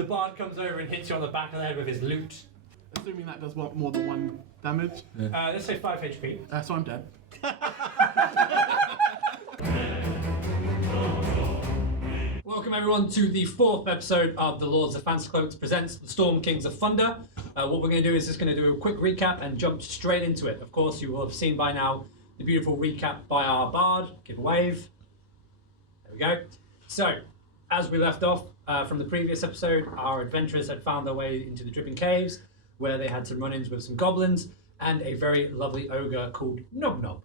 The bard comes over and hits you on the back of the head with his lute. Assuming that does more than 1 damage. Let's say 5 HP. So I'm dead. Welcome everyone to the 4th episode of the Lords of Fancy Cloaks presents the Storm Kings of Thunder. What we're going to do is just going to do a quick recap and jump straight into it. Of course, you will have seen by now the beautiful recap by our bard. Give a wave. There we go. So, as we left off from the previous episode, our adventurers had found their way into the Dripping Caves, where they had some run-ins with some goblins and a very lovely ogre called Nob Nob.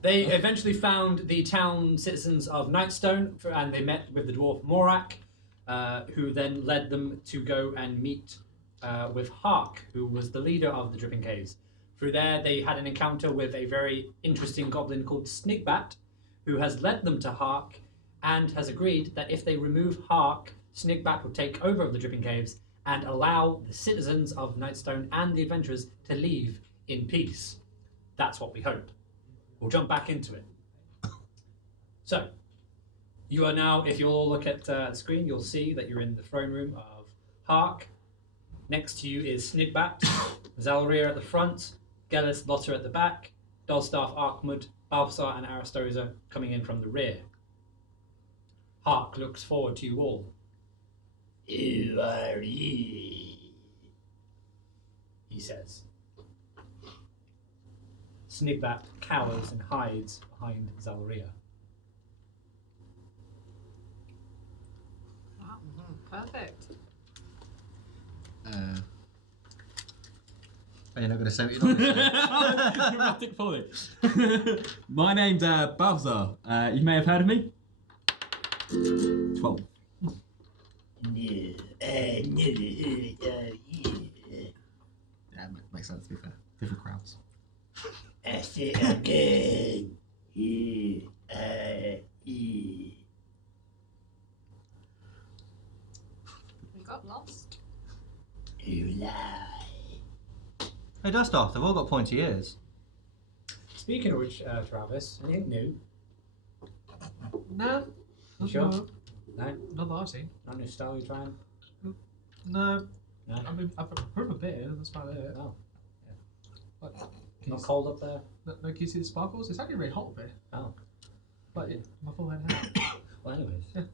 They eventually found the town citizens of Nightstone, and they met with the dwarf Morak, who then led them to go and meet with Hark, who was the leader of the Dripping Caves. Through there, they had an encounter with a very interesting goblin called Snigbat, who has led them to Hark, and has agreed that if they remove Hark, Snigbat will take over of the Dripping Caves and allow the citizens of Nightstone and the adventurers to leave in peace. That's what we hope. We'll jump back into it. So, you are now, if you all look at the screen, you'll see that you're in the throne room of Hark. Next to you is Snigbat, Zalryia at the front, Gellest, Lotta at the back, Dosdarth, Ark-Mud, Balthazar and Varastros are coming in from the rear. Hark looks forward to you all. Who are ye? He says. Snigbat cowers and hides behind Zalryia. Wow, perfect. You're not going to say what you're not going to say. Dramatic folly. My name's Balthazar. You may have heard of me. 12. Yeah, makes sense to be fair. Different crowds. I say again. We got lost. You lie. Hey, Dosdarth, they've all got pointy ears. Speaking of which, Travis, anything new? No. You sure? No. No? Not that I've seen. Not new style you're trying? No. No? I mean, I've heard a bit, that's about it. Oh. Like, Not cold up there? No, can you see the sparkles? It's actually really hot up here. Oh. But yeah, my full head hat. Well, anyways. Yeah.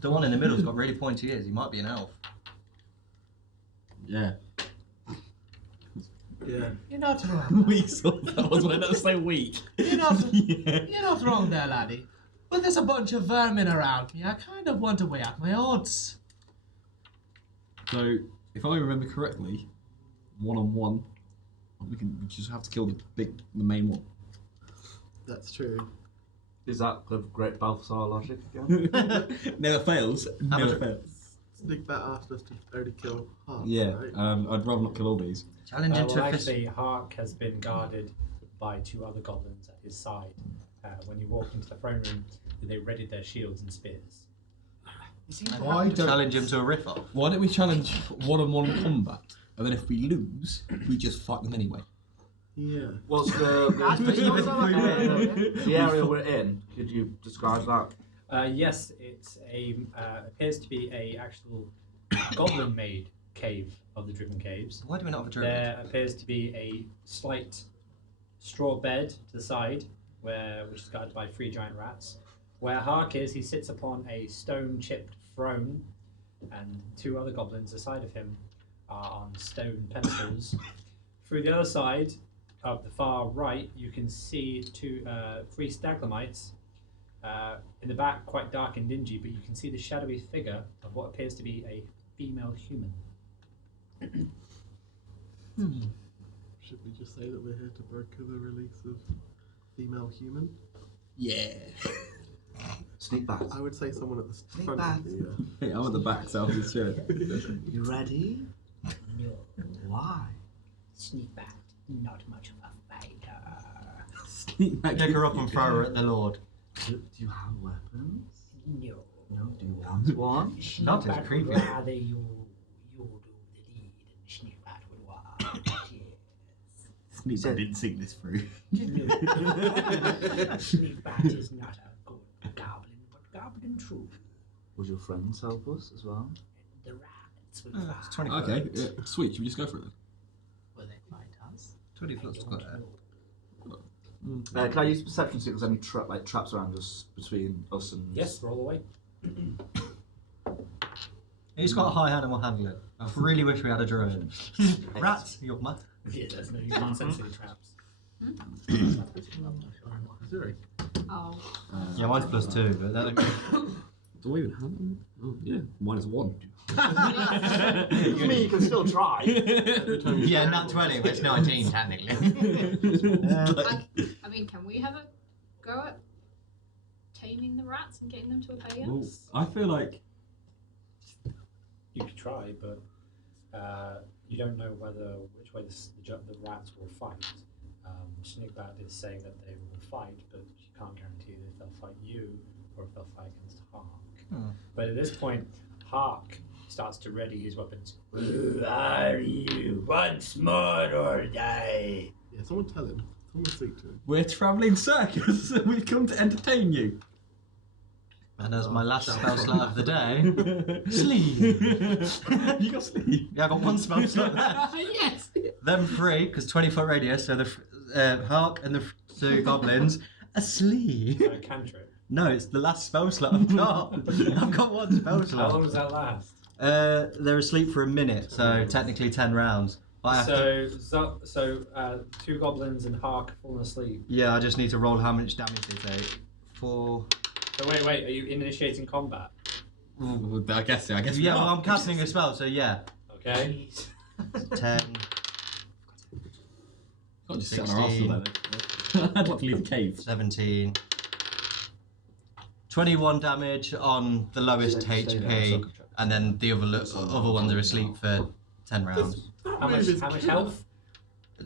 The one in the middle's got really pointy ears. He might be an elf. Yeah. Yeah. You're not wrong. Weak sort that was when that was so weak. You're not, Yeah. you're not wrong there, laddie. But there's a bunch of vermin around me. I kind of want to weigh out my odds. So, if I remember correctly, 1-on-1, we just have to kill the main one. That's true. Is that the great Balthazar logic again? Never fails. Never fails. Snigbat asked us to only kill half. Yeah. Right? I'd rather not kill all these. Challenge him to Well, a fist. actually, Hark has been guarded by 2 other goblins at his side. When you walked into the throne room, they readied their shields and spears. Why don't Challenge him to a riff-off. Why don't we challenge 1-on-1 combat, and then if we lose, we just fight them anyway? Yeah. What's the area we're in? Could you describe that? Yes, it's appears to be a actual goblin-made cave of the Dripping Caves. Why do we not have a druid? There appears to be a slight straw bed to the side, which is guarded by 3 giant rats. Where Hark is, he sits upon a stone-chipped throne, and 2 other goblins aside of him are on stone pedestals. Through the other side, of the far right, you can see 3 stalagmites. In the back, quite dark and dingy, but you can see the shadowy figure of what appears to be a female human. Should we just say that we're here to broker the release of female human? Yeah. Sneak back. I would say someone at the front. back. Yeah. I'm at the back, so I'll just chill. You ready? No. Why? Snigbat, not much of a fighter. Pick her up and throw her at the Lord. Do you have weapons? No. No. Do you want one? Not as Snigbat creepy. would rather you do the deed, and Snigbat would want. Sneak, I didn't think this through. Snigbat is not a good goblin, but goblin true. Would your friends help us as well? The rats will It's 20 foot. Okay, yeah, sweet. Should we just go for it then? Will they find us? 20 foot's quite a... Can I use perception to see if there's any traps around us between us and... Yes, roll away. He's got a high hand and we'll handle it. I really wish we had a druid. Rats, you're mad. Yeah, there's no nonsensical traps. Zero. Oh. Yeah, mine's +2, but that Do we even have them? Oh, yeah. -1. You mean you can still try? yeah, not 20, but it's 19 technically. I mean, can we have a go at taming the rats and getting them to obey Well, us? I feel like You could try, but you don't know which way the rats will fight. Snigbat is saying that they will fight, but she can't guarantee if they'll fight you or if they'll fight against Hark. But at this point, Hark starts to ready his weapons. Who are you? Once more or die? Yeah, someone tell him. Someone speak to him. we're travelling circus and we've come to entertain you. And as my last spell slot of the day, sleep. You got sleep. Yeah, I got one spell slot left. Yes! Them 3, because 20-foot radius, so the Hark and the 2 goblins asleep. So cantrip. No, it's the last spell slot I've got. I've got one spell How slot. long does that last? They're asleep for a minute, so technically 10 rounds. But I have to, So 2 goblins and Hark fallen asleep. yeah, I just need to roll how much damage they take. 4. So wait, are you initiating combat? Well, I guess we Yeah, are. well, I'm casting a spell, so yeah. Okay. 10. Can't just sit on our arse all day. I'd like to leave the cave. 17. 21 damage on the lowest HP, and then the other ones are asleep for 10 rounds. How much health?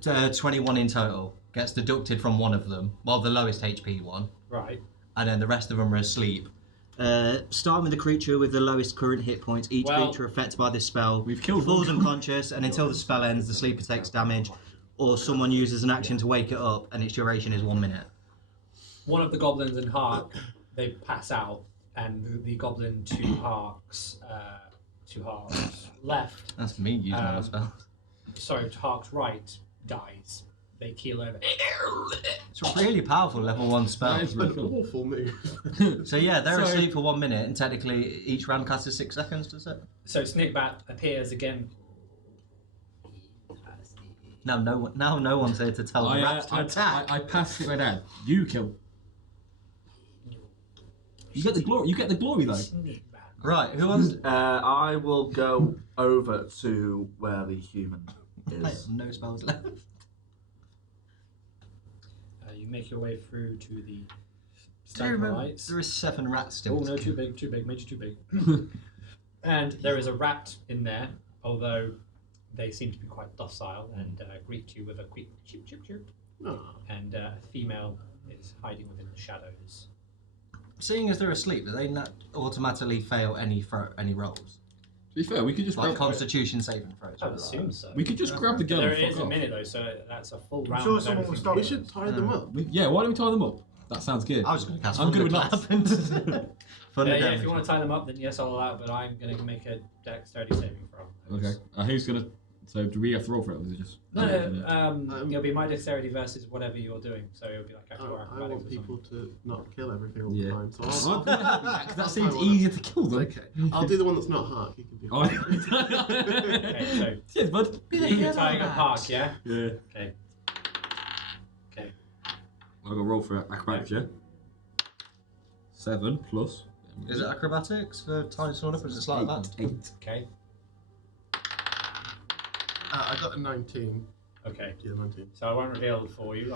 21 in total. Gets deducted from one of them. Well, the lowest HP one. Right. And then the rest of them are asleep. Starting with the creature with the lowest current hit points. Each creature affected by this spell We've killed falls one. unconscious, and until the spell ends, the sleeper takes damage, or someone uses an action to wake it up, and its duration is 1 minute. One of the goblins and Hark, they pass out, and the goblin to Hark's left, That's me using my spell. sorry, to Hark's right, dies. They keel over. It's a really powerful level 1 spell. That is really An cool. awful move. So yeah, they're So- asleep for 1 minute, and technically each round casts is 6 seconds, does it? So Snigbat appears again. Now no one's here to tell the rats to attack. I passed it right out. You kill. You get the glory. You get the glory though. Right, who wants? I will go over to where the human I is. have no spells left. You make your way through to the Do you stamper remember? lights. There is 7 rats still. Oh to no, kill. too big, made you too big. And there is a rat in there, although they seem to be quite docile and greet you with a quick chip chip chip. Oh. And a female is hiding within the shadows. Seeing as they're asleep, do they not automatically fail any rolls? To be fair, we could just Like grab. Constitution saving throws. I would assume so. We could just grab the girl There and is fuck a off. minute though, so that's a full round. sure of someone will everything. stop We should tie them up. Yeah, why don't we tie them up? That sounds good. I was going to cast I'm good with Thunderclap. Thunder Yeah, if damage. you want to tie them up, then yes, I'll allow it, but I'm going to make a dexterity saving throw. Okay. Who's gonna? So do we have to roll for it? Or is it just? No, it'll be my dexterity versus whatever you're doing, so it'll be like I actual want acrobatics or people to not kill everything all the Yeah. time. So Oh, I'll that seems easier to kill them. Okay, I'll do the one that's not Hark. You can do. Oh. Okay, so Cheers, bud. you're tying up Hark, yeah? Yeah. Okay. Okay. I'll go roll for acrobatics, yeah? 7 plus. Is it acrobatics for tying someone up, or is it sleight of hand? 8. Okay. I got a 19. Okay. Yeah, 19. So I won't reveal it for you.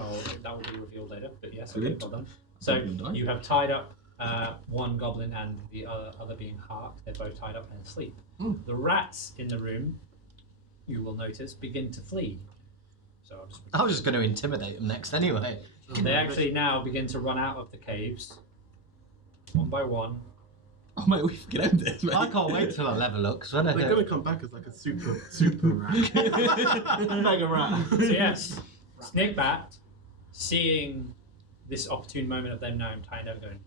That will be revealed later. But yes, okay, Brilliant. well done. So Goblin die. you have tied up one goblin and the other being Hark. They're both tied up and asleep. The rats in the room, you will notice, begin to flee. So I'll just. I was just going to intimidate them next anyway. They actually now begin to run out of the caves, one by one. Oh, mate, we can end this, mate. I can't wait till I level up, because when I They're hit... going to come back as like a super rat. Mega rat. So yes, Snigbat, seeing this opportune moment of them now tying up, going,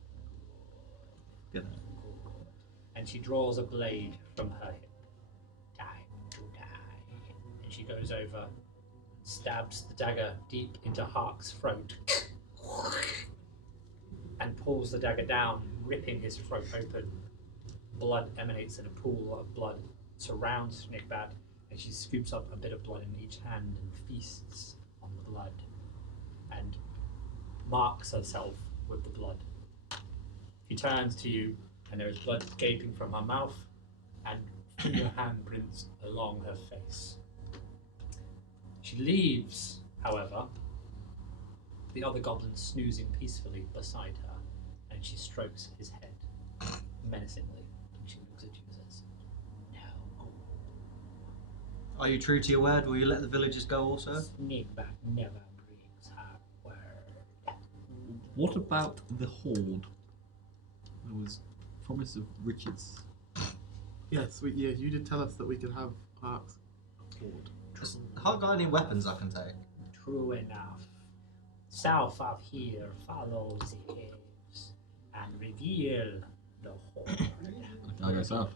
and she draws a blade from her hip. Time to die. And she goes over, stabs the dagger deep into Hark's throat, and pulls the dagger down, ripping his throat open. Blood emanates in a pool of blood, surrounds Snikbat, and she scoops up a bit of blood in each hand and feasts on the blood, and marks herself with the blood. She turns to you, and there is blood escaping from her mouth, and finger handprints along her face. She leaves, however, the other goblin snoozing peacefully beside her, and she strokes his head menacingly. And she looks at you and says, "Now go." Are you true to your word? Will you let the villagers go also? Sneakback never breaks her word. What about the horde? There was promise of riches. Yes, you did tell us that we could have Ark's horde. I haven't got any weapons I can take. True enough. South of here, follow the caves and reveal the horde. I go south.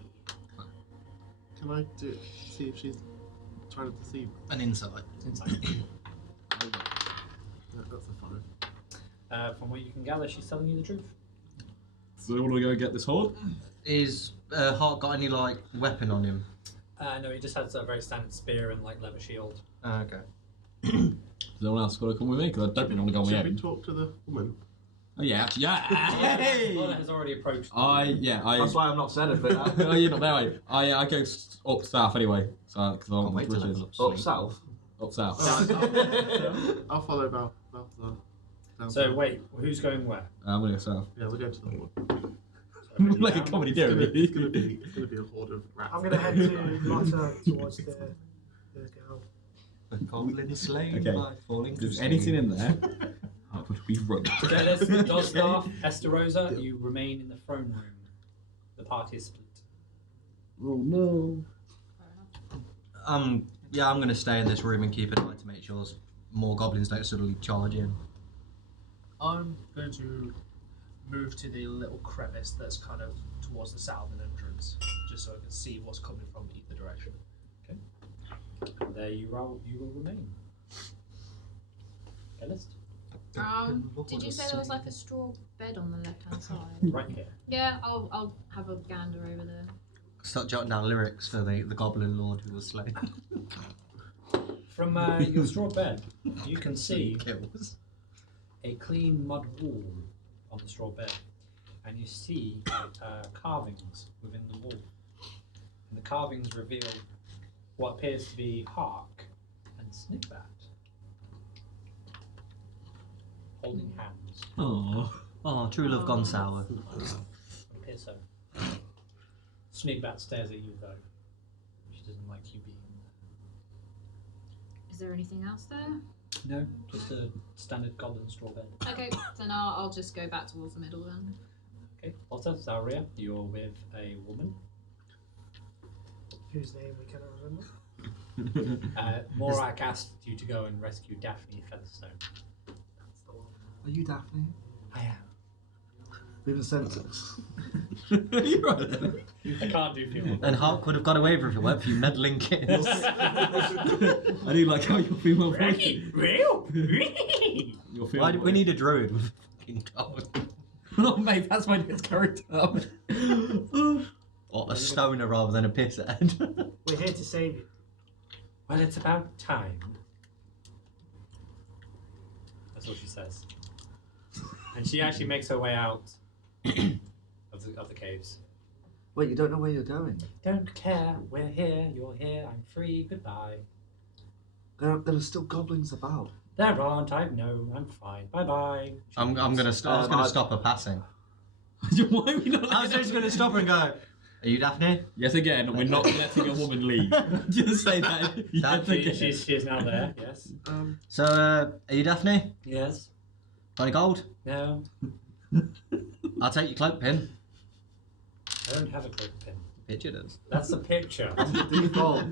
Can I see if she's trying to deceive us? An insight. Inside. Yeah, that's a 5. From what you can gather, she's telling you the truth. So do we want to go get this horde? Is Hart got any like weapon on him? No, he just has a very standard spear and like leather shield. Okay. Has anyone else got to come with me? Because I don't really want to go on my Should we own. talk to the woman? Oh yeah, actually, yeah. Hey! Lotta has already approached. That's why I'm not said anything. Oh, you're not there, are you? I go up south anyway. So because I Can't want wait the till I riches. go Up sleep. south. Up south. I'll follow Balthazar. down So south. wait, who's going where? I'm gonna go south. Yeah, we're going to the horde. Like a comedy deer. It's gonna be a horde of rats. I'm gonna head to Lotta towards the girl. The goblin slain Okay. by falling. If there's anything in there, we run. Gellest, Dosdarth, Esterosa, you remain in the throne room. The party is split. Oh no. Yeah, I'm gonna stay in this room and keep an eye to make sure more goblins don't suddenly charge in. I'm going to move to the little crevice that's kind of towards the southern entrance, just so I can see what's coming from either direction. There you will remain. Gellest? Did you say there was like a straw bed on the left hand side? Right here. Yeah, I'll have a gander over there. Start jotting down lyrics for the goblin lord who was slain. From your straw bed, you can see Kills. a clean mud wall on the straw bed, and you see carvings within the wall. And the carvings reveal what appears to be Hark and Snikbat holding hands. Oh. Oh, true love gone sour. It appears so. Snikbat stares at you though. She doesn't like you being Is there anything else there? there. No, just a standard goblin straw bed. Okay, then I'll just go back towards the middle then. Okay, Lotta, Zalryia, you're with a woman. Whose name we cannot remember. Morak asked you to go and rescue Daphne Featherstone. That's the one. Are you Daphne? I am. Leave a sentence. You're right there. I can't do female. And Hawk would have got away with it if it weren't for you meddling kids. I do like how your female voice. Your female Why do we voice. need a druid with a fucking dog? Oh mate, that's my next character. Or a stoner rather than a pisshead. We're here to save you. Well, it's about time. That's what she says. And she actually makes her way out of the caves. Wait, you don't know where you're going? Don't care. We're here. You're here. I'm free. Goodbye. There are still goblins about. There aren't. I know. I'm fine. Bye bye. I was gonna stop her passing. Why are we not? I was just gonna stop her and go, "Are you Daphne?" Yes, again, we're not letting a woman leave. Just say that. Yes, again. She is now there. Yes. So, are you Daphne? Yes. Got any gold? No. I'll take your cloak pin. I don't have a cloak pin. Picture does. That's the picture. Default.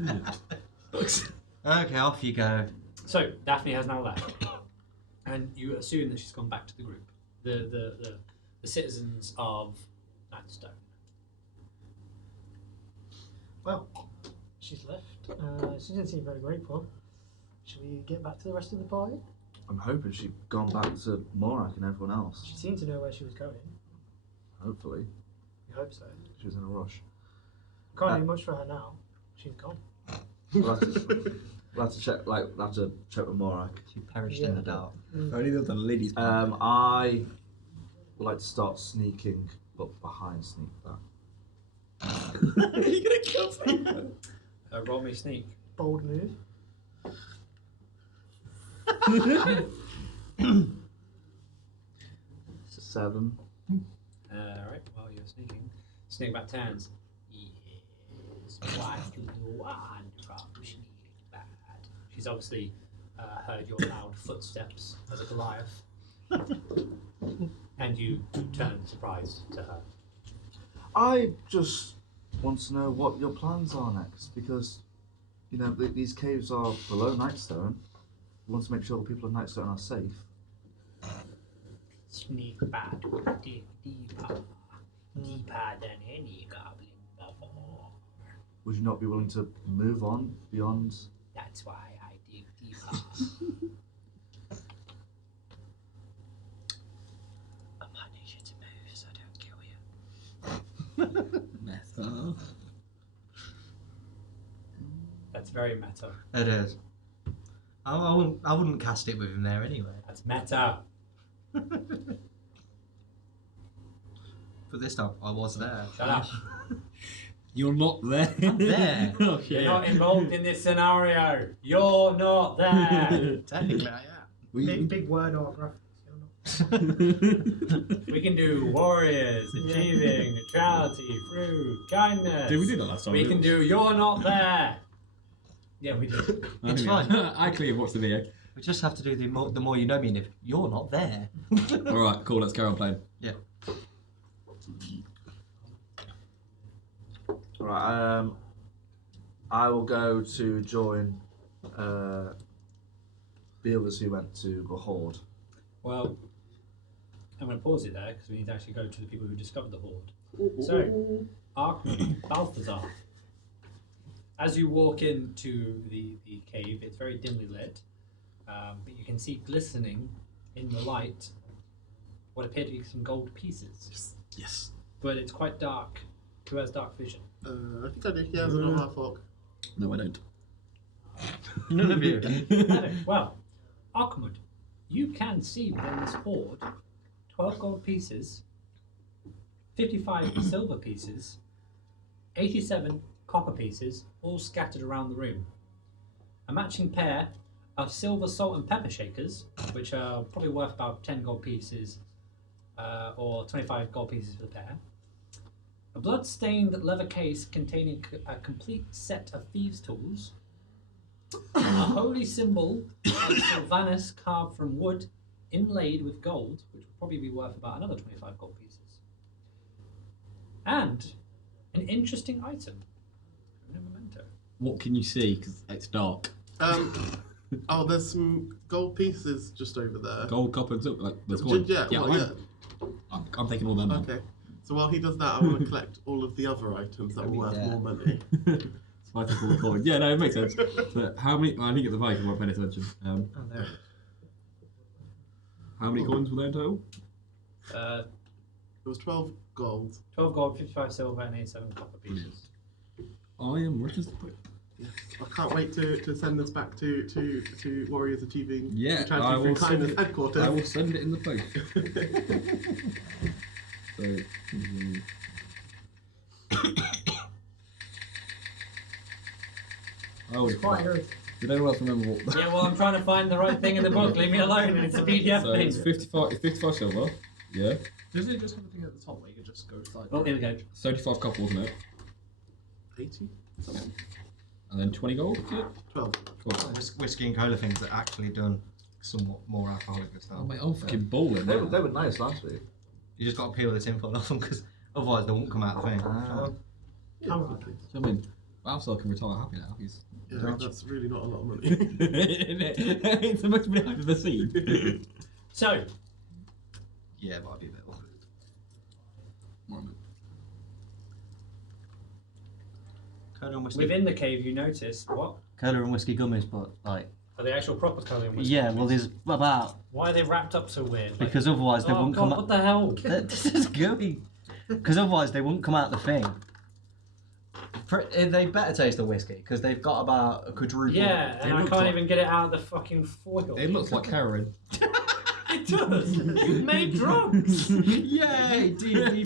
Okay, off you go. So Daphne has now left, and you assume that she's gone back to the group, the citizens of Nightstone. Well, she's left. She didn't seem very grateful. Should we get back to the rest of the party? I'm hoping she'd gone back to Morak and everyone else. She seemed to know where she was going. Hopefully. We hope so. She was in a rush. Can't do much for her now. She's gone. We'll have to check. Like, we'll have to check with Morak. She perished in the dark. If only there was a ladies' I would like to start sneaking, but behind sneak back. Are you gonna kill someone? Roll me sneak. Bold move. Seven. Alright, while you're sneaking. Sneak back turns. Yes, what you want from sneak bad. She's obviously heard your loud footsteps as a Goliath. And you turn surprised to her. I just want to know what your plans are next, because, you know, these caves are below Nightstone. We want to make sure the people of Nightstone are safe. Sneak bad will dig deeper. Deeper than any goblin before. Would you not be willing to move on beyond? That's why I dig deeper. I'm hunting you to move so I don't kill you. Meta. That's very meta. It is. I wouldn't cast it with him there anyway. That's meta. But this time, I was there. Shut up. You're not there. I'm there. You're not involved in this scenario. You're not there. Technically, I am. Big word or graphics. We can do warriors, achieving neutrality, fruit, kindness. Did we do that last time? We can do you're not there. Yeah, we did. It's Anyway, fine. I clearly watched the video. We just have to do the more you know me, and if you're not there. Alright, cool, let's carry on playing. Yeah. Right. I will go to join the others who went to the Horde. Well, I'm going to pause it there because we need to actually go to the people who discovered the Horde. So, Ark-Mud, Balthazar. As you walk into the cave, it's very dimly lit, but you can see glistening in the light what appear to be some gold pieces. Yes. But it's quite dark. Who has dark vision? I think I do. Yeah, as a half orc. No, I don't. None of you. Well, Ark-Mud, you can see within this hoard 12 gold pieces, 55 silver pieces, 87 copper pieces, all scattered around the room. A matching pair of silver salt and pepper shakers, which are probably worth about 10 gold pieces, or 25 gold pieces for the pair. A blood-stained leather case containing a complete set of thieves' tools. A holy symbol of Sylvanus carved from wood, inlaid with gold, which would probably be worth about another 25 gold pieces. And an interesting item. A memento. What can you see? Because it's dark. Oh, there's some gold pieces just over there. Gold, copper, and silver. Like, there's Yeah, well, I'm taking all them. Okay. So while he does that, I want to collect all of the other items that are worth more money. It's my typical coins. Yeah, no, it makes sense. But how many? I didn't get the bike. I wasn't paying attention. Oh, there it is. How many coins were there in total? It was 12 gold. 12 gold, 55 silver, and 87 copper pieces. I am rich as the Pope. Yes. I can't wait to send this back to Warriors Achieving Yeah, Neutrality I through will send Kindness it. headquarters. I will send it in the post. So, oh, It's quite irritating. did anyone else remember what? Yeah, well, I'm trying to find the right thing in the book. Leave me alone. It's a PDF So thing. it's 55 silver. Yeah. Doesn't it just have a thing at the top where you can just go slide? Oh, here we go. 35 copper, wasn't it? 80? And then 20 gold. Yeah. 12. Cool. Whiskey and cola things that actually done somewhat more alcoholic Oh style. mate, I'm fucking bowling. They were nice last week. You just got to peel the tinfoil off them because otherwise they won't come out the thing. Yeah, Alright. I mean, Balthazar can retire happy now. He's yeah, that's really not a lot of money. it's the most money I've ever seen. So, Yeah, it might be a bit awkward. Cola and whiskey. Within the cave, you notice what? Cola and whiskey gummies, but like. Are they actual proper cola and whiskey? Yeah, well, there's about. Why are they wrapped up so weird? Like, Because otherwise they oh wouldn't God, come what out. the hell? This is gooey. Because otherwise they wouldn't come out the thing. They better taste the whiskey because they've got about a quadruple. Yeah, and I looks can't like- even get it out of the fucking foil. It looks like heroin. It does. You made drugs. Yay!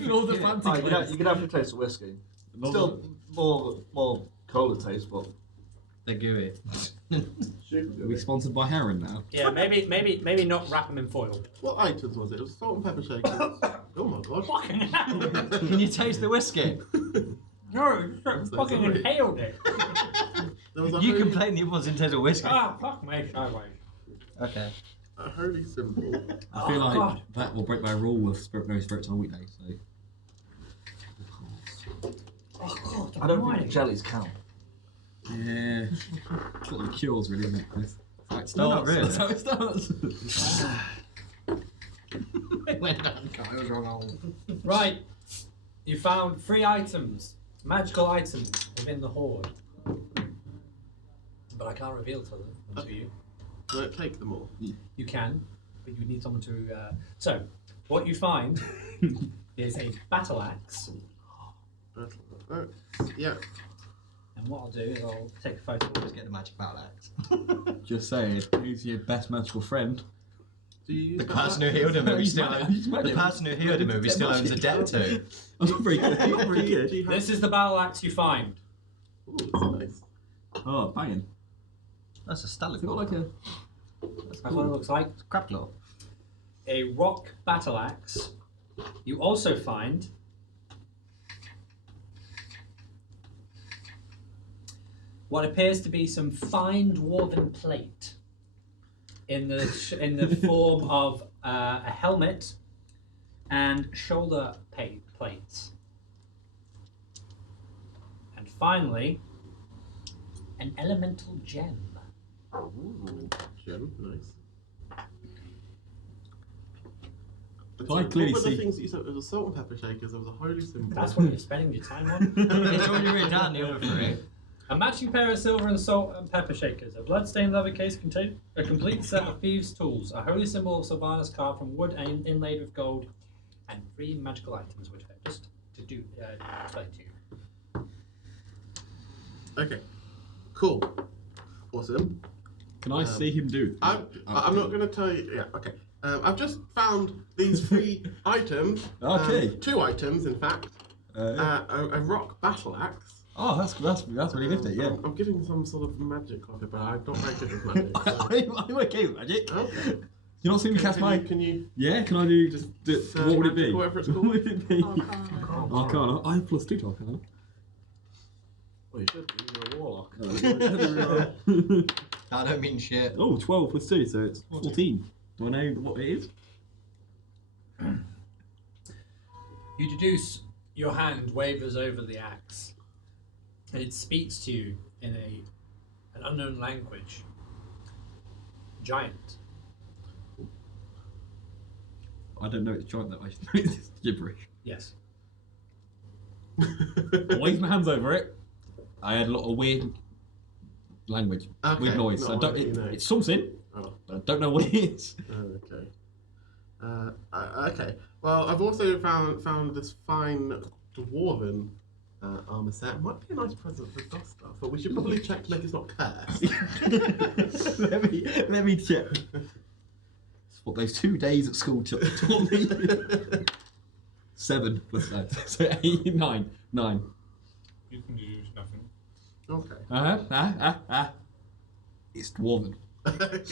All the fancy Oh, you clothes. can have to taste the whiskey. Still more cola taste, but They're gooey. super Are we sponsored by heroin now? Yeah, maybe not wrap them in foil. What items was it? It was salt and pepper shakers. Oh my god. Fucking hell. Can you taste the whiskey? No, you fucking sorry. inhaled it. There was a You holy, complain the other ones didn't taste the whiskey. Ah, fuck me, sideways. Okay. a holy symbol. I feel like God. that will break my rule of no spirits on weekdays. So. Oh God, I don't think the jellies count. Yeah. It's what the cures really, isn't it? That's how it No, not starts. really. That's how it starts. It went down Kyle's wrong hole. Right, you found 3 items, magical items within the hoard, but I can't reveal to them to you. Do I take them all? You can, but you would need someone to. So, what you find is a battle axe, Yeah. and what I'll do is I'll take a photo. Just get the magic battle axe. Just saying, who's your best magical friend? Do you use The that? person who healed him, he still He's the person who healed him, he still owns a debt to. I'm not very good. I'm not very Do good. you have... This is the battle axe you find. Ooh, that's nice. Oh, banging. That's a It's got stalagmite. like a. That's what it looks like. Crab claw. A rock battle axe. You also find what appears to be some fine dwarven plate in the form of a helmet and shoulder plates. And finally, an elemental gem. Ooh, gem, nice. And I so clearly what were the see- things that you said? There was salt and pepper shakers, there was a holy symbol. That's what you're spending your time on. It's already written down the other 3. A matching pair of silver and salt and pepper shakers, a blood-stained leather case containing a complete set of thieves' tools, a holy symbol of Sylvanas carved from wood and inlaid with gold, and 3 magical items which I just explain to you. Okay. Cool. Awesome. Can I see him do? I'm not going to tell you. Yeah, okay. I've just found these 3 items. Okay. 2 items, in fact. A rock battle axe. Oh, that's really nifty. Yeah. I'm giving some sort of magic of it, but I'm not very good with magic. So. I'm okay with magic. Okay. You not seen me cast my? Can you Yeah. Can I do? just What would it be? whatever it's What called? would it be? Arcana. Arcana. I have +2 to Arcana. Well, you should be. You're a warlock. I don't mean shit. Oh, 12 +2, so it's 14. Do I know what it is? You deduce your hand wavers over the axe, and it speaks to you in an unknown language. Giant. I don't know it's giant though. I just know it's gibberish. Yes. I waved my hands over it. I had a lot of weird language, Okay, weird noise. not I don't. what you know. It's something, Oh, but I don't know what it is. okay. Okay. Well, I've also found this fine dwarven armor set. Might be a nice present for Dosdarth, but we should probably check to make it's not cursed. let me check. It's what those 2 days at school taught me. 7 +9, so 8, 9. You can deduce nothing. Okay. It's dwarven. Okay.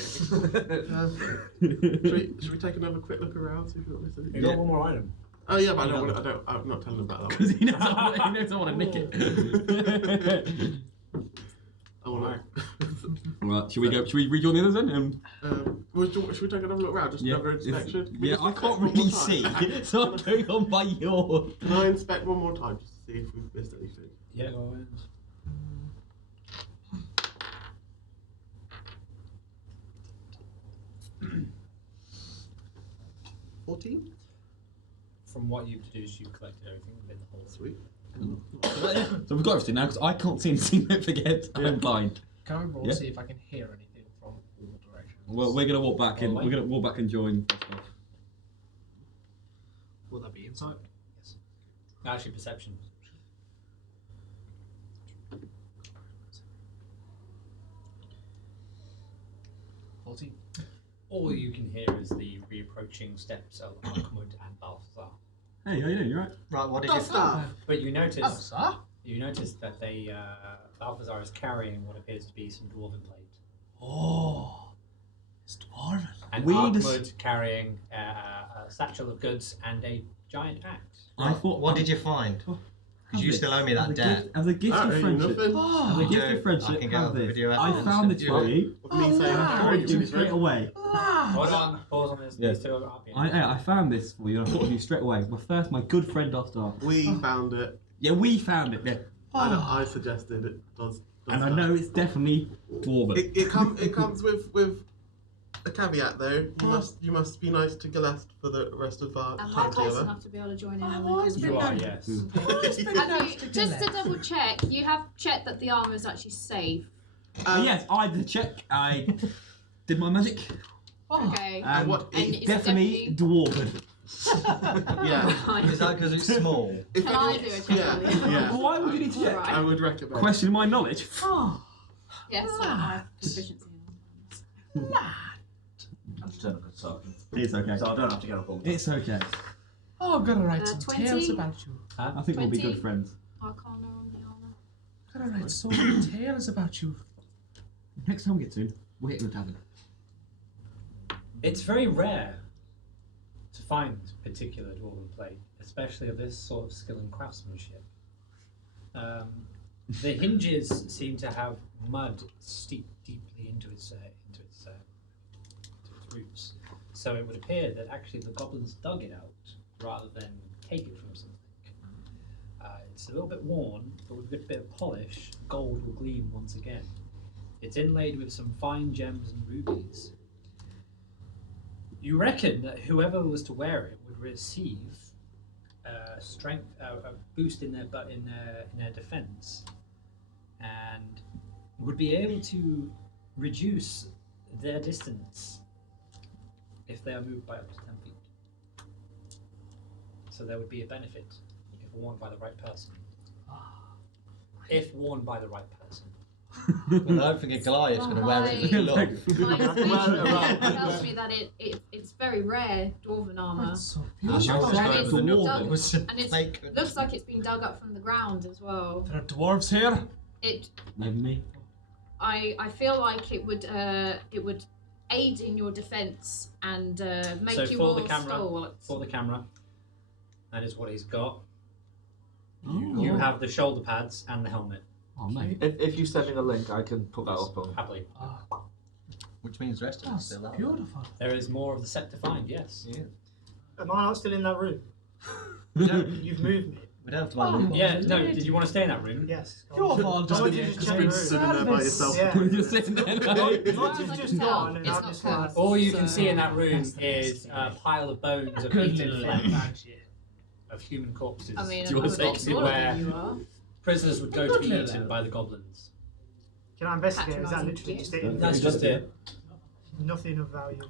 Should we take another quick look around? See if we've got anything? You got one more item. Oh yeah, but I'm not telling them about that. Because he knows I want to nick it. I want Right, should we go? Should we rejoin the others then? should we take another look around? Just another inspection? Can we Yeah, just I inspect can't one more really time? see, so I'm going on by your. Can I inspect one more time just to see if we've missed anything? Yeah, go ahead. 14? From what you've deduced, you've collected everything within the hole. Sweet. So we've got everything now because I can't see anything. Don't forget, I'm blind. Can I roll Yeah. see if I can hear anything from all directions? Well, we're gonna walk back and Oh, we're gonna walk back and join. Will that be insight? Yes. Actually, perception. All you can hear is the reapproaching steps of Ark-Mud and Balthazar. Hey, how you doing? You alright? Right, what did you Dosdarth! But you notice Balthazar? that they Balthazar is carrying what appears to be some dwarven plate, Oh, it's dwarven. and We Ark-Mud carrying a satchel of goods and a giant axe. I thought. What did you find? Because you still owe me that debt. As a gift I of owe you friendship. nothing. As a You gift do. of friendship, I can get have on the this. video I evidence found if this you for want. you. With me saying And I I thought owe of you you straight away. Hold on, pause on this. Yes. These two are up here. I found this for you and I thought of you straight away. Well, first, my good friend Dosdarth. We found it. Yeah, we found it. Yeah. And I suggested it does. And I know it's definitely dwarven. It comes with a caveat though. You must be nice to Gellest for the rest of our Am I time close together. enough to be able to join in? I've on always the been You are, nice. yes. Have you, just to double check, you have checked that the armor is actually safe. Yes, I did the check. I did my magic. Okay. And what- it's it's definitely dwarven. Yeah. Right. Is that because it's small? If Can I do a check? Yeah. on it? Yeah. Why would you need to check? Alright. I would recommend. Question my knowledge. Yes, I have proficiency in armor. I'm just doing a good talking. It's okay. So I don't have to get up all the time. It's okay. Oh, I'm gonna write some 20? tales about you. I think we'll be 20. good friends. Arcana on the armor. I'm gonna write so many tales about you. Next time we get to, we'll hit the tavern. It's very rare to find particular dwarven plate, especially of this sort of skill and craftsmanship. The hinges seem to have mud steeped deeply into its roots, so it would appear that actually the goblins dug it out rather than take it from something. It's a little bit worn, but with a good bit of polish, gold will gleam once again. It's inlaid with some fine gems and rubies. You reckon that whoever was to wear it would receive strength, a boost in their defense, and would be able to reduce their distance if they are moved by up to 10 feet. So there would be a benefit if worn by the right person. If worn by the right person. Well, I don't think Goliath's going to wear it with a look. My information tells me that it's very rare dwarven armor. That's so That's beautiful. yours. And it's Dwarven. dug, and it Like, looks like it's been dug up from the ground as well. There are dwarves here. Maybe me. I feel like it would aid in your defense and make So you for more the camera, stalwart. for the camera, that is what he's got. Oh. You have the shoulder pads and the helmet, Oh, mate. If you send me the link, I can put that up on. happily. Oh, which means the rest of us that's still have. beautiful. There is more of the set to find, yes. Yeah. Am I not still in that room? We don't, You've moved me. we don't have to buy loot Yeah, boxes. no, did you want to stay in that room? Yes. You've all I done want it. you to just Just check been the room. sitting there by yourself. Yeah. We're just sitting there. Not Like to I just said, gone and it's I'm not just cursed. like. All you can So- see in that room That's the is best a pile of bones of Good eaten little flesh, lad, aren't you? of human corpses. I mean, Do you I'm want to not take it smaller where- than you are. Prisoners would go to be Good eaten little. by the goblins. Can I investigate? Is that Patronising literally just gift. it? That's just it. Nothing of value.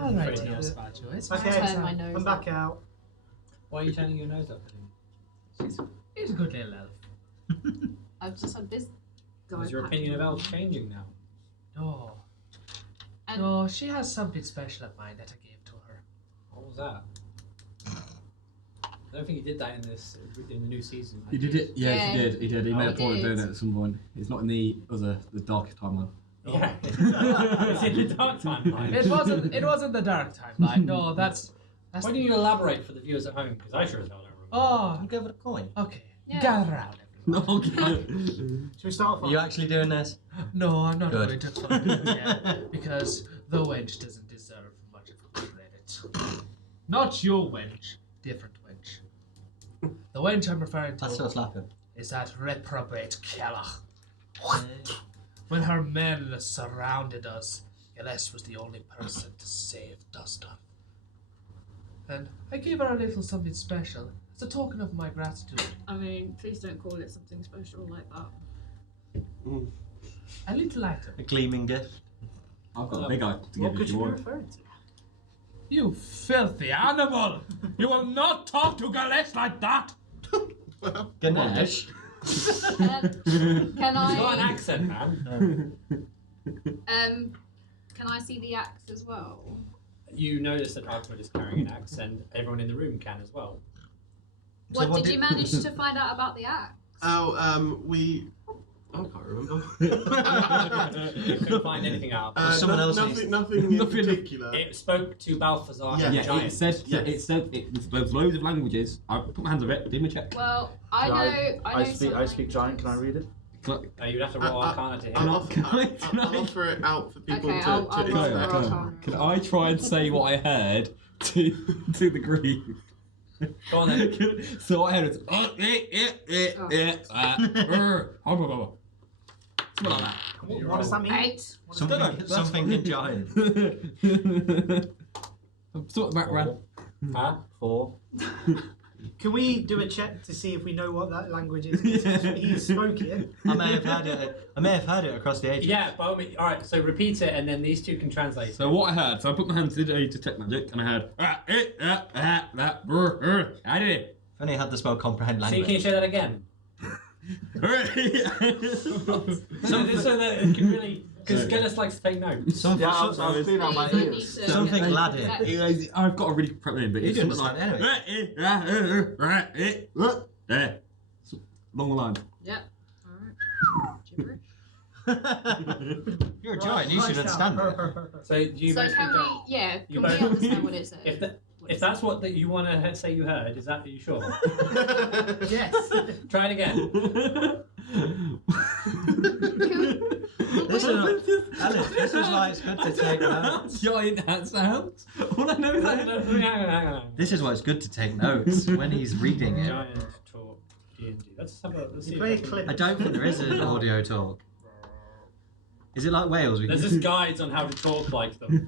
I'll write Pretty tales nice. about you. It's Okay, turn my nose I'm back out. Why are you turning your nose up at him? He's a good little elf. I've just had this guy. Is your opinion of elves changing now? No. And No, she has something special of mine that I gave to her. What was that? I don't think he did that in the new season. He did it? Yeah, Yeah. he did. He did. He made a he point of doing did. it at some point. It's not in the darkest timeline. Yeah. It's in the dark timeline. It wasn't the dark timeline. No, that's Why don't you elaborate for the viewers at home? Because I sure as hell don't remember. Oh, I'll give it a coin. okay. Yeah. Gather around. No, okay. Should we start Are off? you actually doing this? No, I'm not Good. going to talk yet because the wench doesn't deserve much of a credit. Not your wench, different wench. The wench I'm referring I still to slap him. is that reprobate Keller. When her men surrounded us, Gellest was the only person to save Dosdarth. And I gave her a little something special. It's a token of my gratitude. I mean, please don't call it something special like that. A little item. A gleaming gift. I've got a big item to What give could if you you be want. referring to? You filthy animal! You will not talk to Gellest like that! Ganesh. Can It's got an I? accent, man. Can I see the axe as well? You notice that Ark-Mud is carrying an axe, and everyone in the room can as well. What did you manage to find out about the axe? Oh, I can't remember. You couldn't find anything out. Someone else nothing in particular. It spoke to Balthazar Yeah. and the Yeah, giant. it said there's loads of languages. I put my hands on it. Did my check. Well, I know some I speak giant. Can I read it? You'd have to roll Arcana to hit. I'll I'll offer it out for people Okay, to I'll inspect. roll Arcana. Can I try and say what I heard to the group? Go on then. So I heard it's something like that. What does that mean? 8. Something in giant. Sort of background. Huh? 4. Can we do a check to see if we know what that language is? He spoke it. I may have heard it across the ages. Yeah, by all means. All right, so repeat it, and then these two can translate. So what I heard, so I put my hands to detect magic, and I heard I did it. If only I had the spell comprehend So language. can you say that again? So that it can really, because Gellest likes to take notes. Something, Yeah, I was feeling out my ears. something Latin. I've got a really crap name, but You it's do something understand like there, along the line. Yep. Alright. Gibberish. You're a giant, you should understand it. So you So both can can we? Yeah. You Can we both- understand what it says? If that's what you want to say you heard, is that, are you sure? Yes. Try it again. This is why it's good to take notes. Giant hat sounds. All I know is that. Hang on. This is why it's good to take notes when he's reading it. Giant talk D&D. Let's see. You if play I a can- clip. I don't think there is an audio talk. Is it like Wales? There's just guides on how to talk like them,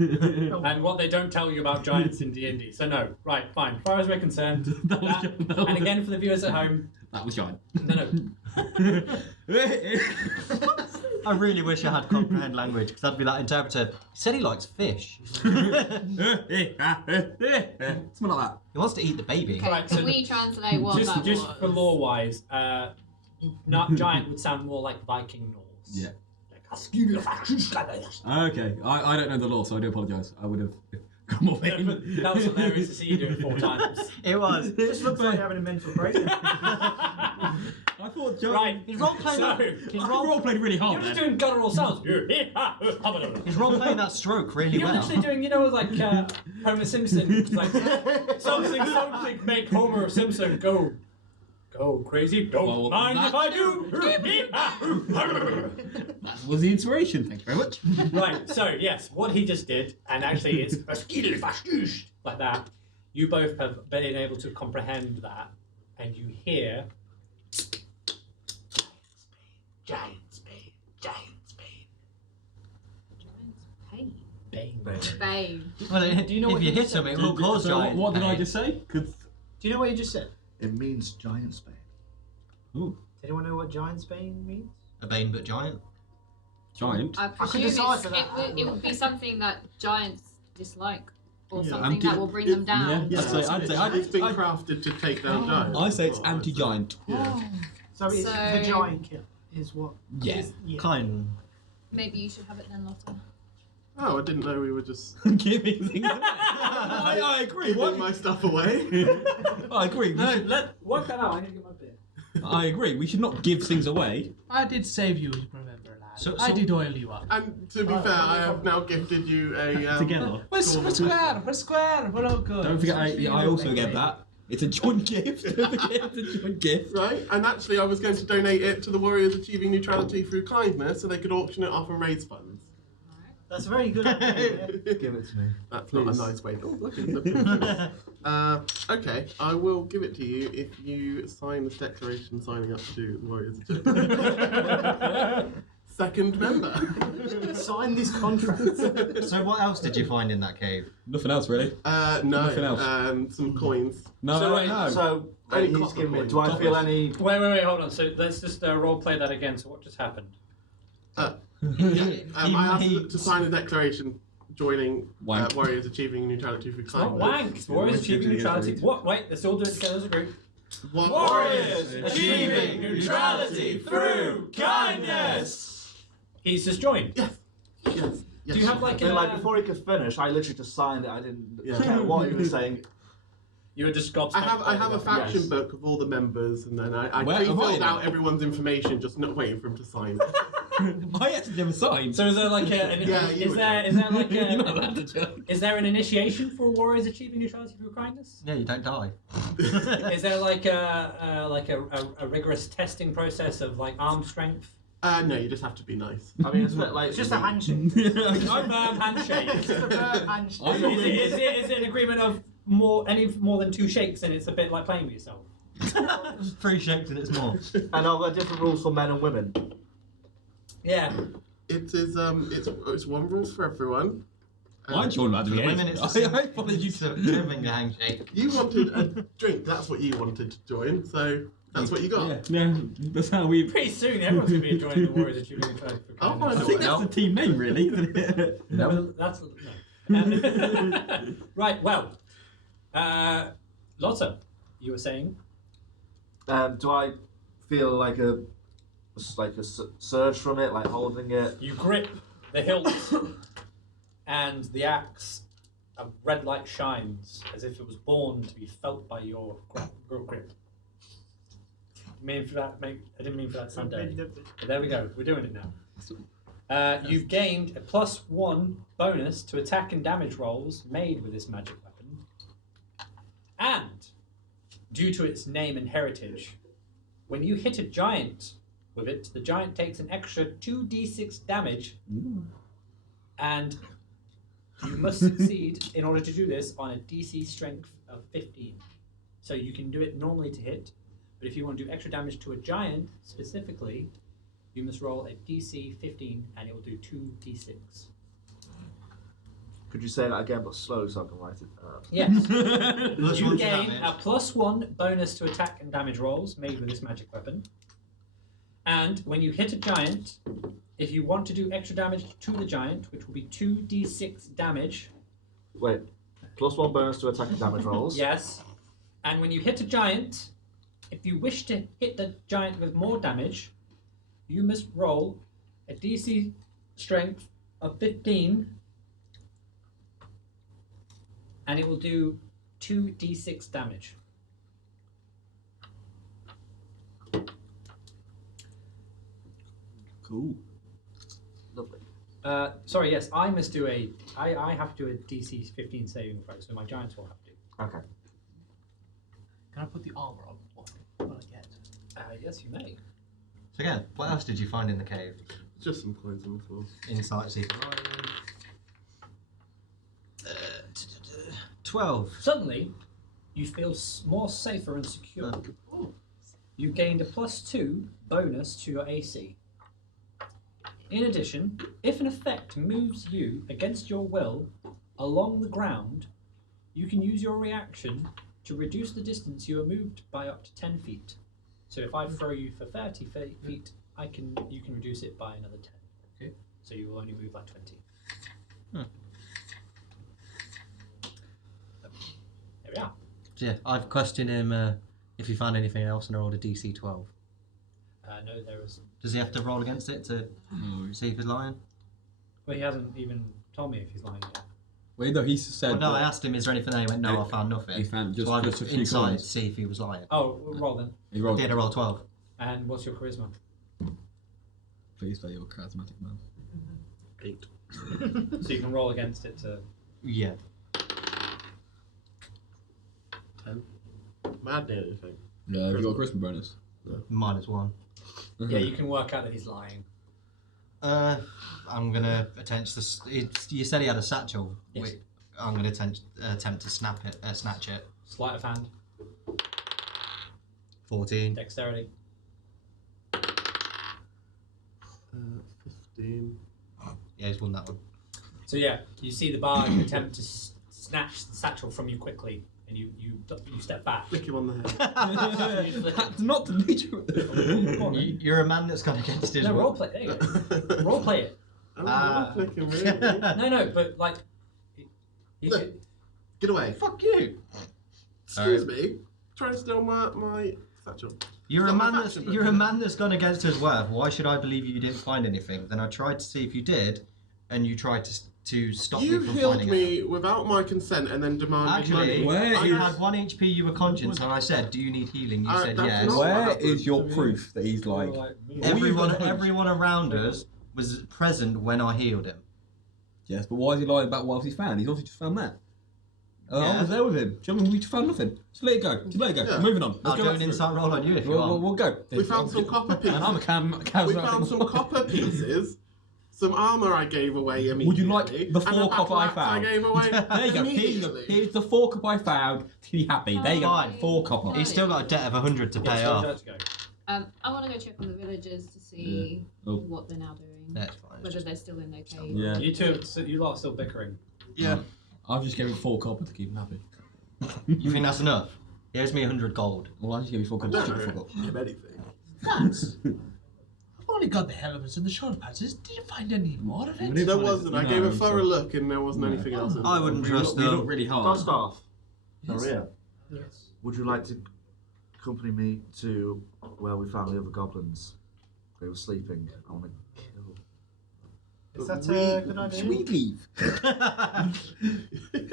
and what they don't tell you about giants in D&D. So no, right, fine. As far as we're concerned, and again for the viewers at home, That was giant. no. I really wish I had comprehend language because I'd be that interpreter. He said he likes fish. Something like that. He wants to eat the baby. Okay, Right, can so we translate what that just was? for lore wise, not giant would sound more like Viking Norse. Yeah. Okay, I don't know the law, so I do apologise. I would have come off No, but that was hilarious to see you do it 4 times. It was. This looks like you're having a mental breakdown. I thought giant. Right, He's role playing. so He's I role played really you're hard just there. doing guttural sounds. He's role playing that stroke really You're well. literally doing, like Homer Simpson, like something make Homer Simpson go crazy. Don't Well, mind that- if I do. That was the inspiration. Thank you very much. Right. So yes, what he just did, and actually it's like that. You both have been able to comprehend that, and you hear Giant spade. Pain. bang. Bane. Well, Do you know if what you you hit just him, said? it will cause So giant what did I pain. just say? Do you know what you just said? It means giant spade. Ooh, Does anyone know what giant's bane means? A bane but giant. giant. I could presume decipher that. it would be something that giants dislike, or Yeah. something that will bring them down. Yeah. I'd say it's been crafted to take down giants. I say it's Well, I'd anti-giant. Yeah. So it's So- the giant kill is what? Yeah. Yeah. Kind. Maybe you should have it then, Lotta. Oh, I didn't know we were just Giving things away. I agree. giving What? my stuff away. I agree. No, work that out. I need to get my beer. I agree. We should not give things away. I did save you, remember, lad. So- I so- did oil you up. And to be fair, I have now gifted you a Together. We're square, we're all good. Don't forget, I also get that. It's a joint gift. Don't forget, it's a joint gift. Right, and actually I was going to donate it to the Warriors Achieving Neutrality Through Kindness so they could auction it off and raise funds. That's a very good idea. Give it to me. That's not a nice way. Oh, look, it's a picture. Okay, I will give it to you if you sign this declaration signing up to the Warriors Achieving. second member. Sign this contract. So what else did you find in that cave? Nothing else really. No, Nothing else. Some coins. No, So wait, no. So Only he's copper giving me. coins. Do I feel any? Wait, hold on. So let's just role play that again. So what just happened? I asked him to sign a declaration joining Wank. Warriors Achieving Neutrality through It's not Kindness. wank. It's Warriors Achieving Neutrality. What? Wait, let's all do it together as a group. Warriors Achieving Neutrality through Kindness. He's just joined. Yes. Do you have like Then, a... before he could finish, I literally just signed it. I didn't Yeah. care what he was saying. You were just gobsmacked. I have a faction Yes. book of all the members, and then I Where am I pre-filled now? out everyone's information, just not waiting for him to sign it. I actually never signed. So is there like a... Yeah, you is would. there like You're not a... allowed to joke. Is there an initiation for Warriors Achieving Neutrality through Kindness? Yeah, you don't die. Is there like a rigorous testing process of like arm strength? No, you just have to be nice. I mean, it's a bit like It's just a handshake. Firm handshake. It's just a firm handshake. I thought Is it an agreement of more than 2 shakes, and it's a bit like playing with yourself? 3 shakes and it's more. And are there different rules for men and women? Yeah. It is it's one rule for everyone. I joined that. For the women, it's I followed you to to. giving a handshake. You wanted a drink. That's what you wanted to join. So that's what you got. Yeah, that's how we. Pretty soon, everyone's going to be joining the Warriors Achieving Neutrality through I'll Kindness. find I think No. that's the team name, really, isn't it? Well, that's no. Right. Well, Lotta, you were saying. Do I feel like a surge from it, like holding it? You grip the hilt, and the axe. A red light shines as if it was born to be felt by your grip. I didn't mean for that to sound dirty. But there we go. We're doing it now. You've gained a +1 bonus to attack and damage rolls made with this magic weapon, and due to its name and heritage, when you hit a giant with it, the giant takes an extra 2d6 damage, and you must succeed in order to do this on a DC strength of 15. So you can do it normally to hit, but if you want to do extra damage to a giant specifically, you must roll a DC 15 and it will do 2d6. Could you say that again, but slowly so I can write it? Yes. Plus You 1 to gain damage. a +1 bonus to attack and damage rolls made with this magic weapon. And when you hit a giant, if you want to do extra damage to the giant, which will be 2d6 damage, Wait, +1 bonus to attack and damage rolls. yes. And when you hit a giant, if you wish to hit the giant with more damage, you must roll a DC strength of 15, and it will do 2d6 damage. Cool. Lovely. Sorry, yes, I must do I have to do a DC 15 saving throw, so my giants will have to. Okay. Can I put the armor on? What I get? Yes, you may. So again, what else did you find in the cave? Just some coins on the floor. Insight, see. 12. Suddenly, you feel more safer and secure. You gained a +2 bonus to your AC. In addition, if an effect moves you against your will along the ground, you can use your reaction to reduce the distance you are moved by up to 10 feet. So if I throw you for 30 feet, you can reduce it by another 10. Okay. So you will only move like 20. Hmm. There we are. So yeah, I've questioned him if he found anything else and I rolled a DC 12. No, there isn't. Does he have to roll against it to see if he's lying? Well, he hasn't even told me if he's lying yet. Wait, no, he said. Well, no, I that asked him, is there anything there? He went, no, I found nothing. He found just, so I just a was few inside coins. to see if he was lying. Oh, roll then. He rolled. Did I roll 12? And what's your charisma? Please play your charismatic man. 8. So you can roll against it to... Yeah. 10. Mad near anything. Yeah, have you got a charisma bonus? -1. Yeah, you can work out that he's lying. I'm gonna attempt to. You said he had a satchel. Yes. I'm gonna attempt to snatch it. Sleight of hand, 14. dexterity. 15. Yeah, he's won that one. So yeah, you see the bard attempt to snatch the satchel from you quickly, and you step back. Flick him on the head. That's not the nature. You're a man that's gone against his No, will. role play. There you go. Role play it. I'm flick him, really. No, but like. Look, get away. Fuck you. Excuse me. Trying to steal my satchel. You're a Got my man that's fashion you're a book. man that's gone against his word. Why should I believe you didn't find anything? Then I tried to see if you did, and you tried to stop You me from healed finding me it. without my consent and then demanded Actually, money. you had 1 HP. You were conscious, and I said, "Do you need healing?" You said that's yes. not- Where happened is your to me? proof that he's like? Everyone around us was present when I healed him. Yes, but why is he lying about what else he's found? He's obviously just found that. I Yeah. was there with him. Do you know what I mean? We just found nothing. Just let it go. Just let it go. Yeah. Moving on. I'll Let's do go an back insight roll on you if you through. want. We'll go. We found some copper pieces. And I'm a We found some copper pieces, some armour I gave away immediately. Would you like the and a 4 copper I battle axe found? I gave away There you go. immediately. Here's the 4 copper I found. Be happy. There you go. Fine. 4 copper. He's still got a debt of 100 to pay off. I want to go check on the villagers to see Oh. what they're now doing. That's fine. Whether they're still in their cave. Yeah. You two, you lot are still bickering. Yeah. I've just gave him 4 copper to keep him happy. You think that's enough? Here's me 100 gold. Well, I just gave you 4 I copper. don't to know keep him anything. That's. I've only got the elements and the shoulder patches. Did you find any more of it? There wasn't. I gave a No, thorough so- look and there wasn't anything else. in I there. wouldn't We trust look them. really hard. Dosdarth. Yes. Zalryia, Yes. would you like to accompany me to where we found the other goblins? They were sleeping. I want to kill. Is that a good idea? Should we leave?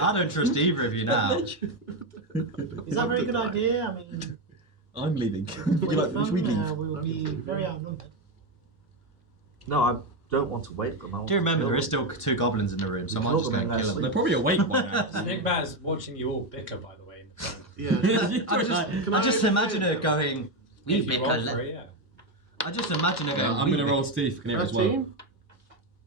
I don't trust either of you now. Is that a very good idea? I mean, I'm leaving. when Should we leave? we will be very outnumbered. No, I don't want to wake them. I want Do you to remember kill there is them. still 2 goblins in the room, so I We might killed just them go in and their kill them. They're probably awake by now. The thing about is watching you all bicker, by the way. In the front. Yeah. I just imagine her going, "We If you bicker." roll for it, yeah. I just imagine her going, I'm "We going to roll bicker." Steve can hear as well. 13?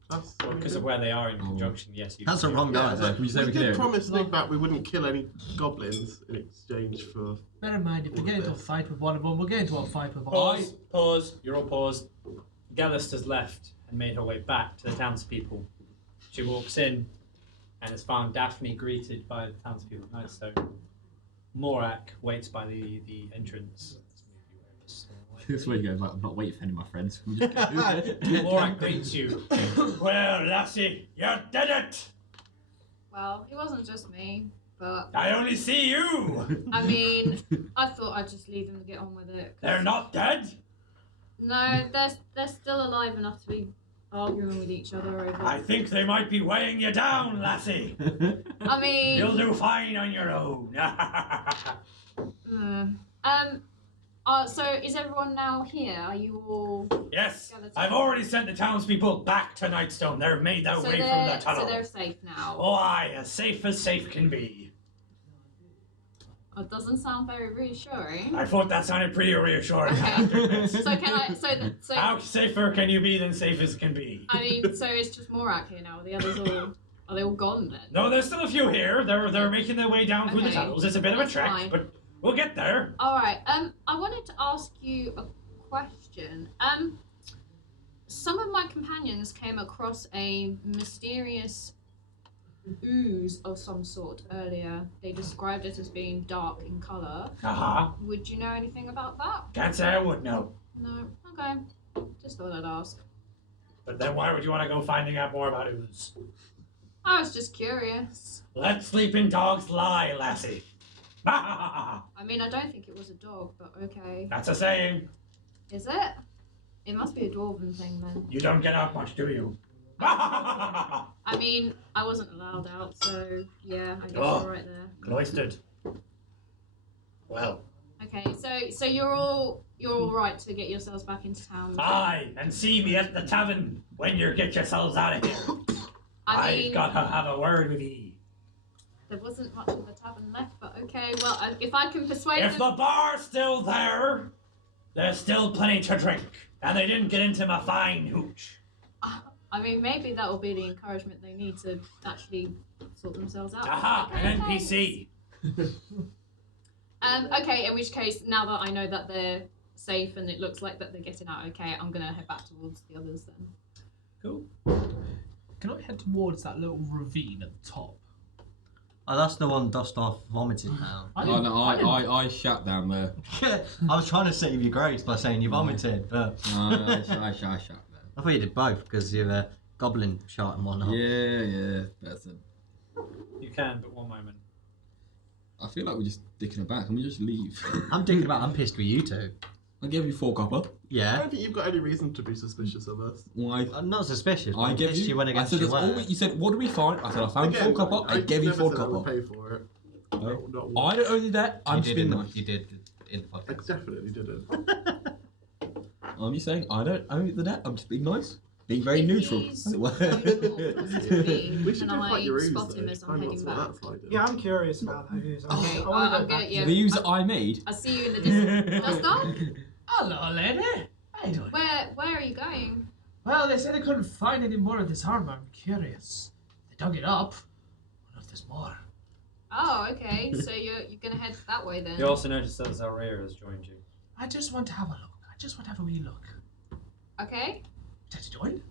That's Well, because of where they are in conjunction, yes. You That's can the do wrong it. guy. Yeah, though. Can you say we we can hear did it? promise Nigbat we wouldn't kill any goblins in exchange for. Bear in mind, if we get into a fight with one of them, we'll get into a fight with all. Pause. You're all paused. Gellest has left and made her way back to the townspeople. She walks in and has found Daphne greeted by the townspeople of Nightstone. Morak waits by the entrance. This way he goes, like, I'm not waiting for any of my friends. Can we just get Morak greets you. Well, lassie, you did it! Well, it wasn't just me, but I only see you! I mean, I thought I'd just leave them to get on with it. 'cause- They're not dead? No, they're still alive enough to be arguing with each other over. I think they might be weighing you down, lassie. I mean, You'll do fine on your own. So is everyone now here? Are you all? Yes, Skeleton. I've already sent the townspeople back to Nightstone. They've made their So way from they're the tunnel. so they're safe now. Oh, aye, as safe can be. It doesn't sound very reassuring. I thought that sounded pretty reassuring. Okay. So can I? So How safer can you be than safe as can be? I mean, so it's just Morak here now. The others all are they all gone then? No, there's still a few here. They're making their way down through the Okay. tunnels. It's a bit of a That's trek, fine. but we'll get there. All right. I wanted to ask you a question. Some of my companions came across a mysterious ooze of some sort earlier. They described it as being dark in color. Uh-huh. Would you know anything about that? Can't say I would know. No. Okay. Just thought I'd ask. But then why would you want to go finding out more about ooze? I was just curious. Let sleeping dogs lie, lassie. I mean, I don't think it was a dog, but okay. That's a saying. Is it? It must be a dwarven thing then. You don't get out much, do you? I mean, I wasn't allowed out, so yeah, I guess Oh. you're right there. Cloistered. Well, Okay, so you're all right to get yourselves back into town. aye, and see me at the tavern when you get yourselves out of here. I mean, I've got to have a word with ye. there wasn't much of the tavern left, but okay. Well, if I can persuade If them, the bar's still there, there's still plenty to drink. And they didn't get into my fine hooch. I mean, maybe that will be the encouragement they need to actually sort themselves out. Aha, Okay, an thanks. NPC. Okay, in which case, now that I know that they're safe and it looks like that they're getting out okay, I'm gonna head back towards the others then. Cool. Can I head towards that little ravine at the top? Oh, that's the one Dosdarth vomited down. I shat down there. I was trying to save your grace by saying you vomited, but I shat there. I thought you did both because you're a goblin shot and whatnot. Yeah, better. You can, but one moment. I feel like we're just dicking about. Can we just leave? I'm thinking about. I'm pissed with you two. I gave you 4 copper. I Yeah. don't think you've got any reason to be suspicious of us. Why? I'm not suspicious. But I I'm gave pissed you went I against said your that's all. word. You said, what do we find? I said I found 4 copper. I gave you never 4 said I would copper. pay for it. No. Not once. I don't owe you that. I'm You just did being in- nice. You did in the I podcast. definitely didn't. I'm just saying I don't owe you the debt. I'm just being nice. Being very neutral. He's as it were. We should and go I fight your ooze, spot him though. as I'm Find heading what's what back. that's like. Yeah, I'm curious about that ooze. Okay, I want to I'll go back. get you. The ooze that I made. I'll see you in the distance. Dosdarth? Hello, lady. How you doing? Where are you going? Well, they said they couldn't find any more of this armor. I'm curious. They dug it up. I wonder if there's more. Oh, okay. So you're gonna head that way then? You also noticed that Zalryia has joined you. I just want to have a look. I just want to have a wee look. Okay. Would you like to join?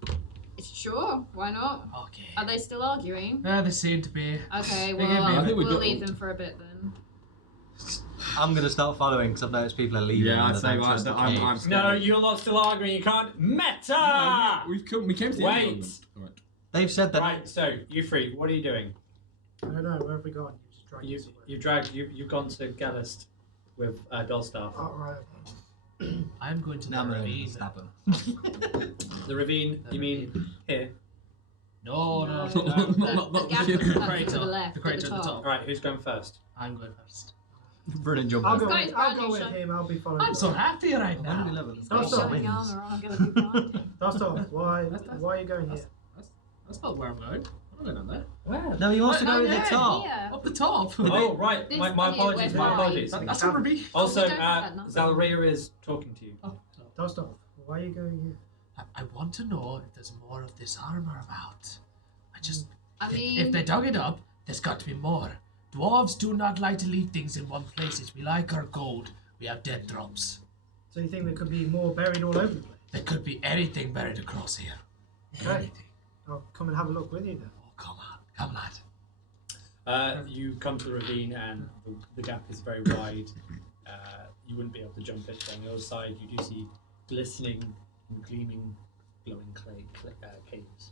Sure. Why not? Okay. Are they still arguing? They seem to be. Okay. They Well, gave me- I think we we'll got- leave them for a bit then. I'm gonna start following because I've noticed people are leaving. Yeah, I'd and say I don't trust the I'm caves. scared. No, you're not still arguing. You can't. Meta! We came to the Wait. end of it. Alright. They've said that. Right. So you three. What are you doing? I don't know. Where have we gone? You just dragged us away. You've gone to Gellest with Dosdarth. Oh, right. I'm going to Now the I'm gonna ravine. stab them. The ravine. You mean here? No, no, No, no. the gap the to the crater. left, The at crater the at the top. top. All right. Who's going first? I'm going first. Brilliant job. I'll go, Guys, with, I'll brand go new with shot. him. I'll be following I'm him. so happy right I've now. only leveled. That's Stop all. showing armor. I'm gonna be behind him. Dostov, why That's- are you going here? That's not where I'm going. I'm not going down there. Where? No, he wants to go Oh, to the yeah. top. Here. Up the top. Oh, right. This My video apologies. went My live. apologies. That's a ravine. Also, We don't have that number. Zalryia is talking to you. Oh, no. Dostov, why are you going here? I want to know if there's more of this armor about. I If mean, they dug it up, there's got to be more. Dwarves do not like to leave things in one place. We like our gold. We have dead drops. So you think there could be more buried all over the place? There could be anything buried across here. Okay. Anything. I'll come and have a look with you then. Oh, come on. Come, lad. You come to the ravine and the gap is very wide. You wouldn't be able to jump it. On the other side, you do see glistening and gleaming, glowing caves.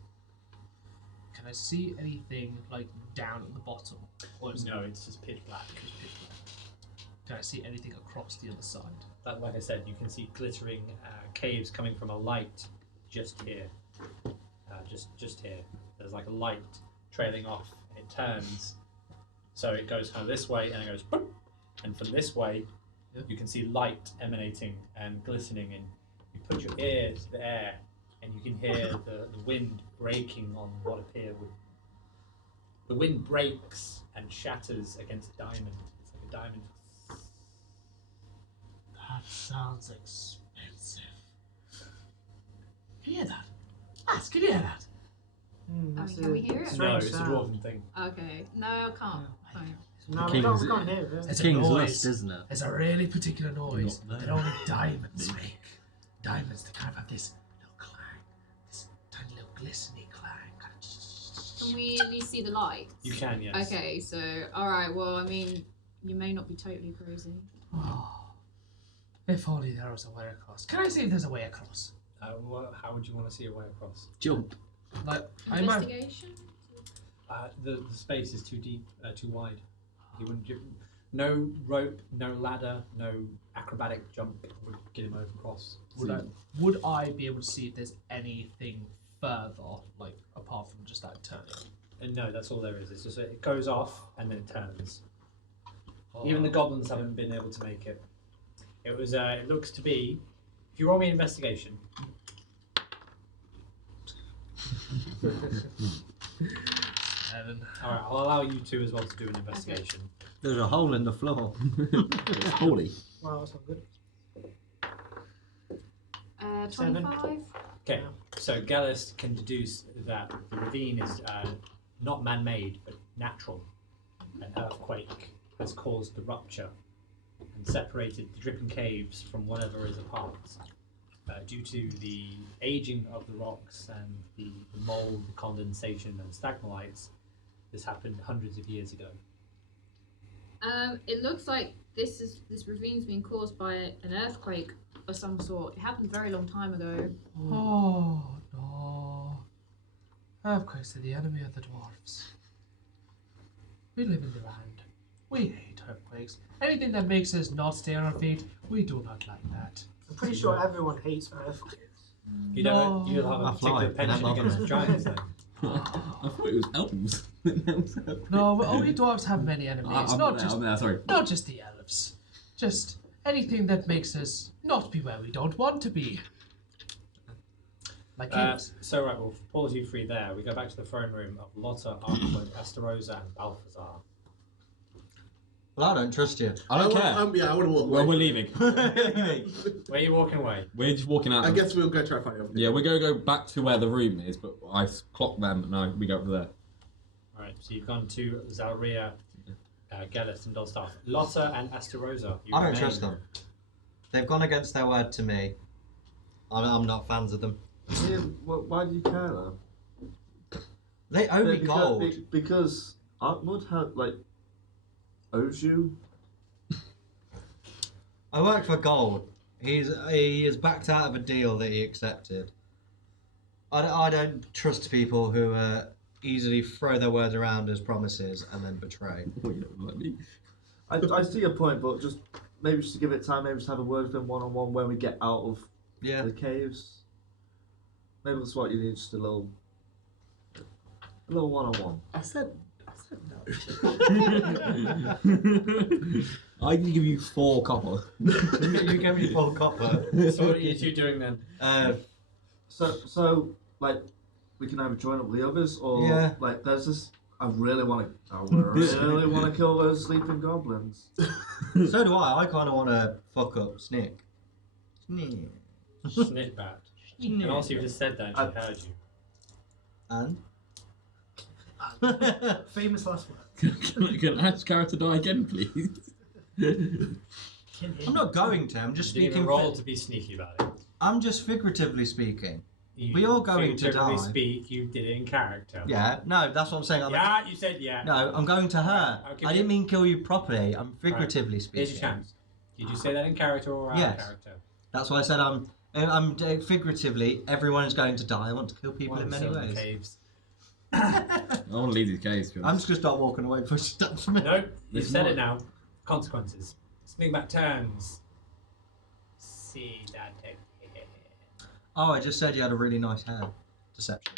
Can I see anything like down at the bottom? Or is No, it's just pitch black. Can I see anything across the other side? Like I said, you can see glittering caves coming from a light just here. Just here. There's like a light trailing off, and it turns. So it goes kind of this way, and it goes, boop, and from this way, you can see light emanating and glistening, and you put your ear to the air, and you can hear the wind breaking on what appear with. The wind breaks and shatters against diamond. It's like a diamond. That sounds expensive. Can you hear that? Lads, can you hear that? That's can we hear it? No, strange it's a sound. dwarven thing. okay. No, I can't. Fine. No, The we king's- can't hear it. It's King's a noise. List, isn't it? It's a really particular noise Not that there. only diamonds make. Diamonds, they kind of have this little clang, this tiny little glistening clang. Kind of Can we at least see the lights? You can, yes. Okay, so alright, well, I mean, you may not be totally crazy. Oh, if only there was a way across. Can I see if there's a way across? How would you want to see a way across? Jump. Like, I might. Investigation? The space is too deep, too wide. He wouldn't give. No rope, no ladder, no acrobatic jump would get him over across. Would I be able to see if there's anything further, like apart from just that turning? No, that's all there is. It's just it goes off and then it turns. Even the goblins haven't been able to make it. It was. It looks to be. If you roll me an investigation. 7. All right, I'll allow you two as well to do an investigation. There's a hole in the floor. It's holy. Wow, that's not good. 25? Okay, so Gellest can deduce that the ravine is not man-made but natural. An earthquake has caused the rupture and separated the dripping caves from whatever is apart. due to the aging of the rocks and the mold, condensation, and stalagmites. This happened hundreds of years ago. It looks like this ravine's been caused by an earthquake of some sort. It happened a very long time ago. Oh no. Earthquakes are the enemy of the dwarves. We live in the land. We hate earthquakes. Anything that makes us not stay on our feet, we do not like that. I'm pretty sure everyone hates earthquakes. You don't have a I fly, particular penchant and I love against it. giants then. I thought it was elves. No, only dwarves have many enemies. I'm not just sorry. not just the elves. Just anything that makes us not be where we don't want to be. Like caves. So right, we'll pause you three there. We go back to the throne room of Lotta, Ark-Mud, Estarossa, and Balthazar. Well, I don't trust you. I don't care. Yeah, I want to walk away. Well, we're leaving. Where are you walking away? We're just walking out. I guess we'll go try to find everything. Yeah, we're going to go back to where the room is, but I've clocked them. No, we go over there. Alright, so you've gone to Zalryia, Gellest, and Dosdarth. Lotta and Estarossa. You I don't remain. trust them. They've gone against their word to me. I'm not fans of them. Yeah, why do you care though? They owe me Because- gold. Because Ark-Mud owes you. I work for gold. He is backed out of a deal that he accepted. I don't trust people who easily throw their words around as promises and then betray. Oh, you don't like me. I see your point, but maybe just to give it time, maybe just have a word with him one-on-one when we get out of Yeah. the caves. Maybe that's what you need, just a little one-on-one. I said no. I can give you 4 copper. You give me 4 copper. So what are you two doing then? So like we can either join up with the others, or Yeah. like there's this. I really want to kill those sleeping goblins. So do I. I kind of want to fuck up Snick. Snick. Snitbat. And also you just said that and she heard you. And? Famous last word. Can Ash's character die again, please? I'm not going to. I'm just You didn't speaking. even roll to be sneaky about it. I'm just figuratively speaking. You We are going to figuratively die. speak, you did it in character. Yeah. No, that's what I'm saying. Yeah, you said yeah. No, I'm going to her. I'll give I you- didn't mean kill you properly. I'm figuratively speaking. Here's your chance. Did you say that in character or out Yes. of character? That's why I said I'm figuratively. Everyone is going to die. I want to kill people in many Still in ways. Caves. I want to leave these caves. I'm just gonna start walking away before she stops me. Nope, you've It's said not. it now. Consequences. Slingback turns. See that again. Oh, I just said you had a really nice hair. Deception.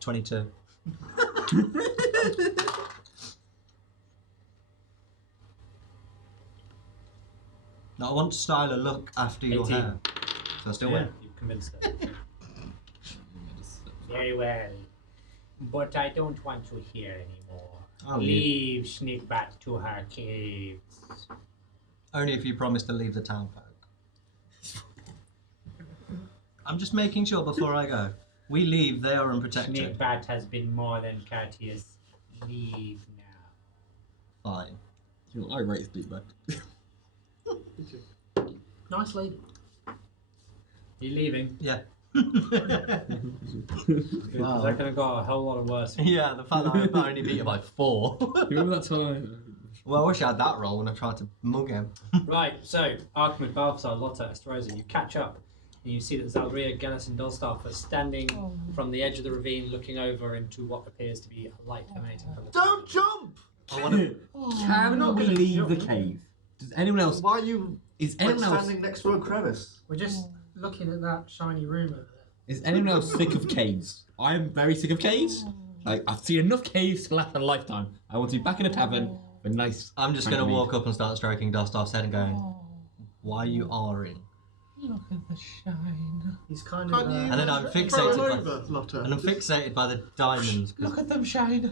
22. No, I want to style a look after your 18. hair. So I still Yeah, win. you've convinced her. Very well. But I don't want to hear anymore. Oh, Leave Sneakbat to her caves. Only if you promise to leave the town folk. I'm just making sure before I go. We leave, they are unprotected. Sneakbat has been more than courteous. Leave now. Fine. You know, I rate Sleepback. Nice lady. You leaving? Yeah. Because that could have got a whole lot of worse. Yeah, the fact that I only beat him by 4. Remember that time? Well, I wish I had that roll when I tried to mug him. Right, so Ark-Mud, Balthazar, Lotta, Estarossa, you catch up and you see that Zalryia, Gellest, and Dosdarth are standing from the edge of the ravine looking over into what appears to be a light emanating from the Don't jump! I want to. Can we leave the cave? Does anyone else? Why are you Is like, anyone else? standing next to a crevice? We're just looking at that shiny room over there. Is anyone else sick of caves? I am very sick of caves. Like I've seen enough caves to last a lifetime. I want to be back in a tavern with nice. I'm just going to walk up and start stroking Dosdarth's head and going, why are you R-ing? Look at the shine. He's kind Can't of. you And then I'm throw fixated him by- over, Lotta? And I'm fixated by the diamonds. 'cause Look at them shine.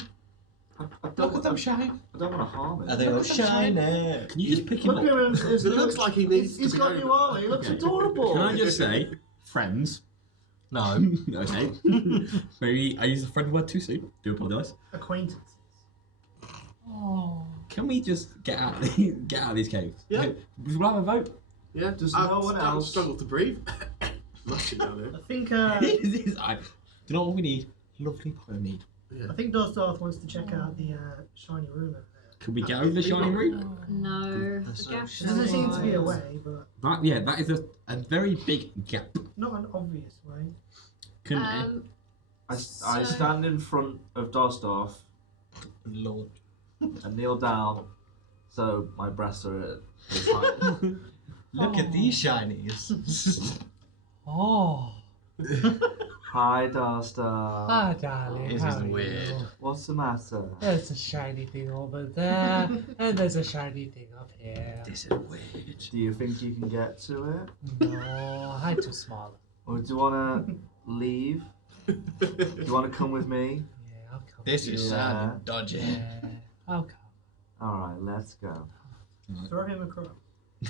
I Look don't, at them shine. I don't want to harm I it. think Look at them shine. shiny. Can you just pick him Look at up? him. It looks like he needs He's to be got going new armor. He looks adorable. Can I just say, friends? No. Okay. Maybe I used the friend word too soon. Do apologise. Acquaintances. Can we just get out of these caves? Yeah. Okay, we'll have a vote. Yeah, Does I no one still else- struggle to breathe? Must be down here. I think Do you know what we need? Lovely pony. Yeah. I think Dosdarth wants to check out the shiny room over there. Can we get over the shiny room? No, That's the gap so There doesn't is seem to be a wide. way, but That is a very big gap. not an obvious way. Couldn't I So- stand in front of Dosdarth Lord. and kneel down so my breasts are at his height. Look at these shinies. Oh, Hi, Dosdarth. hi, darling. This how is are weird. you? What's the matter? There's a shiny thing over there, and there's a shiny thing up here. This is weird. Do you think you can get to it? No, I'm too small. Or do you want to leave? Do you want to come with me? Yeah, I'll come. This is Yeah. sounding dodgy. Yeah, I'll come. Alright, let's go. Throw him across.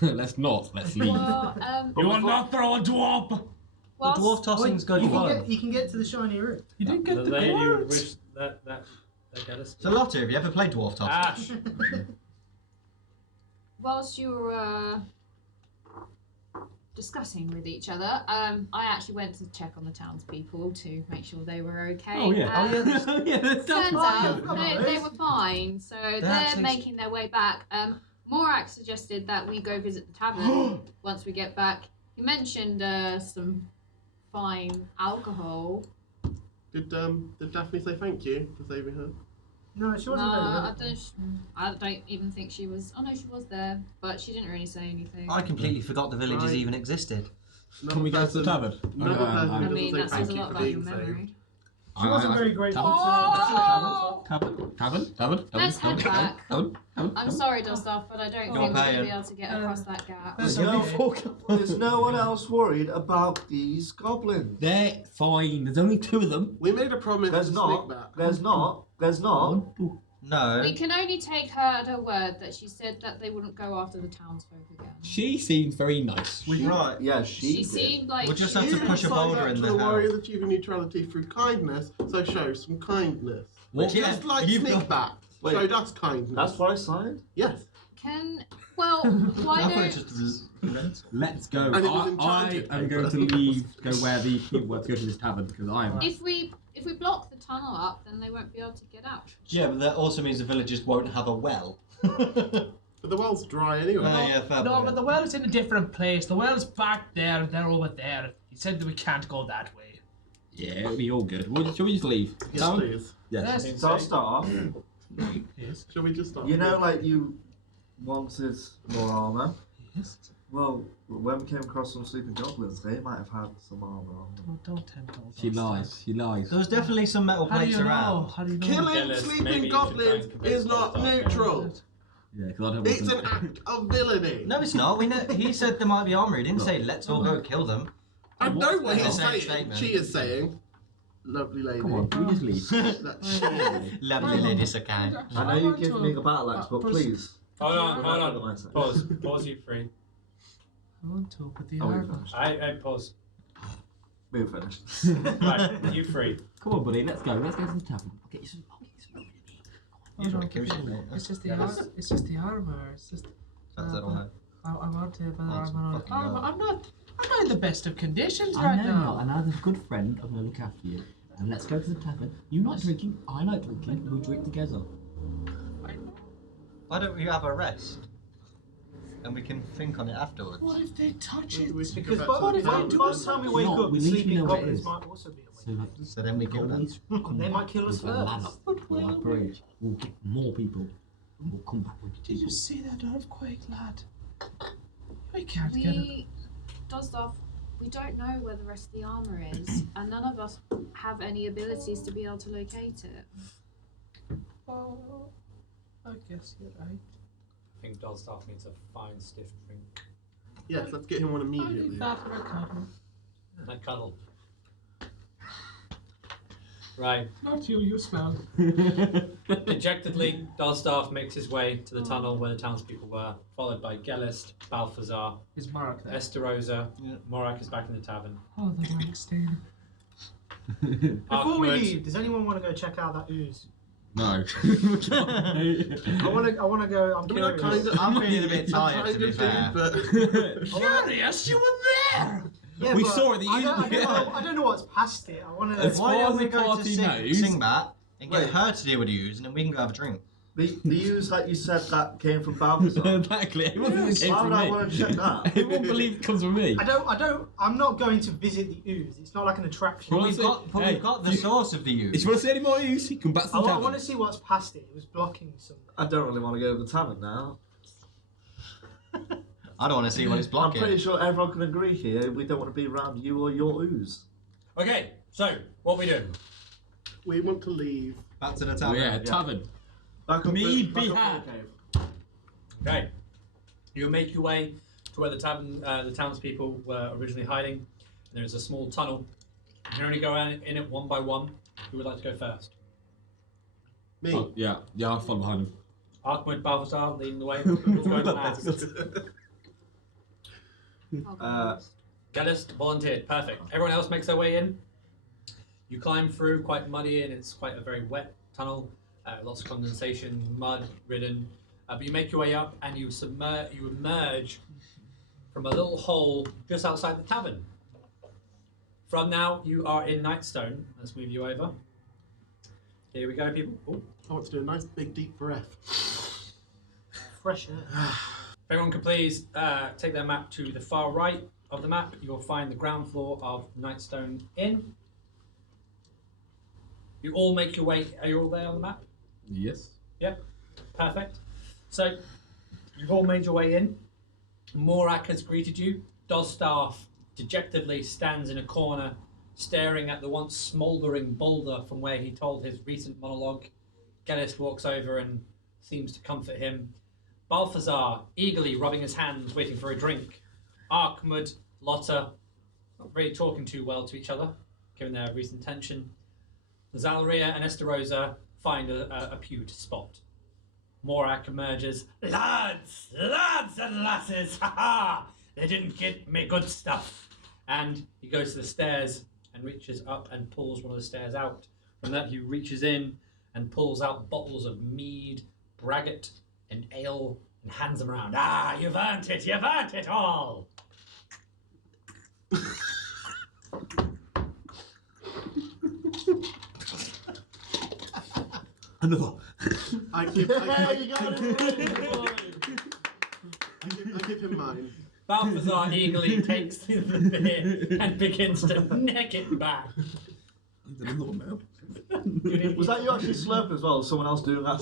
Let's not. Let's leave. Well, You will not throw a dwarf. The whilst- dwarf tossing's good You fun. can get to the shiny room. You didn't get the lady would cards. wish that Gellest. So Lotta, have you ever played dwarf tossing? Ash. whilst you were discussing with each other, I actually went to check on the townspeople to make sure they were okay. Oh yeah. Yeah. That's Turns out come on, they Liz. were fine, so they're actually- making their way back. Morak suggested that we go visit the tavern once we get back. He mentioned some fine alcohol. Did Daphne say thank you for saving her? No, she No, wasn't very I ready. don't even think she was. Oh no, she was there, but she didn't really say anything. I completely forgot the villages Right. even existed. Can we go to the tavern? Another person I who doesn't mean, say that thank says a you lot for about your being memory. saved. She wasn't very grateful to Let's head back. I'm sorry, Dosdarth, but I don't You're think we're going to paying. be able to get across that gap. There's no one else worried about these goblins. They're fine. There's only 2 of them. We made a promise There's to not. sneak back. There's not. There's not. No. We can only take her at her word that she said that they wouldn't go after the townsfolk again. She seems very nice. Right. Yeah, She did. seemed like We'll just she have to You push a signed boulder up in to the the hell. Warriors achieving neutrality through kindness, so show some kindness. What? Just like you've sneak got- back. Wait. Showed us kindness. That's what I signed? Yes. can. Well, why I thought it don't? just rental. Let's go. And it was I enchanted am going to leave. Go where the people were to go to this tavern because I am. If we block the tunnel up, then they won't be able to get out. Yeah, but that also means the villagers won't have a well. But the well's dry anyway. yeah, fair No, point. but the well is in a different place. The well's back there, they're over there. He said that we can't go that way. Yeah, it'll be all good. Shall we just leave? Yes, Tavern? please. Yes. Yes. So I'll start off. Yes. Shall we just start? You know, like you wanted more armour. Yes. Well, when we came across some sleeping goblins, they might have had some armour on them. Don't tempt us. She lies. She lies. There was definitely some metal How do plates you know? around. How do you know? Killing Gellest, maybe sleeping you should try goblins and convince is not Balthazar. neutral. Yeah, because I don't. It's want an act of villainy. No, it's not. We know. He said there might be armour. He didn't say let's all go kill them. I know what the he's same saying. statement? She is saying, lovely lady. Come on, can we just leave? That she is. Lovely lady Sakai. I know you give me a battle axe, but please. Hold on, remember hold the on. mindset. Pause, you free. I want to, but the Oh, we armor. finished. I pause. We were finished. Right, you free. Come on, buddy. Let's go. Let's go to the tavern. I'll get you some. Oh, no, Give us some, it's just the Yeah, armor. It's just the armor. It's just. That's it, all. I want to, but That's I'm not. fucking I'm not in the best of conditions I right know now. not, and as a good friend, I'm going to look after you. And let's go to the tavern. You like drinking, I like drinking. We'll drink together. Why don't we have a rest? And we can think on it afterwards. What if they touch it? We should Because go back by to the the town. time we wake No, up, we the need to sleeping know where it goblins is. might also be So, awake. So then we kill them. always come They back might kill us with a ladder first. or a bridge. We'll get more people. And we'll come back with Did people. you see that earthquake, lad? We can't get it. We, Dosdarth, we don't know where the rest of the armor is, and none of us have any abilities to be able to locate it. Oh, I guess you're right. I think Dosdarth needs a fine stiff drink. Yes, let's get him one I immediately. need that for a cuddle. And a cuddle. Right. Not you, you smell. Dejectedly, Dosdarth makes his way to the tunnel where the townspeople were, followed by Gellest, Balthazar, Is Mark there? Esterosa. Yeah. Morak is back in the tavern. Oh, the rank stain. Before we Ark-Mud. leave, does anyone want to go check out that ooze? No. I want to go. I'm curious. I'm feeling a bit tired, to be fair. Curious, you were there. Yeah, We but saw it. I don't know what's past it. I want to. As Why far don't as we the go to party knows- sing that and get Wait. her to deal with the use, and then we can go have a drink. The use that you said that came from Balthazar. Exactly. It wasn't it came Why from would I me. want to check that? It won't believe it comes from me. I'm not going to visit the ooze. It's not like an attraction. Well, We've got the source of the use. If you want to see any more use, you come back to the I tavern. want to see what's past it. It was blocking some. I don't really want to go to the tavern now. I don't want to see what it's I'm blocking. pretty sure everyone can agree here. We don't want to be around you or your ooze. Okay, so what we doing? We want to leave. Back to the Oh, tavern. yeah, tavern. Back up Me back be up had. the cave. Okay, you make your way to where the tavern, the townspeople were originally hiding. There's a small tunnel. You can only go in it one by one. Who would like to go first? Me. Oh, yeah, I'll follow behind him. Ark-Mud, Balthazar leading the way. Who's going last? Gellest volunteered. Perfect. Everyone else makes their way in. You climb through, quite muddy, and it's quite a very wet tunnel. Lots of condensation, mud ridden. But you make your way up, and you emerge from a little hole just outside the tavern. From now, you are in Nightstone. Let's move you over. Here we go, people. Ooh. I want to do a nice big deep breath. Fresh air. If everyone could please take their map to the far right of the map, you will find the ground floor of Nightstone Inn. You all make your way. Are you all there on the map? Yes. Yep. Perfect. So, you've all made your way in. Morak has greeted you. Dosdarth dejectedly stands in a corner, staring at the once smouldering boulder from where he told his recent monologue. Gellest walks over and seems to comfort him. Balthazar, eagerly rubbing his hands, waiting for a drink. Ark-Mud, Lotta, not really talking too well to each other, given their recent tension. Zalryia and Esterosa find a pew to spot. Morak emerges. Lads and lasses, ha ha! They didn't get me good stuff. And he goes to the stairs and reaches up and pulls one of the stairs out. From that, he reaches in and pulls out bottles of mead, braggot, and ale and hands them around. Ah, you've earned it all! Another. I give him mine. Balthazar eagerly takes the beer and begins to neck it back. Another one now. Was that you actually slurping as well? Or someone else doing that?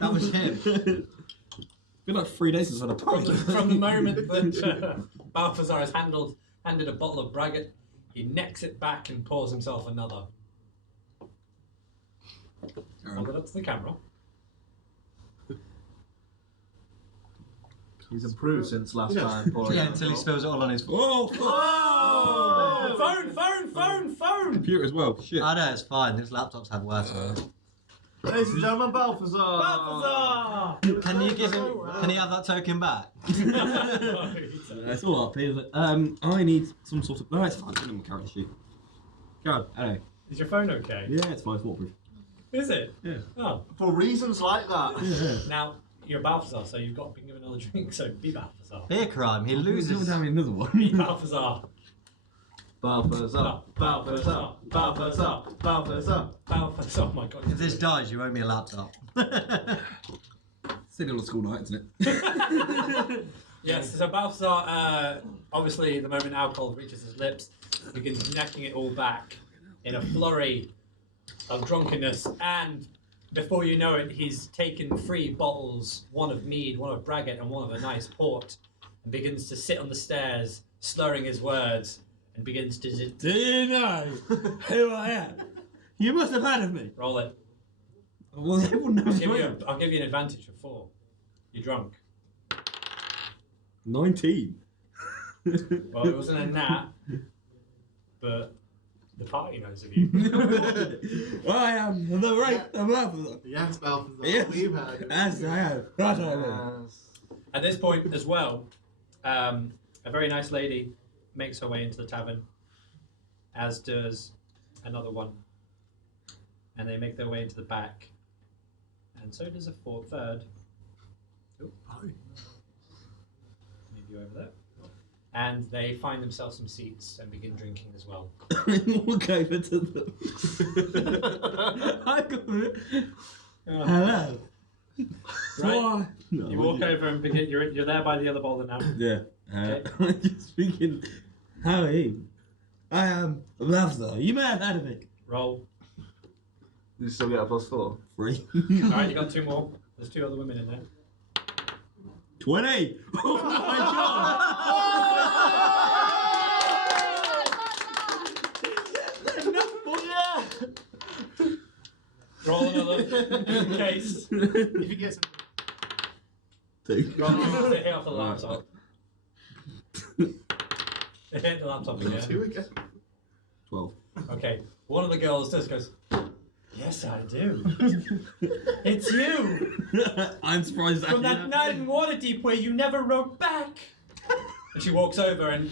That was him. It's been like 3 days since I had a pint. From the moment that Balthazar has handed a bottle of braggot, he necks it back and pours himself another. Hold it up to the camera. He's improved since last Yeah. time. Yeah, until he spills it all on his. Oh, Oh! Phone! computer as well. Shit. I know, it's fine. This laptop's had worse. Ladies and gentlemen, Balthazar! Balthazar! Can you give him? Can he have that token back? It's all up here. I need some sort of. No, it's fine. It's in my character sheet. Go on. Hello. Is your phone okay? Yeah, it's fine. It's waterproof. Is it? Yeah. Oh. For reasons like that. Yeah. Now, you're Balthazar, so you've got to be given another drink, so be Balthazar. Beer crime. He Loses. loses. Down another one. Be Balthazar. Balthazar, Balthazar, Balthazar, Balthazar. Balthazar, oh my god. If this dies, you owe me a laptop. Silly on a school night, isn't it? Yes, so Balthazar, obviously, the moment alcohol reaches his lips, begins necking it all back in a flurry of drunkenness, and before you know it, he's taken 3 bottles, one of mead, one of braggot, and one of a nice port, and begins to sit on the stairs, slurring his words, and begins to Do you know who I am? You must have heard of me. roll it. Well, everyone knows who I am. I'll give you an advantage for 4. You're drunk. 19. Well, it wasn't a nat, but the party knows of you. I am the right Balthazar. Yes, Balthazar. Yes. We've had it. As I am. Right, I am. At this point as well, a very nice lady makes her way into the tavern, as does another one. and they make their way into the back. And so does a third. Oh. Maybe you over there. And they find themselves some seats and begin drinking as well. Walk over to them. I got it. Hello. Right. No, You walk over and begin. You're there by the other boulder now. Yeah. Okay. I'm just thinking, how are you? I am Balthazar. You may have heard of it. Roll. You still get a +4. 3. Alright, you got 2 more. There's 2 other women in there. 20. Oh my god! Roll another in case. If he gets 2. Roll to hit off the laptop. They hit the laptop again. 2 again. 12. Okay, one of the girls just goes, "Yes, I do. It's you I'm surprised that from that night in Waterdeep where you never wrote back." And she walks over and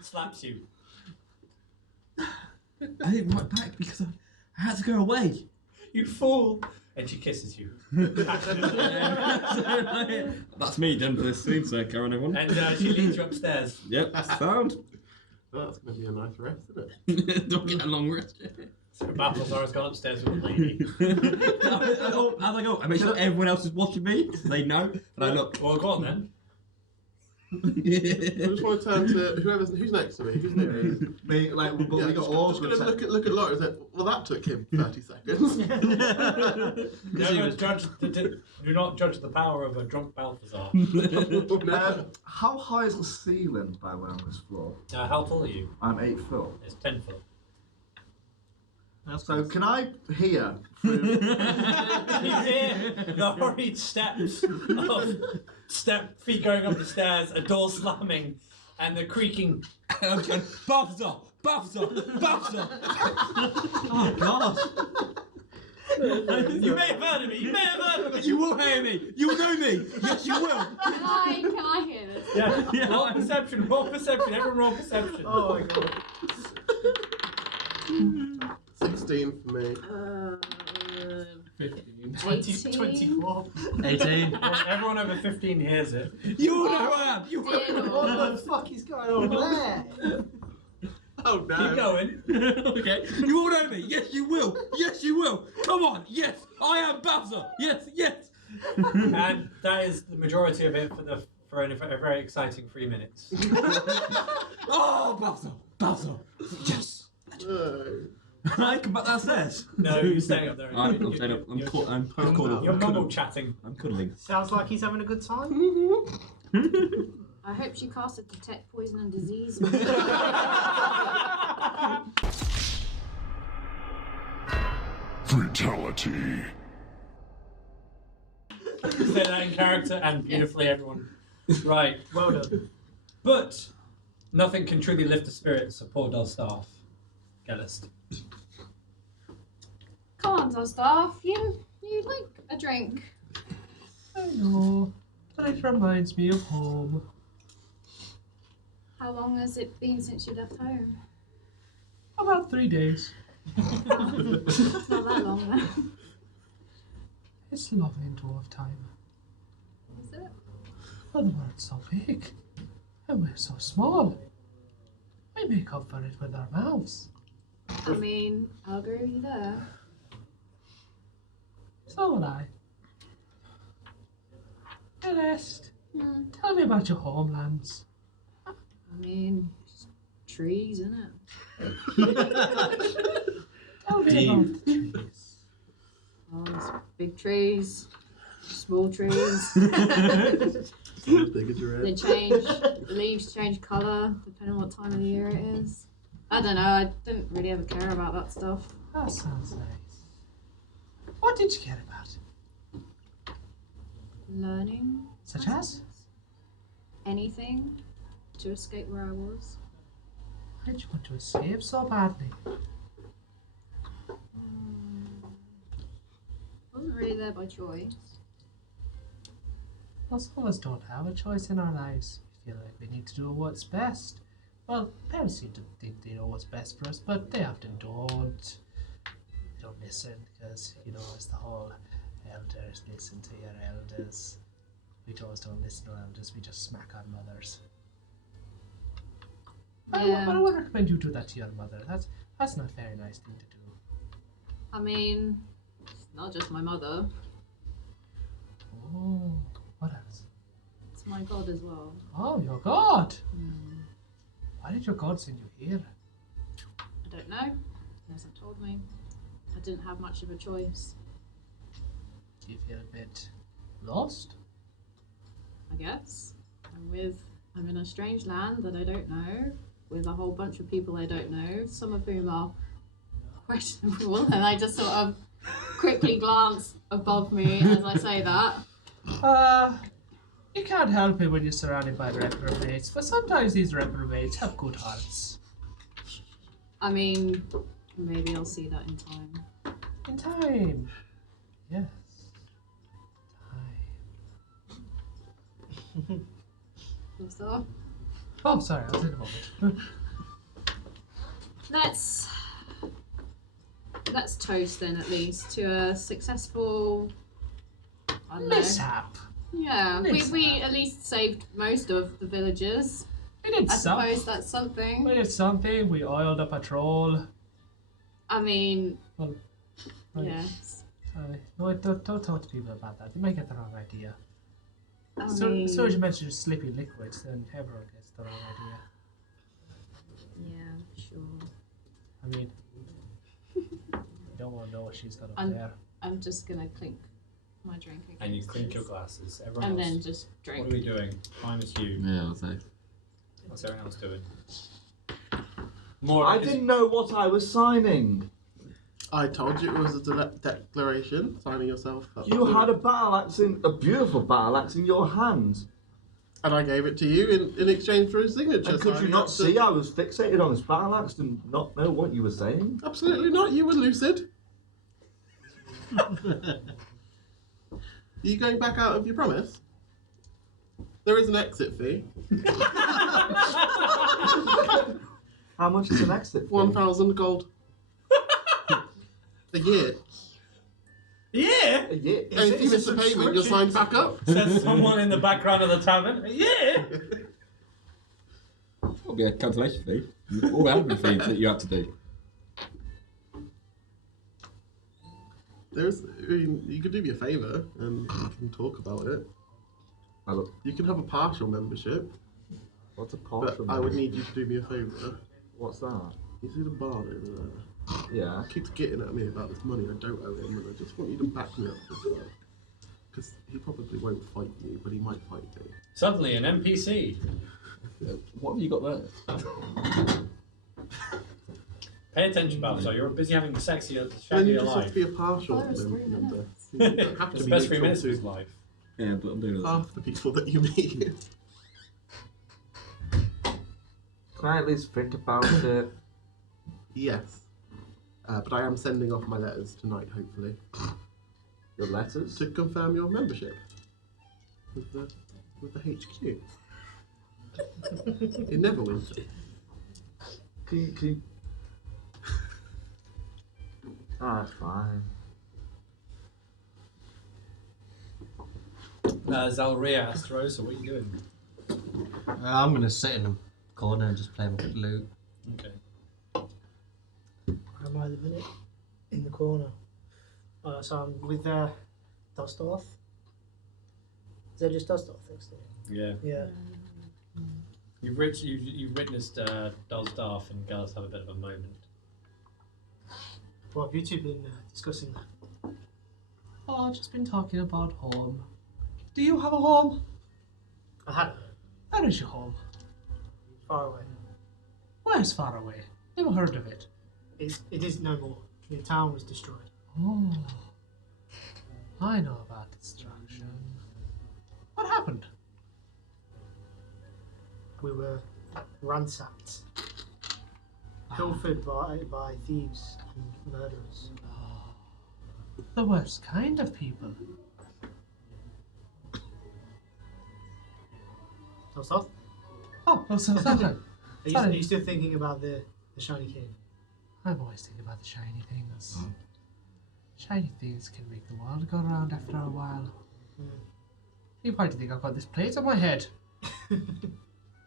slaps you. I didn't write back because I had to go away. You fool! And she kisses you. That's me done for this scene, sir, Karen, everyone. And she leads you upstairs. Yep, sound. Well, that's going to be a nice rest, isn't it? Don't get a long rest. So Balthazar has gone upstairs with the lady. As I go, I make sure everyone else is watching me, so they know, and I look. Well, go on then. I just want to turn to who's next to me. Who's next to me? Me, like, we got just all going to look at Lotta and say, well, that took him 30 seconds. Never do not judge the power of a drunk Balthazar. How high is the ceiling, by the way, on this floor? How tall are you? I'm 8 foot. It's 10 foot. So can I hear through... You hear the hurried steps of feet going up the stairs, a door slamming, and the creaking. Balthazar! Balthazar! Balthazar! Oh, God. You may have heard of me. You may have heard of me. You will hear me. You will know me. Yes, you will. Can I hear this? Yeah. Roll perception. Roll perception. Everyone roll perception. Oh my god. 16 for me. 15. 18. 24. 18. Everyone over 15 hears it. You will know who I am. You will. Dear What Lord. the fuck is going on there? Oh no. Keep going. Okay. You will know me. Yes, you will. Yes, you will. Come on. Yes, I am Balthazar. Yes, yes. And that is the majority of it for a very exciting 3 minutes. Oh, Balthazar. Balthazar. Yes. I come back downstairs. No, you're staying up there. I'm staying up. I'm cuddling. You're mumble chatting. I'm cuddling. Sounds like he's having a good time. I hope she casted detect poison and disease. Fatality. Say that in character and beautifully, everyone. Right. Well done. But nothing can truly lift the spirits of poor Dosdarth. Gellest. Come on, Dosdarth. You like a drink. I know, but it reminds me of home. How long has it been since you left home? About 3 days. It's not that long though. It's lovely in dwarf time. Is it? Well, the world's so big, and we're so small. We make up for it with our mouths. I mean, I'll agree with you there. So will I. Gellest, Hmm. tell me about your homelands. I mean, just trees, innit? Tell me Deep. about the trees. Oh, there's big trees, small trees. As big as your They head. change, the leaves change colour depending on what time of the year it is. I don't know, I didn't really ever care about that stuff. That sounds nice. What did you care about? Learning. Such as? Anything to escape where I was. Why did you want to escape so badly? Wasn't really there by choice. Most of us don't have a choice in our lives. We feel like we need to do what's best. Well, parents seem to think they know what's best for us, but they often don't. We don't listen because, you know, it's the whole elders listen to your elders. We just don't listen to elders, we just smack our mothers. Yeah. But I would recommend you do that to your mother. That's not a very nice thing to do. I mean, it's not just my mother. Oh, what else? It's my god as well. Oh, your god! Hmm. Why did your god send you here? I don't know. He hasn't told me. I didn't have much of a choice. Do you feel a bit lost? I guess. I'm in a strange land that I don't know, with a whole bunch of people I don't know, some of whom are questionable, and I just sort of quickly glance above me as I say that. You can't help it when you're surrounded by reprobates, but sometimes these reprobates have good hearts. I mean, maybe I'll see that in time. In time. Yes. Time. So, Oh, sorry, I was in a moment. let's toast then, at least, to a successful, I don't know. Mishap. Yeah, we Mishap. at least saved most of the villagers. We did I something. suppose that's something. We did something. We oiled a patrol. I mean, Well, right. yes. No, don't talk to people about that. They might get the wrong idea. I So mean, as soon as you mention slippy liquids, then everyone gets the wrong idea. yeah, sure. I mean, you don't want to know what she's got up there. I'm just gonna clink my drink again. And you clink your glasses. Everyone And else. then just drink. What are we doing? Time is you. Yeah, I'll say. What's everyone else doing? I didn't know what I was signing. I told you it was a declaration, signing yourself up. You to- had a beautiful battle axe in your hand. And I gave it to you in exchange for his signature. And could you signing not up to- see I was fixated on this battle axe and not know what you were saying? Absolutely not. You were lucid. Are you going back out of your promise? There is an exit fee. How much is an exit fee? 1,000 gold. A year. Yeah! A year? And if you miss the payment, you're signed back up. Says someone in the background of the tavern. Yeah! That'll be a cancellation fee. All the admin fees that you have to do. You could do me a favour and we can talk about it. Hello. You can have a partial membership, What's a but partial? I would need you to do me a favour. What's that? You see the bard over there? Yeah. He keeps getting at me about this money I don't owe him, and I just want you to back me up this time. Because he probably won't fight you, but he might fight me. Suddenly, an NPC. What have you got there? Pay attention, Balthazar. You're busy having the sexier, Then shaggy you just have life. to be a partial Oh, there's 3 member. minutes. You don't have to It's the be best 3 neutral minutes of to his life. Yeah, but I'm doing it. half the people that you meet. Can I at least think about it? Yes. But I am sending off my letters tonight, hopefully, Your letters? to confirm your membership with the HQ in Neverwinter. Can you... Ah, that's fine. Zalryia asks Rosa, what are you doing? I'm going to sit in a corner and just play my flute. Okay. Where am I at the minute? In the corner. So I'm with Dosdarth. Is that just Dosdarth next to me? Yeah. Yeah. You've witnessed Dosdarth and Gellest have a bit of a moment. What have you two been discussing? Oh, I've just been talking about home. Do you have a home? I had Where is your home? far away. Where's far away? Never heard of it. It is no more. The town was destroyed. Oh, I know about destruction. What happened? We were ransacked, pilfered by thieves and murderers. The worst kind of people. Dosdarth? Oh, sorry. Are you still thinking about the shiny king? I'm always thinking about the shiny things. Shiny things can make the world go round after a while. You might think I've got this plate on my head.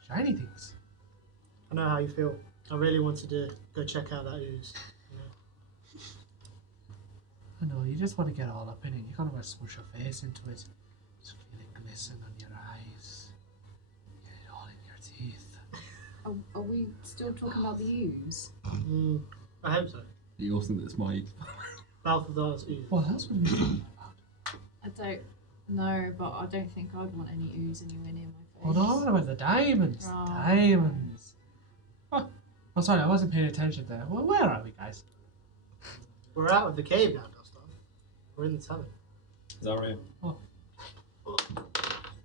Shiny things. I know how you feel. I really wanted to go check out that ooze. I know, you just want to get all up in it. You gotta smush your face into it. Just feel it glisten on your eyes. Get it all in your teeth. Are we still talking about the ooze? I hope so. You all think that's my... Balthazar's ooze. What else would we be talking about? I don't know, but I don't think I'd want any ooze anywhere near my face. Oh no, what about the diamonds? Oh. The diamonds. Oh, sorry, I wasn't paying attention there. Well, where are we, guys? We're out of the cave now, Dosdarth. We're in the tavern. Zalryia. Oh.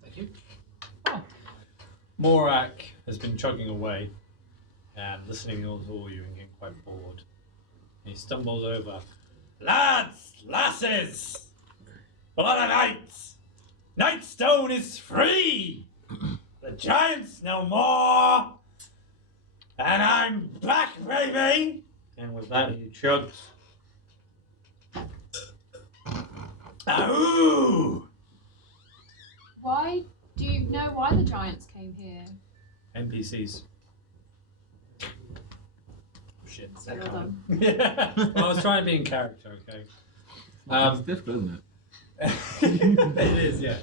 Thank you. Oh. Morak has been chugging away and listening to all you and getting quite bored. He stumbles over. Lads, lasses, blood of knights, Nightstone is free. The giants no more, and I'm back, baby. And with that, he chugs. Ahoo! Why do you know why the giants came here? NPCs. Shit. So well done. Yeah. Well, I was trying to be in character, okay? It's difficult, isn't it? It is, yeah.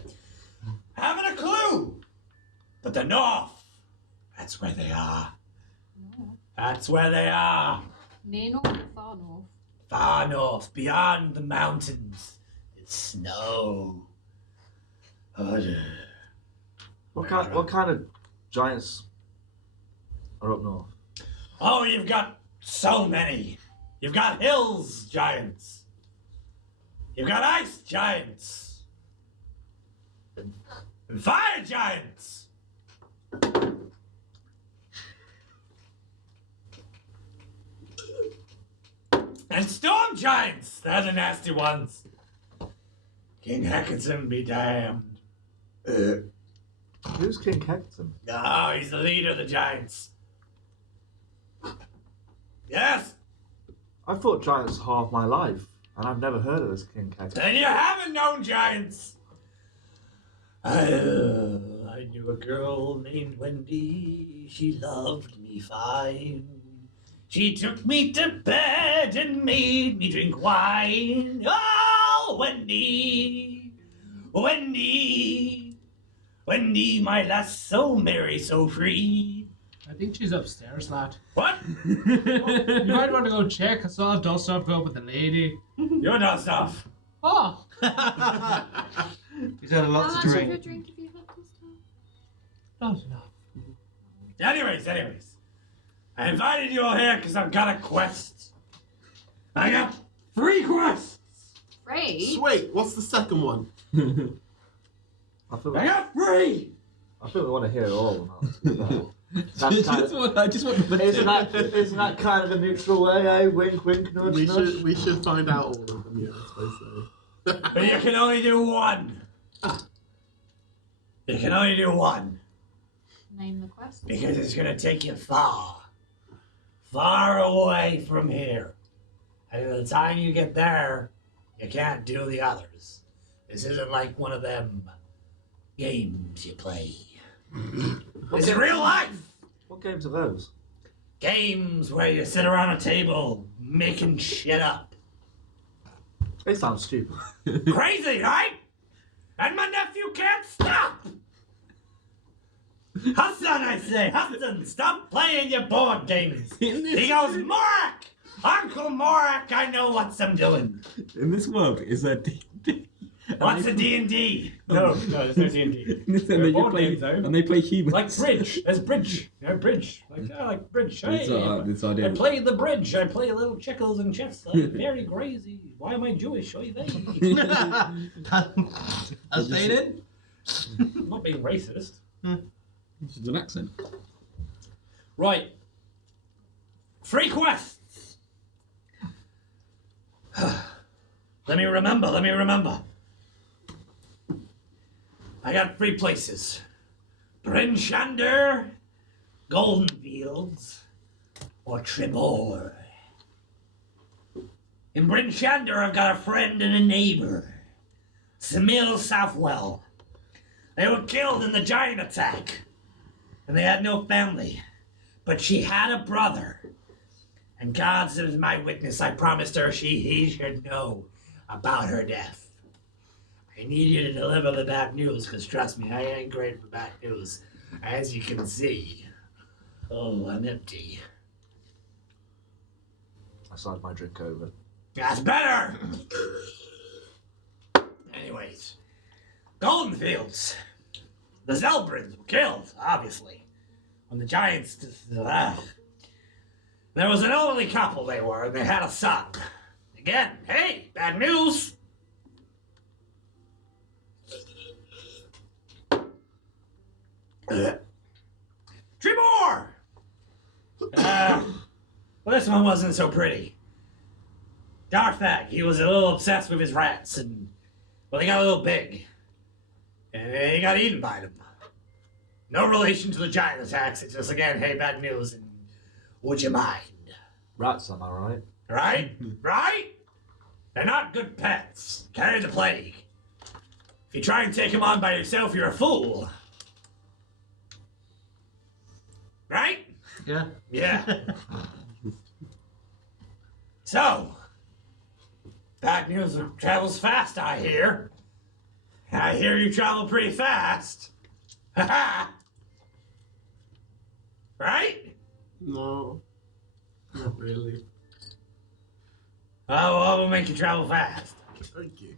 Haven't a clue! But the north, that's where they are. No. That's where they are. Near north or far north? Far north, beyond the mountains. It's snow. Oh, yeah. What kind of giants are up north? Oh, you've got so many. You've got hills giants. You've got ice giants. And fire giants. And storm giants. They're the nasty ones. King Hecate be damned. Who's King Hector? No, he's the leader of the giants. Yes. I thought giants half my life, and I've never heard of this King Hector. Then you haven't known giants. I knew a girl named Wendy. She loved me fine. She took me to bed and made me drink wine. Oh, Wendy, Wendy, Wendy, my lass, so merry, so free. I think she's upstairs, lad. What? You might want to go check. I saw Dosdarth go up with the lady. You're not stuff. Oh! He's had a How lot much to of your drink. drink have you had this time? Not enough. Anyways. I invited you all here because I've got a quest. I got 3 quests. Free? Wait, what's the second one? I feel I got 3. we want to hear it all. That's kind of, I just want the isn't that kind of a neutral way, eh? Wink, wink, nudge, nudge. We should find out all of them, yeah, I suppose so. But you can only do 1. You can only do 1 Name the quest. because it's going to take you far away from here. And by the time you get there, you can't do the others. This isn't like one of them games you play. It's in real life. What games are those? Games where you sit around a table making shit up. They sound stupid. Crazy, right? And my nephew can't stop. Hassan, I say, Hassan, stop playing your board games. He goes, Morak! Uncle Morak, I know what I'm doing. In this world, is there D&D? What's a D&D? No, there's no D&D. And They're they board play, games, though. and they play humans. Like bridge. There's bridge. You know, bridge. Like bridge. It's I idea. play the bridge. I play little checkers and chess. I'm very crazy. Why am I Jewish? Oy vey. As stated. I'm not being racist. This is an accent. Right. 3 quests. Let me remember. I got 3 places. Bryn Shander, Golden Fields, or Tribor. In Bryn Shander, I've got a friend and a neighbor. Samil Southwell. They were killed in the giant attack. And they had no family. But she had a brother. And God's is my witness. I promised her he should know about her death. I need you to deliver the bad news, because trust me, I ain't great for bad news. As you can see. Oh, I'm empty. I slide my drink over. That's better! Anyways, Goldenfields. The Zelbrins were killed, obviously. When the giants... There was an elderly couple they were, and they had a son. Again, hey, bad news! Tribor! Well, this one wasn't so pretty. Darthag, he was a little obsessed with his rats, and, well, they got a little big. And he got eaten by them. No relation to the giant attacks, it's just, again, hey, bad news, and would you mind? Rats, am I right? Right? Right? They're not good pets. Carry the plague. If you try and take them on by yourself, you're a fool. Right? Yeah. Yeah. So, bad news travels fast, I hear. I hear you travel pretty fast. Ha ha! Right? No, not really. Oh, well, we'll make you travel fast. Thank you.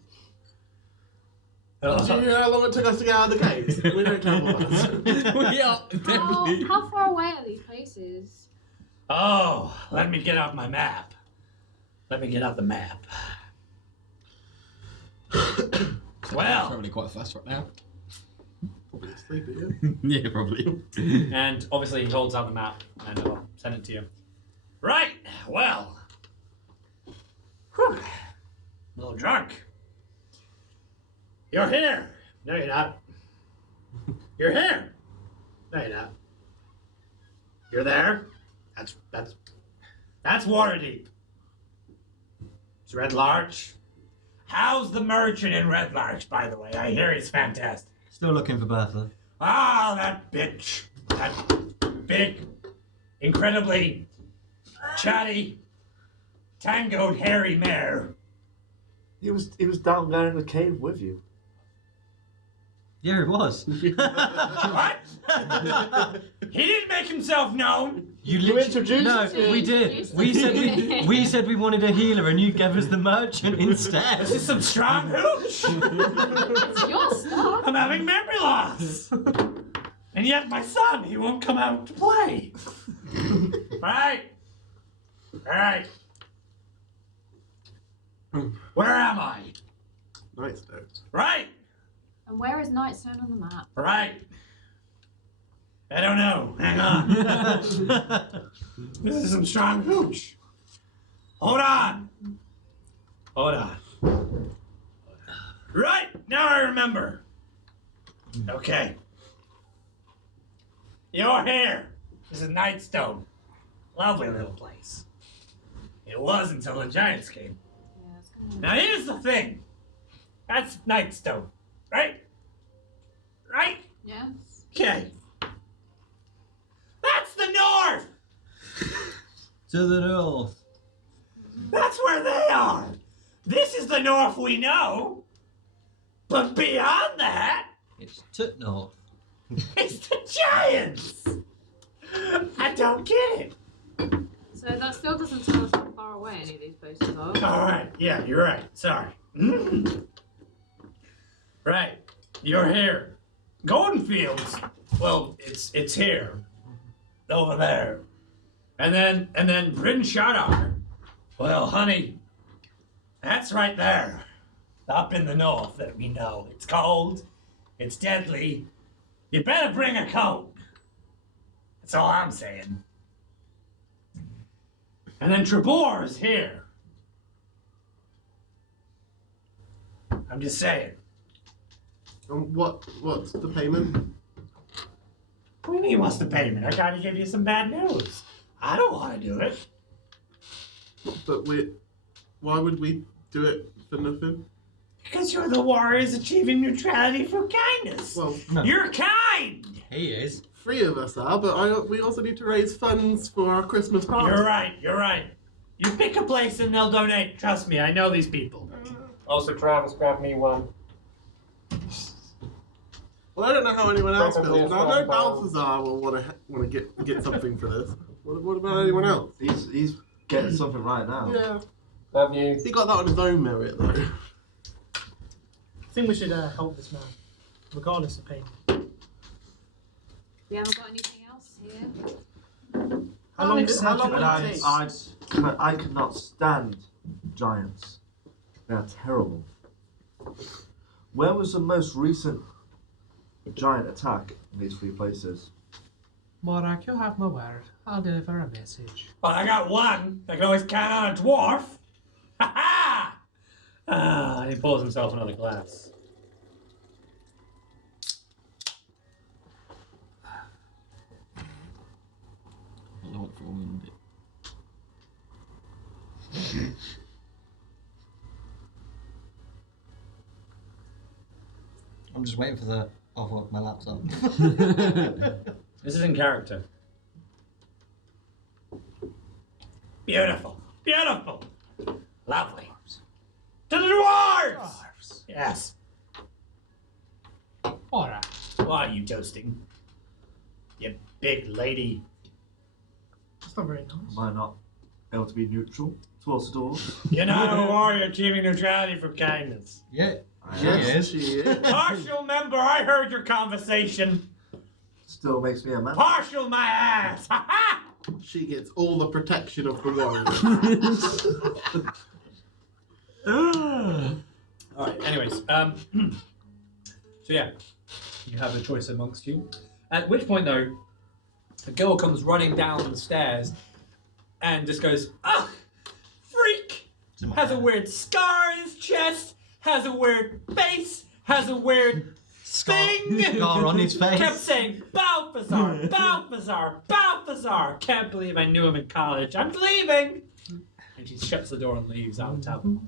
Oh. Do you know how long it took us to get out of the cave? We don't travel fast. We are definitely. How far away are these places? Oh, let me get out my map. Let me get out the map. Well, Probably quite fast right now. Probably asleep, are you? Yeah, probably. And obviously he holds out the map and I'll send it to you. right, well. Whew. A little drunk. You're here. No, you're not. You're here. No, you're not. You're there. That's Waterdeep. It's Red Larch. How's the merchant in Red Larch, by the way? I hear he's fantastic. Still looking for Bertha. Ah, that bitch. That big, incredibly chatty, tangoed, hairy mare. He was down there in the cave with you. Yeah, it was. What? He didn't make himself known. You introduced No, me. we did. We said we wanted a healer, and you gave us the merchant instead. This is some strong hooch. It's your stuff. I'm having memory loss. And yet my son, he won't come out to play. Right? Alright. Where am I? Nightstone. Right? And where is Nightstone on the map? Right. I don't know. Hang on. This is some strong hooch. Hold on. Hold on. Right, now I remember. Okay. You're here. This is Nightstone. Lovely little place. It was until the giants came. Yeah, it's gonna... Now here's the thing. That's Nightstone. Right? Right? Yes. Okay. That's the north! To the north. That's where they are! This is the north we know! But beyond that, It's to north. it's the giants! I don't get it. So that still doesn't tell us how far away any of these places are. Alright, yeah, you're right. Sorry. Right. You're here. Goldenfields. Well, it's here. Over there. And then Bryn Shander. Well, honey, that's right there. Up in the north that we know. It's cold. It's deadly. You better bring a coat. That's all I'm saying. And then Trebor is here. I'm just saying. What's the payment? What do you mean, what's the payment? I gotta give you some bad news. I don't want to do it. But Why would we do it for nothing? Because you're the warriors achieving neutrality through kindness. Well, You're kind! He is. 3 of us are, but we also need to raise funds for our Christmas party. You're right. You pick a place and they'll donate. Trust me, I know these people. Also, Travis, grab me one. Well, I don't know how anyone else Preferably feels, a but I know front Balthazar will want to get something for this. What about anyone else? He's getting something right now. Yeah. Love you. He got that on his own merit, though. I think we should help this man, regardless of pain. We haven't got anything else here. How long And will it take? I cannot stand giants. They are terrible. Where was the most recent giant attack in these 3 places? Morak, you have my word. I'll deliver a message. Well, I got one. I can always count on a dwarf. Ha ha! And he pours himself another glass. I'm just waiting for the. Oh, fuck, my laptop. This is in character. Beautiful. Beautiful. Lovely. To the dwarves! Yes. Alright. Why are you toasting? You big lady. That's not very nice. Am I not able to be neutral towards the doors? You're not a warrior achieving neutrality for kindness. Yeah. Yes, she is. Partial member, I heard your conversation. Still makes me a man. Partial my ass. Ha ha! She gets all the protection of the warrior. Alright, anyways. So yeah, you have a choice amongst you. At which point, though, a girl comes running down the stairs and just goes, ah! Freak! Has a weird scar in his chest, has a weird face, has a weird thing! Scar on his face. Kept saying, Balthazar, Balthazar, Balthazar! Can't believe I knew him in college. I'm leaving! And she shuts the door and leaves out of town.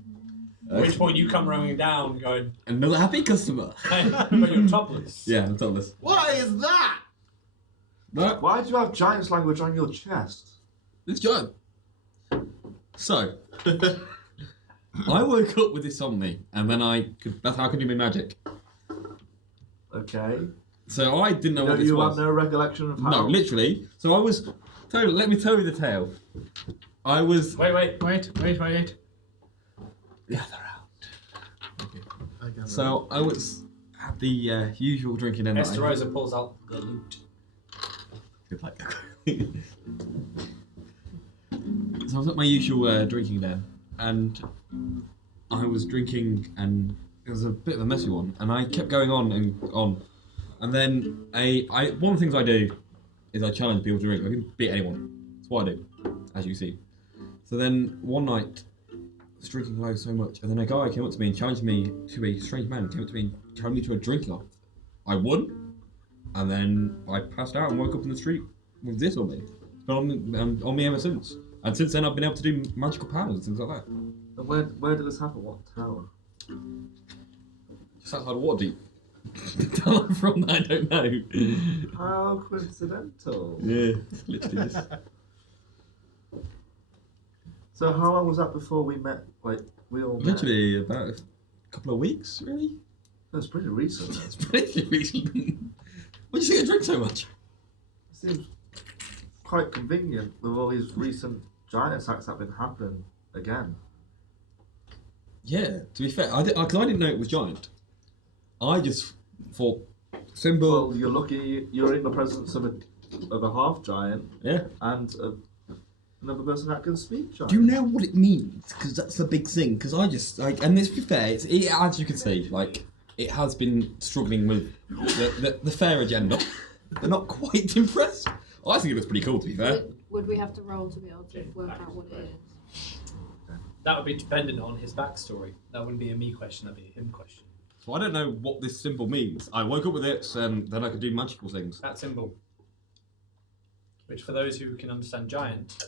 At which point you come running down going, Another happy customer. hey, but you're topless. Yeah, I'm topless. What is that? No, Why do you have giant's language on your chest? it's giant. So, I woke up with this on me, and then that's how I could do my magic. Okay. So I didn't know No, what this you was. have no recollection of how. No, literally. So I was. Let me tell you the tale. I was. Wait. Yeah, they're out. I gather. So I was at the usual drinking end. Esther Rosa pulls out the loot. So I was at my usual drinking den, and I was drinking, and it was a bit of a messy one, and I kept going on and on, and then one of the things I do is I challenge people to drink. I can beat anyone. That's what I do, as you see. So then one night, I was drinking low so much, and then a guy came up to me and challenged me to a strange man. Came up to me and challenged me to a drinking off. I won, and then I passed out and woke up in the street with this on me. It's been on me ever since. And since then, I've been able to do magical powers and things like that. And where did this happen? What tower? Just outside of Waterdeep. The town I'm from, I don't know. How coincidental. Yeah, literally just. So how long was that before we met? Like we all met? Literally about a couple of weeks, really. That's pretty recent. It's pretty recent. Why do you think I drink so much? Seems quite convenient with all these recent giant attacks that have been happening again. Yeah, to be fair, because I didn't know it was giant. I just thought symbol. Well, you're lucky you're in the presence of a half giant Yeah. and another person that can speak giant. Do you know what it means? Because that's the big thing. Because I just and to be fair, as you can see, it has been struggling with the fair agenda. They're not quite impressed. I think it looks pretty cool, to be fair. Would we have to roll to be able to work out what it is? That would be dependent on his backstory. That wouldn't be a me question, that'd be a him question. So I don't know what this symbol means. I woke up with it, and then I could do magical things. That symbol, which for those who can understand giant,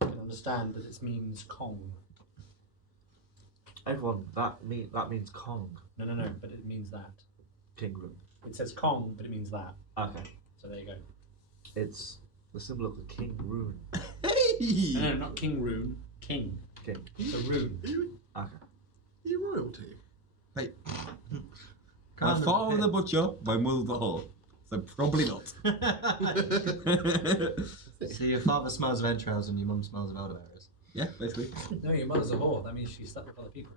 can understand that it means Kong. Everyone, that means Kong. No, but it means that. King rune. It says Kong, but it means that. Okay. So there you go. It's the symbol of the king rune. No, not King Rune. King. King. It's a rune. Okay. Are you royalty? Hey. My father the butcher, my mother the whore. So probably not. So your father smells of entrails and your mum smells of elderberries. Yeah, basically. No, your mother's a whore. That means she slept with other people.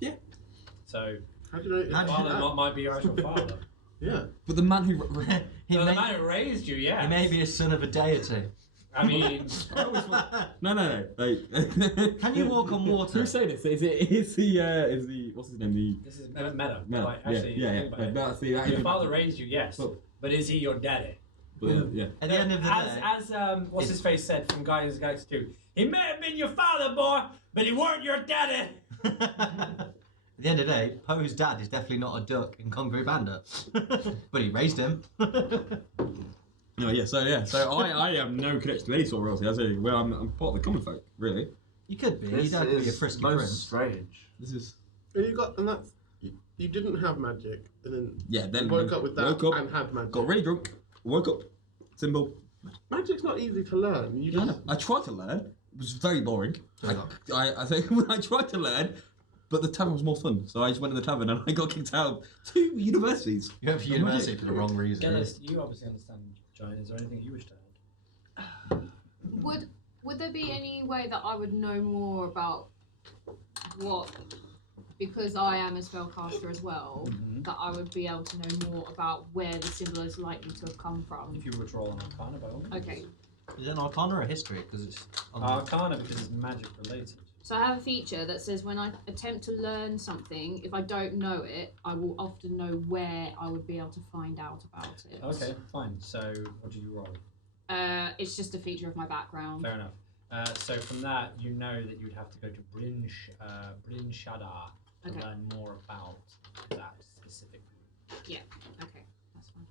Yeah. So, How do you know? your father might be your actual father. Yeah. But the man who... he, No, may, the man who raised you, yeah. he may be a son of a deity. I mean, No. Like, Can you walk on water? Who's saying this? Is the what's his name? this is meta. No, Like, actually, yeah. think about it. That's the, that Your is- father raised you, yes. Oh. But is he your daddy? Yeah. At the end of the day, As what's his face said from Guardians of the Galaxy 2, he may have been your father, boy, but he weren't your daddy. at the end of the day, Poe's dad is definitely not a duck in Kung Fu Panda, but he raised him. No, yeah. So I have no connection to any sort of royalty. I say, well, I'm part of the common folk, really. You could be. This You don't have to be a is frisky most prince. strange. This is And that's you didn't have magic, and then then you woke up with that woke up, and had magic. got really drunk, woke up, symbol. Magic's not easy to learn. You just I tried to learn. It was very boring. Very I think I tried to learn, but the tavern was more fun. So I just went to the tavern and I got kicked out of 2 universities. You went for university for the wrong reason. Gellest, you obviously understand giant. Is there anything you wish to add? Would there be any way that I would know more about what, because I am a spellcaster as well, that I would be able to know more about where the symbol is likely to have come from? If you were to roll an Arcana, by all means. Okay. Is it an Arcana or a history? Because it's on the- Arcana because it's magic related. So I have a feature that says when I attempt to learn something, if I don't know it, I will often know where I would be able to find out about it. Okay, fine. So what did you roll? It's just a feature of my background. Fair enough. So from that, you know that you'd have to go to Bryn Shaddar to Okay. learn more about that specific. Okay, that's fine.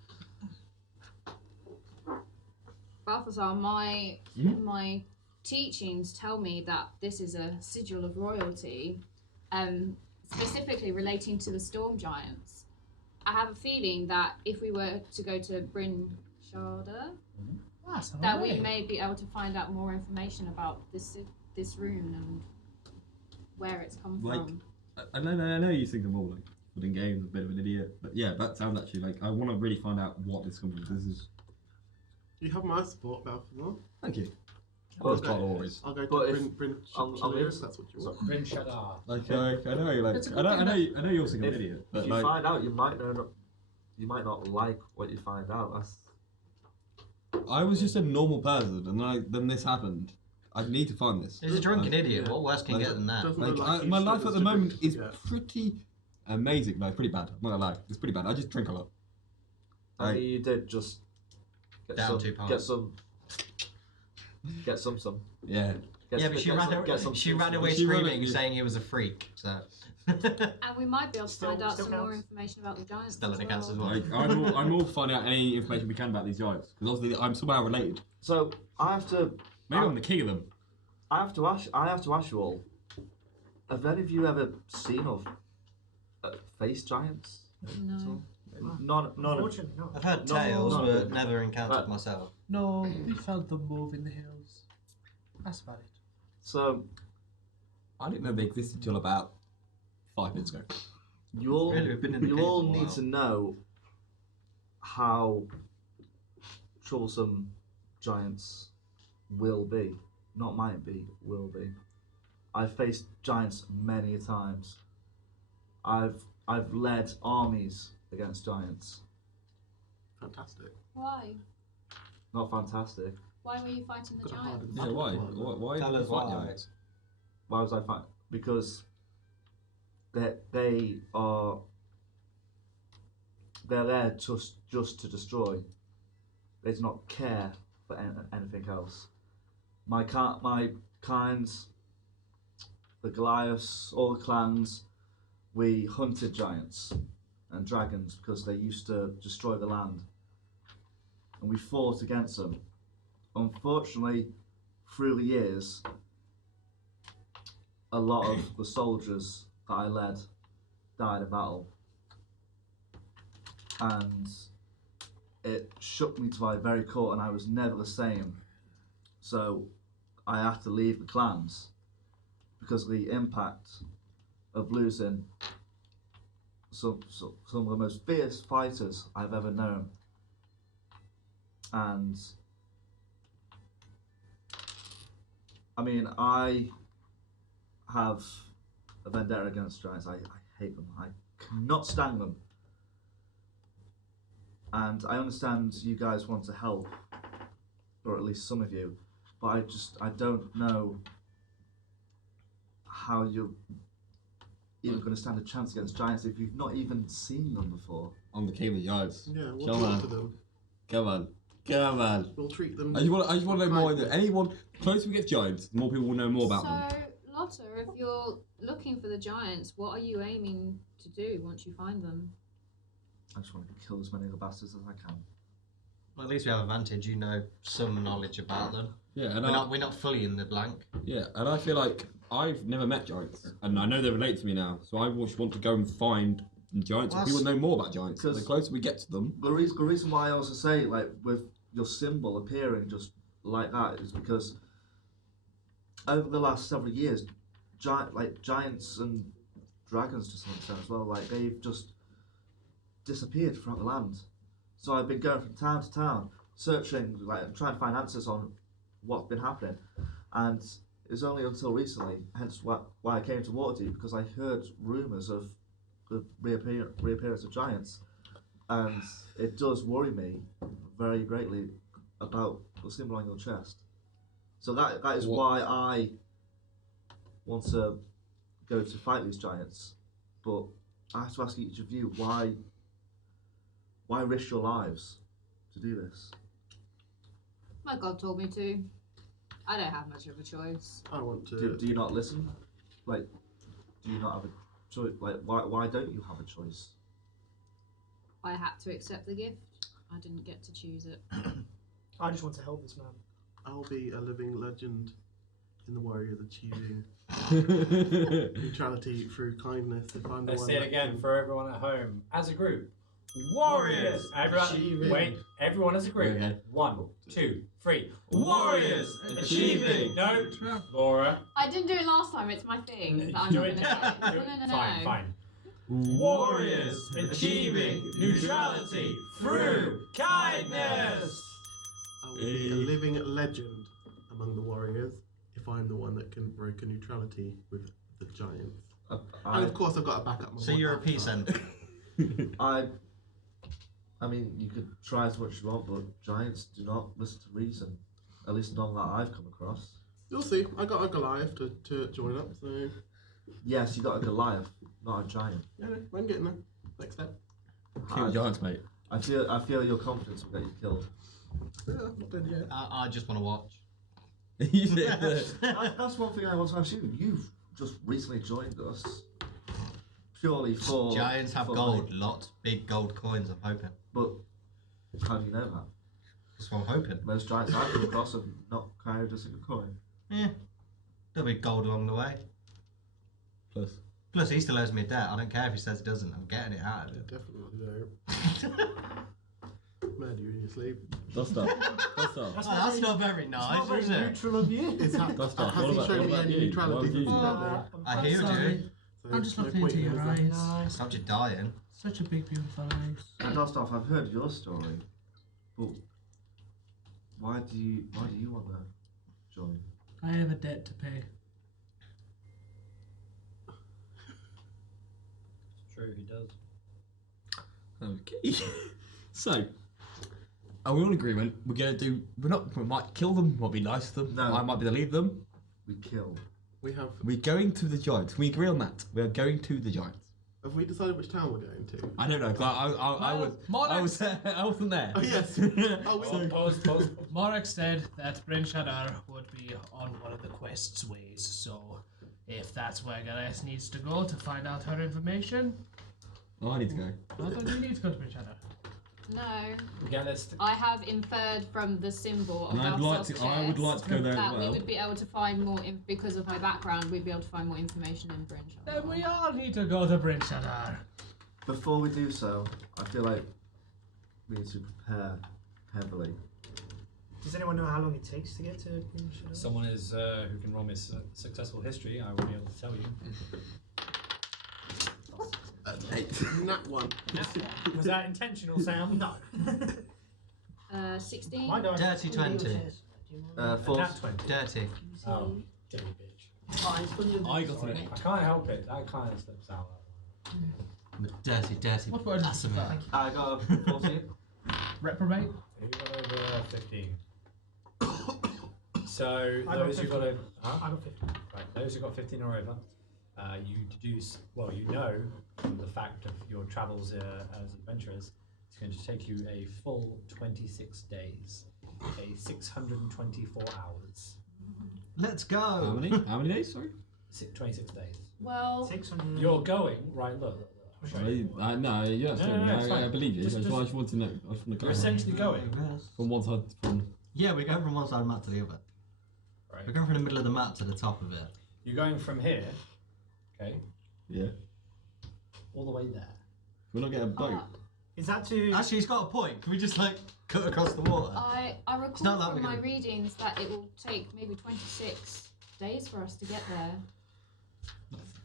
Balthazar, my teachings tell me that this is a sigil of royalty, specifically relating to the storm giants. I have a feeling that if we were to go to Bryn Shaddar, that we may be able to find out more information about this rune and where it's come from. I know you think I'm all like putting games a bit of an idiot, but yeah, that sounds actually like I want to really find out what this comes from. This is. you have my support, Balthazar. Thank you. Well, That's quite always. I'll go But to if- Bryn I'll Shaddar, leave- if that's what you want. Bryn Shaddar. Like I know, like It's a I good know, thing I know you all think I'm an If, idiot, if but you like find out, you might not like what you find out. That's I was just a normal person, and then this happened. I need to find this. He's a drunken Like, idiot. What worse can you get than that? Doesn't Like, look like he my life struggles at the to moment drink, is yeah. pretty amazing. No, it's pretty bad. I'm not gonna lie. It's pretty bad. I just drink a lot. I mean, you did just Down 2 pints. get some. Yeah. Yeah, but she ran away She ran screaming, away- saying he was a freak. So. And we might be able to find out Still some more counts. information about the giants. Still as it counts as well. well. I'm all finding out any information we can about these giants because obviously I'm somehow related. So I have to. Maybe I'm the king of them. I have to ask you all. Have any of you ever seen or faced giants? No. None of. Unfortunately, no. I've heard No, tales, no. but never encountered Right. myself. No, we felt them move in the hills. That's about it. So I didn't know they existed till about 5 minutes ago. you all Really, we've been in the you cave all for a need while. to know how troublesome giants will be. Not might be, will be. I've faced giants many times. I've led armies against giants. Fantastic. Why? Not fantastic. Why were you fighting the Got a hard giants? Yeah, why? Why Tell did us you why. fight giants? Why was I fighting? Because they are they're there just to destroy. They do not care for anything else. My kinds, the Goliaths, all the clans, we hunted giants and dragons because they used to destroy the land, and we fought against them. Unfortunately, through the years, a lot of the soldiers that I led died in battle. And it shook me to my very core, and I was never the same. So I had to leave the clans because of the impact of losing some of the most fierce fighters I've ever known. And I mean, I have a vendetta against giants. I hate them. I cannot stand them. And I understand you guys want to help, or at least some of you, but I don't know how you're even going to stand a chance against giants if you've not even seen them before. I'm the king of the giants. Yeah, we'll Come talk on. to them. Come on. Come on. We'll treat them. I just want to know more. That anyone closer we get to giants, the more people will know more about them. So, Lotta, if you're looking for the giants, what are you aiming to do once you find them? I just want to kill as many of the bastards as I can. Well, at least we have advantage. You know some knowledge about them. Yeah, and We're not fully in the blank. yeah, and I feel like I've never met giants, and I know they relate to me now. So I just want to go and find giants. Well, So people know more about giants. So the because- closer we get to them, The reason why I also say, like, with your symbol appearing just like that is because over the last several years, giants and dragons to some extent as well, like, they've just disappeared throughout the land. So I've been going from town to town, searching, like, trying to find answers on what's been happening. And it was only until recently, hence why I came to Waterdeep, because I heard rumours of the reappearance of giants. And it does worry me very greatly about the symbol on your chest. So that is why I want to go to fight these giants. But I have to ask each of you, why risk your lives to do this? My god told me to. I don't have much of a choice. I want to. Do you not listen? Like, do you not have a choice? Like, why don't you have a choice? I had to accept the gift. I didn't get to choose it. I just want to help this man. I'll be a living legend in the Warriors achieving neutrality through kindness. If I'm the Let's one say it that again can- for everyone at home. As a group. Warriors! Everyone, Achieving. wait, everyone as a group. Okay. 1, 2, 3. Warriors! Achieving! No, Laura. I didn't do it last time, it's my thing. But I'm Do not it. going to say it. No. Fine, fine. Warriors achieving neutrality through kindness! I will be a living legend among the Warriors if I'm the one that can break a neutrality with the giants. And of course, I've got to back up my. So you're a peace end. I mean, you could try as much as you want, but giants do not listen to reason. At least none that I've come across. You'll see. I got a Goliath to join up, so Yes, you got a Goliath, not a giant. yeah, I'm getting there. Next step. king of giants, mate. I feel your confidence will get you killed. Yeah, not dead yet. I just want to watch. That's one thing I want to ask you. You've just recently joined us. Purely for Giants have for gold, money. lots, big gold coins. I'm hoping. But how do you know that? That's what I'm hoping. Most giants I've come across have not carried a single coin. Yeah, there'll be gold along the way. Plus, he still owes me a debt. I don't care if he says he doesn't. I'm getting it out of him. Definitely no. Murder you in your sleep. Dosdarth. Oh, that's not very nice, is it? Neutral of you. Has Dosdarth, he what shown you about any you? neutrality What since about you got there? I hear you. So I'm just no looking point into in your this, eyes. Stop you dying. Such a big, beautiful eyes. And Dosdarth, I've heard your story, but why do you want to join? I have a debt to pay. True, he does. Okay. So, are we all in agreement? We're gonna do. We might kill them. Might be nice to them. No. I might be the lead of them. We kill. We have. We're going to the giants. Can we agree on that? We are going to the giants. Have we decided which town we're going to? I don't know. 'Cause I wasn't there. Oh yes. Oh, we, Pause. Morak said that Bryn Shaddar would be on one of the quest's ways, so if that's where Gellest needs to go to find out her information, Oh, I need to go. well, then you need to go to Bryn Shaddar. No. Gellest. I have inferred from the symbol of And I'd like Balthazar's to. I would like to go there that as well. we would be able to find more, because of my background, we'd be able to find more information in Bryn. Then we all need to go to Bryn Shaddar. Before we do so, I feel like we need to prepare heavily. Does anyone know how long it takes to get to Bryn Shaddar? Someone is who can roll me successful history. I will be able to tell you. Nat one. Was that intentional, Sam? No. 16. My dice Dirty is fully 20. yours. Do you mind? Force. Nat 20. Dirty. Oh, dirty bitch. Oh, it's fully yours. I got Sorry, an I can't help it. That kind of slips out. Dirty, dirty. What word is Blasphemy. that? I got a 14. Reprobate? Who got over 15? So I got those who got 15. over, huh? I got 50. Right, those who got 15 or over, you deduce. Well, you know from the fact of your travels as adventurers, it's going to take you a full 26 days, a 624 hours. Let's go. How many? How many days? Sorry. 26 days. Well, 600. You're going right. Look. I'll show you. No, yeah, No, no, no, it's I fine. believe you. Just- I just want to know. I just want to go You're essentially going from one side from. Yeah, we're going from one side of the map to the other. right. We're going from the middle of the map to the top of it. You're going from here, okay, Yeah. all the way there. We'll not get a boat. Is that to? Actually, he's got a point. Can we just like cut across the water? I not recall that from we're my gonna- readings that it will take maybe 26 days for us to get there.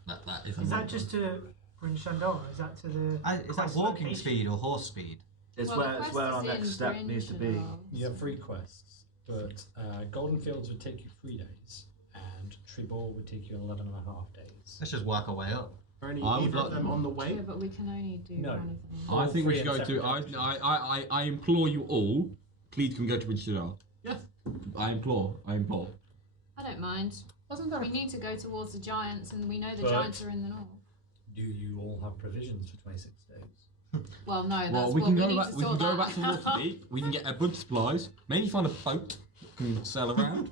That Is that just to Bryn Shaddar? Is that to the? Is that quest walking location? speed or horse speed? It's Well, where the it's quest where is our in next step Bryn needs to be. Shaddar. You have 3 quests, but Golden Fields would take you 3 days, and Tribor would take you 11 and a half days. Let's just work our way up. Are any I would either of like- them on the way? Yeah, but we can only do No. one of them. I think we Free should go and to. separate I implore you all. Please can go to Wichita. Yes. I implore. I implore. I don't mind. Wasn't there We need to go towards the giants, and we know the But- giants are in the north. Do you all have provisions for 26 days? Well, no, that's Well, what we can we go need back. to We can sort go that back to out. Waterdeep. We can get a bunch of supplies. Maybe find a boat that can sail around.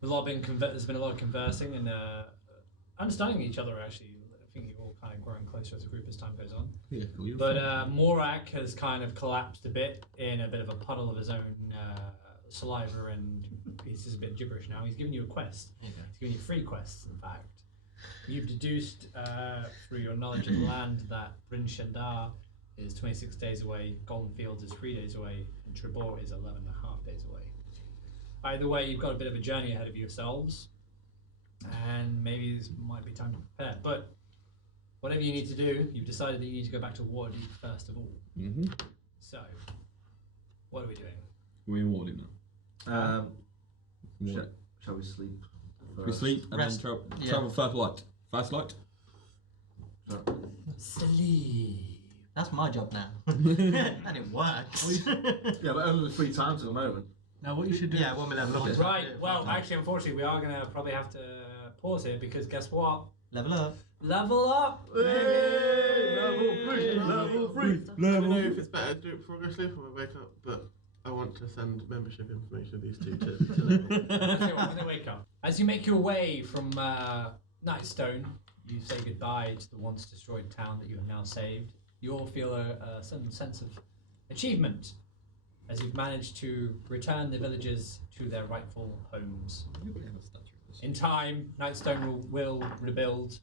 There's been a lot of conversing and understanding each other. Actually, I think you're all kind of growing closer as a group as time goes on. Yeah, cool. You're But fine. Morak has kind of collapsed a bit in a bit of a puddle of his own saliva, and he's just a bit gibberish now. He's giving you a quest. Okay. He's giving you 3 quests, in fact. You've deduced through your knowledge of the land that Bryn Shaddar is 26 days away, Golden Fields is 3 days away, and Tribor is 11 and a half days away. Either way, you've got a bit of a journey ahead of yourselves, and maybe this might be time to prepare. But whatever you need to do, you've decided that you need to go back to Waterdeep first of all. Mhm. So, what are we doing? We're in Waterdeep now. Shall, shall we sleep? We first? sleep and Rest. then Yeah. travel first light. First light. Sleep. That's my job now. And it works. Yeah, but only 3 times at the moment. Now, what you should do. Yeah, when we level up. it's Right, like- well, actually, unfortunately, we are going to probably have to pause here because guess what? Level up. Level up! Level 3! Level 3! I don't know if it's better to do it before I go sleep or I wake up, but I want to send membership information of these two to level. Tell you what, when they wake up. As you make your way from Nightstone, you say goodbye to the once destroyed town that you have now saved. You all feel a certain sense of achievement as you've managed to return the villagers to their rightful homes. In time, Nightstone will rebuild.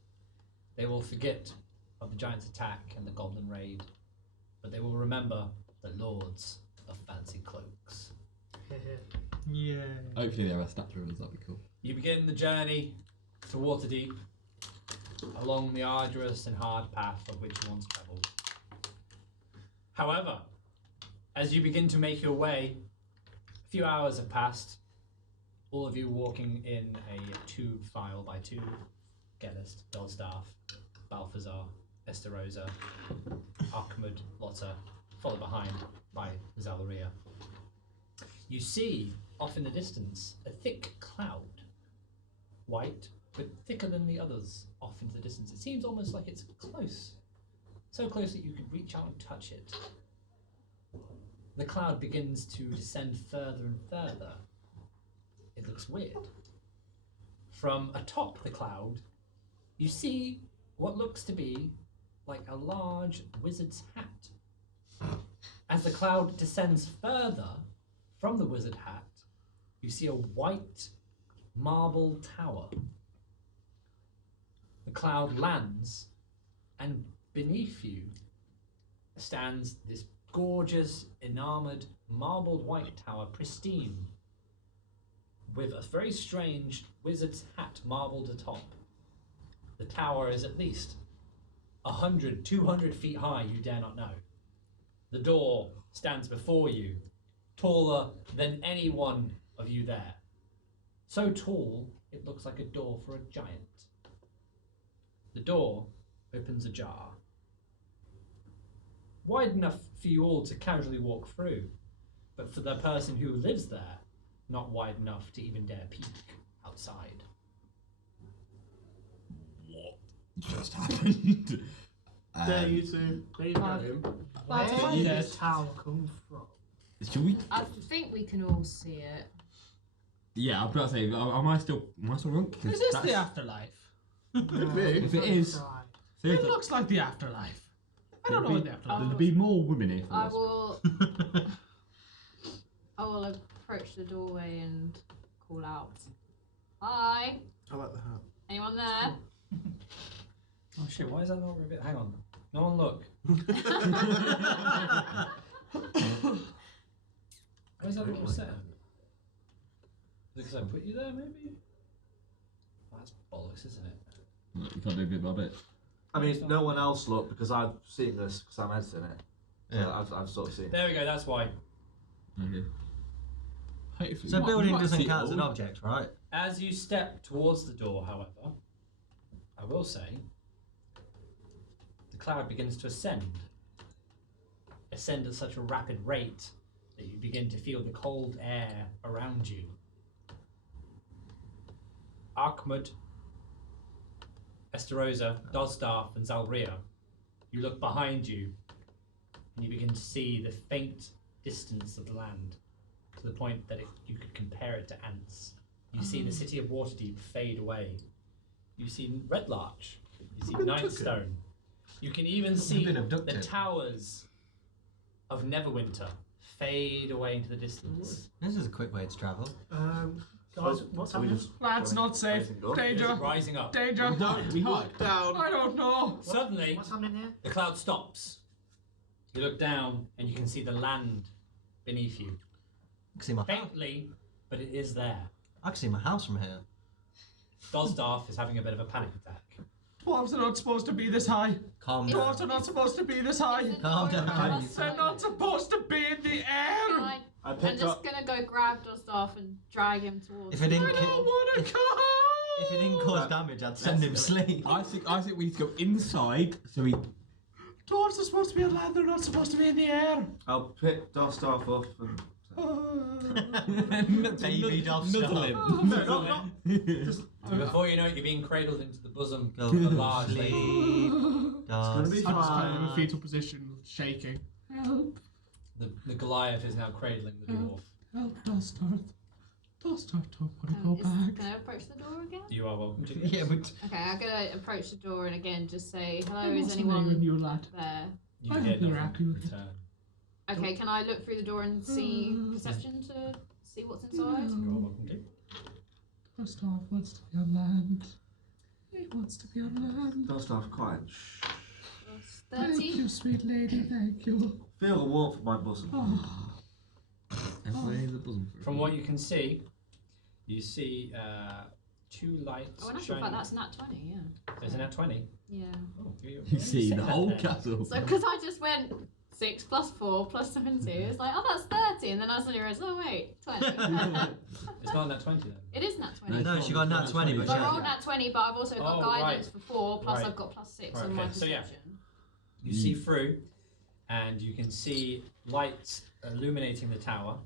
They will forget of the Giant's attack and the Goblin raid, but they will remember the Lords of Fancy Cloaks. Yeah. Hopefully there are statue runners. That'd be cool. You begin the journey to Waterdeep along the arduous and hard path of which you once travelled. However, as you begin to make your way, a few hours have passed. All of you walking in a 2 file by 2. Gellest, Dosdarth, Balthazar, Esterosa, Ark-Mud, Lotta, followed behind by Zalryia. You see, off in the distance, a thick cloud. White, but thicker than the others off into the distance. It seems almost like it's close. So close that you could reach out and touch it. The cloud begins to descend further and further. It looks weird. From atop the cloud, you see what looks to be like a large wizard's hat. As the cloud descends further from the wizard hat, you see a white marble tower. The cloud lands, and beneath you stands this gorgeous, enamored, marbled white tower, pristine, with a very strange wizard's hat marbled atop. The tower is at least 100, 200 feet high, you dare not know. The door stands before you, taller than any one of you there. So tall, it looks like a door for a giant. The door opens ajar, wide enough for you all to casually walk through, but for the person who lives there, not wide enough to even dare peek outside. What just happened? There you two. There you go. Where That's did fine. this tower come from? Should we? I think we can all see it. Yeah, I'm about to say, am I still wrong? 'Cause Is this that's- the afterlife? Could be. If it is, Right. It looks like the afterlife. I don't know what the afterlife There'd be more women here. I will. I will approach the doorway and call out, "Hi, I like the hat. anyone there?" Oh shit, why is that not a bit? Hang on. No one look. Where's that little set? Is it because I put you there, maybe? Oh, that's bollocks, isn't it? You can't do a bit by bit. I mean, no one else looked because I've seen this because I'm editing it. So Yeah. I've sort of seen it. There we go, that's why. Okay. Hopefully, So we building might doesn't see it count as an all. object, right? As you step towards the door, however, I will say, the cloud begins to ascend. Ascend at such a rapid rate that you begin to feel the cold air around you. Ark-Mud, Esterosa, Dosdarth, and Zalryia. You look behind you and you begin to see the faint distance of the land to the point that you could compare it to ants. You see the city of Waterdeep fade away. You see Red Larch. You see I've been Nightstone. You can even I've see been the abducted. towers of Neverwinter fade away into the distance. This is a quick way to travel. Guys, what's So we happening? just Lads, go not safe. anything good? Danger. Rising up. Danger. We hide. Look down. I don't know. Suddenly, What's happening here? the cloud stops. You look down and you can see the land beneath you. I can see my house. Faintly, but it is there. I can see my house from here. Dosdarth is having a bit of a panic attack. Dwarves are not supposed to be this high. Calm Dwarves are down. not supposed to be this high. Calm down. They're not supposed to be in the air. I, I I'm picked just up. gonna go grab Dosdarth and drag him towards. If it didn't, I don't want to if, go. if it didn't cause damage, I'd send him sleep. I think we need to go inside so we. Dwarves are supposed to be on land. They're not supposed to be in the air. I'll pick Dosdarth up and. Baby Dosdarth. Nuzzle him. No, not. And before you know it, you're being cradled into the bosom Go of a large lady. sleep. It's gonna be I'm just kind of in a fine. fetal position, shaking. Help! The Goliath is now cradling the dwarf. Help, Dosdarth. Dosdarth don't want to go back. Can I approach the door again? You are welcome to. Yeah, but Okay, I'm gonna approach the door and again just say, "Hello, What's is the name of anyone you, lad? there?" You I get hope you're nothing happy in with it. return. Okay, can I look through the door and see perception to see what's inside? You are welcome to. Dosdarth wants to be on land. He wants to be on land. Dosdarth, quiet. Shh. Plus Thank 30. you, sweet lady. Thank you. Feel the warmth of my bosom. Oh, Everybody the bosom. From what you can see, you see two lights Oh, and I shining. thought that's nat 20, yeah. There's an at 20. Yeah. Oh, You see the whole castle. castle. So, because I just went 6 plus 4 plus 70, it's like, oh, that's 30. And then I suddenly realised, oh, wait, 20. It's not nat 20 then. It is nat 20. no, she got nat 20, but So she I rolled had. nat 20, but I've also got Oh, guidance right. for 4, plus Right. I've got plus 6 Right, on my okay, so yeah. perception. You see through, and you can see lights illuminating the tower.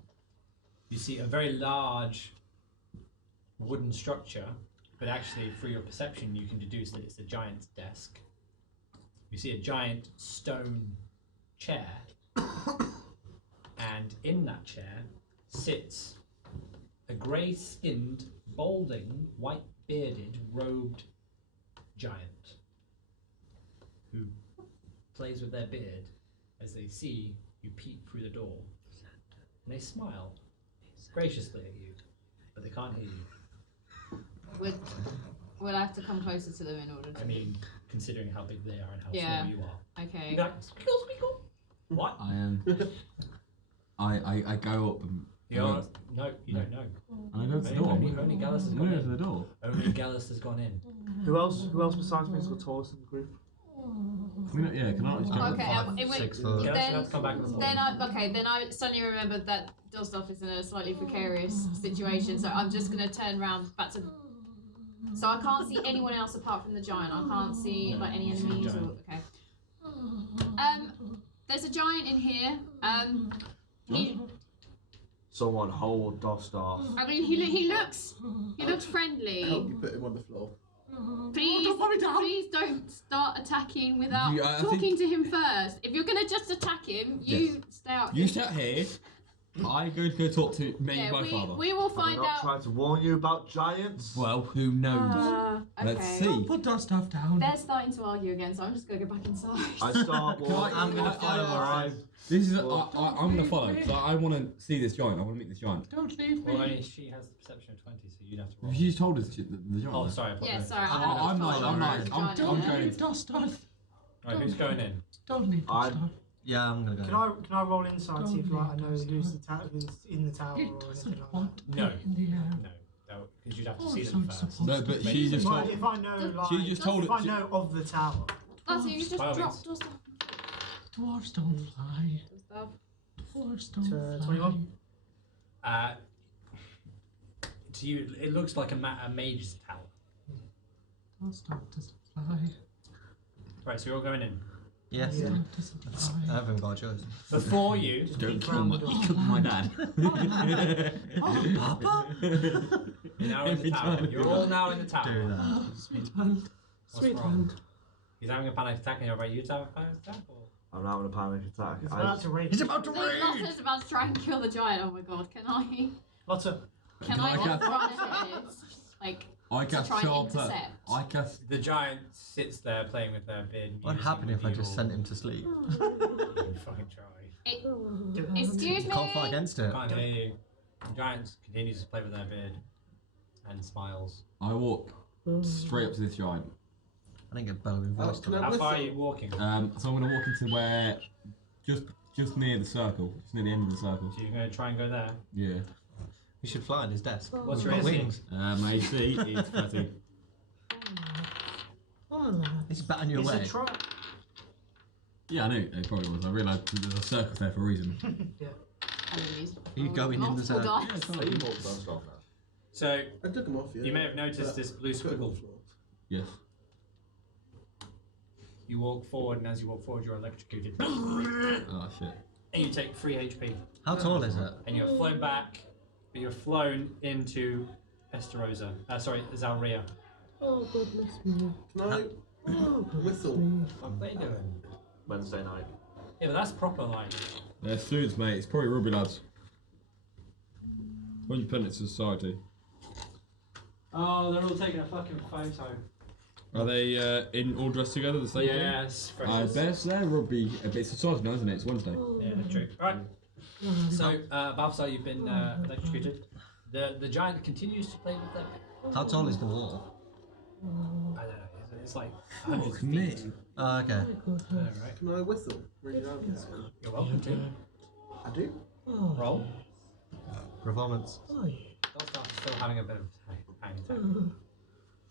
You see a very large wooden structure, but actually, through your perception, you can deduce that it's a giant's desk. You see a giant stone chair, and in that chair sits a grey-skinned, balding, white-bearded, robed giant who plays with their beard as they see You peek through the door, and they smile graciously at you, but they can't hear you. Would I have to come closer to them in order to? I mean, considering how big they are and how Yeah. small you are. Okay. You'd be like, squeakle, squeakle. What? I am. I go up and. You're, no, you don't know. And I go to the door. Only Gellest has I'm gone going to in. the door. Only Gellest has gone in. Who else besides me is the tallest in the group? Can I just go Okay, Five, it went- 6 Gellest foot. will have to come back in the morning. then I suddenly remembered that Dosdarth is in a slightly precarious situation, so I'm just gonna turn around back to. So I can't see anyone else apart from the giant. I can't see like any enemies or okay. There's a giant in here. Someone hold Dosdarth. I mean, he looks friendly. Help you put him on the floor. Please don't start attacking without Yeah, I talking think- to him first. If you're gonna just attack him, you stay out. You stay here. I go talk to maybe Yeah, my father. we will Have I find not out. tried to warn you about giants? Well, who knows? Let's Okay. see. Put that stuff down. They're starting to argue again, so I'm just gonna go back inside. I start walking. I'm gonna follow her eyes. This is. I'm gonna follow because I want to see this giant. I want to meet this giant. Don't leave Well, me. only she has the perception of 20, so you'd have to roll. She's told us the giant. Oh, sorry. I Yeah, apologize. sorry. I'm not. I'm Don't going. leave Dosdarth. Right, who's going in? Don't leave I'm- Dosdarth. Yeah, I'm gonna Can go. I roll inside see if like I know who's who's in the tower He or anything doesn't like want to No. be in the air. No, because you'd have to Oh, see so them it's first. supposed No, but to she be. just that? told. If I know like She just told if it. I know of the tower. That's it. You just By all drop means. Dosdarth. Dwarves don't fly. Dwarves don't To fly. 21. To you, it looks like a mage's tower. Dosdarth doesn't fly. Right, so you're all going in. Yes. Yeah. Dosdarth doesn't I fly. haven't got a choice. Before you, Don't kill my dad. Papa? you're now in the tower. You're all now in the tower. Do that. Oh, sweet hand. What's Sweet wrong? hand. He's having a panic attack, and you're about you to have a panic attack? Or? I'm now in a panic attack. It's about to raid. He's about to Lotta's about to try and kill the giant. Oh my god, can I? Lotta. Can I I cast- run ahead? Like, I to cast try and sharp. intercept? I cast. The giant sits there playing with their beard. What'd musing happen with if I you just all. sent him to sleep? You fucking try. Excuse me. Can't fight against it. Can't hear you. The giant continues to play with their beard and smiles. I walk straight up to this giant. I didn't get Balthazar voice. can I How far are whistle? you walking? So I'm gonna walk into where, just near the circle, just near the end of the circle. So you're going to try and go there. Yeah. We should fly on his desk. What's your Got AC? wings. My AC is 30. He's batting you It's away. a try. Yeah, I knew it probably was. I realised there's a circle there for a reason. Enemies. You going in the Multiple zone. dice. Yeah, it's Are fine. you more Dosdarth now? So I took him off, yeah. you may have noticed But this blue put him on squiggle. the floor. Yes. You walk forward, and as you walk forward, you're electrocuted. Oh shit. And you take 3 HP. How tall is it? And you're flown back, but you're flown into Esterosa. Sorry, Zalryia. Oh, goodness me. Can I whistle? What are they doing? Wednesday night. Yeah, but that's proper, like. They're students, mate. It's probably rugby lads. When you put it to society. Oh, they're all taking a fucking photo. Are they in all dressed together the same thing? Yes, I bet they're rugby. It's society now, isn't it? It's Wednesday. Yeah, true. Right. So, Balthazar, you've been electrocuted. The giant continues to play with them. How tall is the wall? I don't know. It's like 100 Fuck me. feet. Oh, okay. Alright. Can I whistle? Ring out. You're welcome to. I do. Roll. Performance. Dosdarth is still having a bit of a panic attack.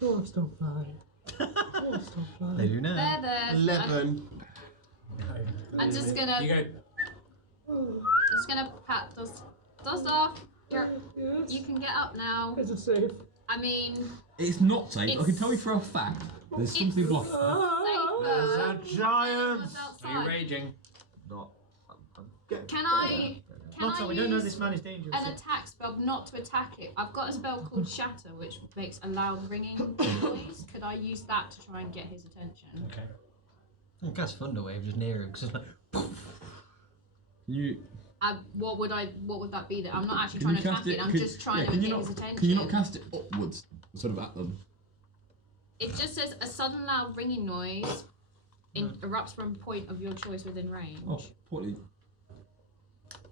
Dwarves don't fly. Dwarves don't fly. They do now. There. 11. I'm just gonna. You go. I'm just gonna pat Dosdarth. You can get up now. Is it safe? I mean, It's not safe. I can It's- tell you for a fact. There's something blocking. There's safer. a giant! Are you Outside. raging? Not. I'm getting Can I Lotta, we don't know use this man is dangerous. an attack spell not to attack it? I've got a spell called Shatter, which makes a loud ringing noise. Could I use that to try and get his attention? Okay. I guess Thunderwave just near him because it's like. You What would that be? That I'm not actually can trying you to cast attack it? it. I'm can- just trying yeah, to can you get not, his attention. Can you not cast it upwards, sort of at them? It just says a sudden loud ringing noise erupts from a point of your choice within range. Oh, poorly.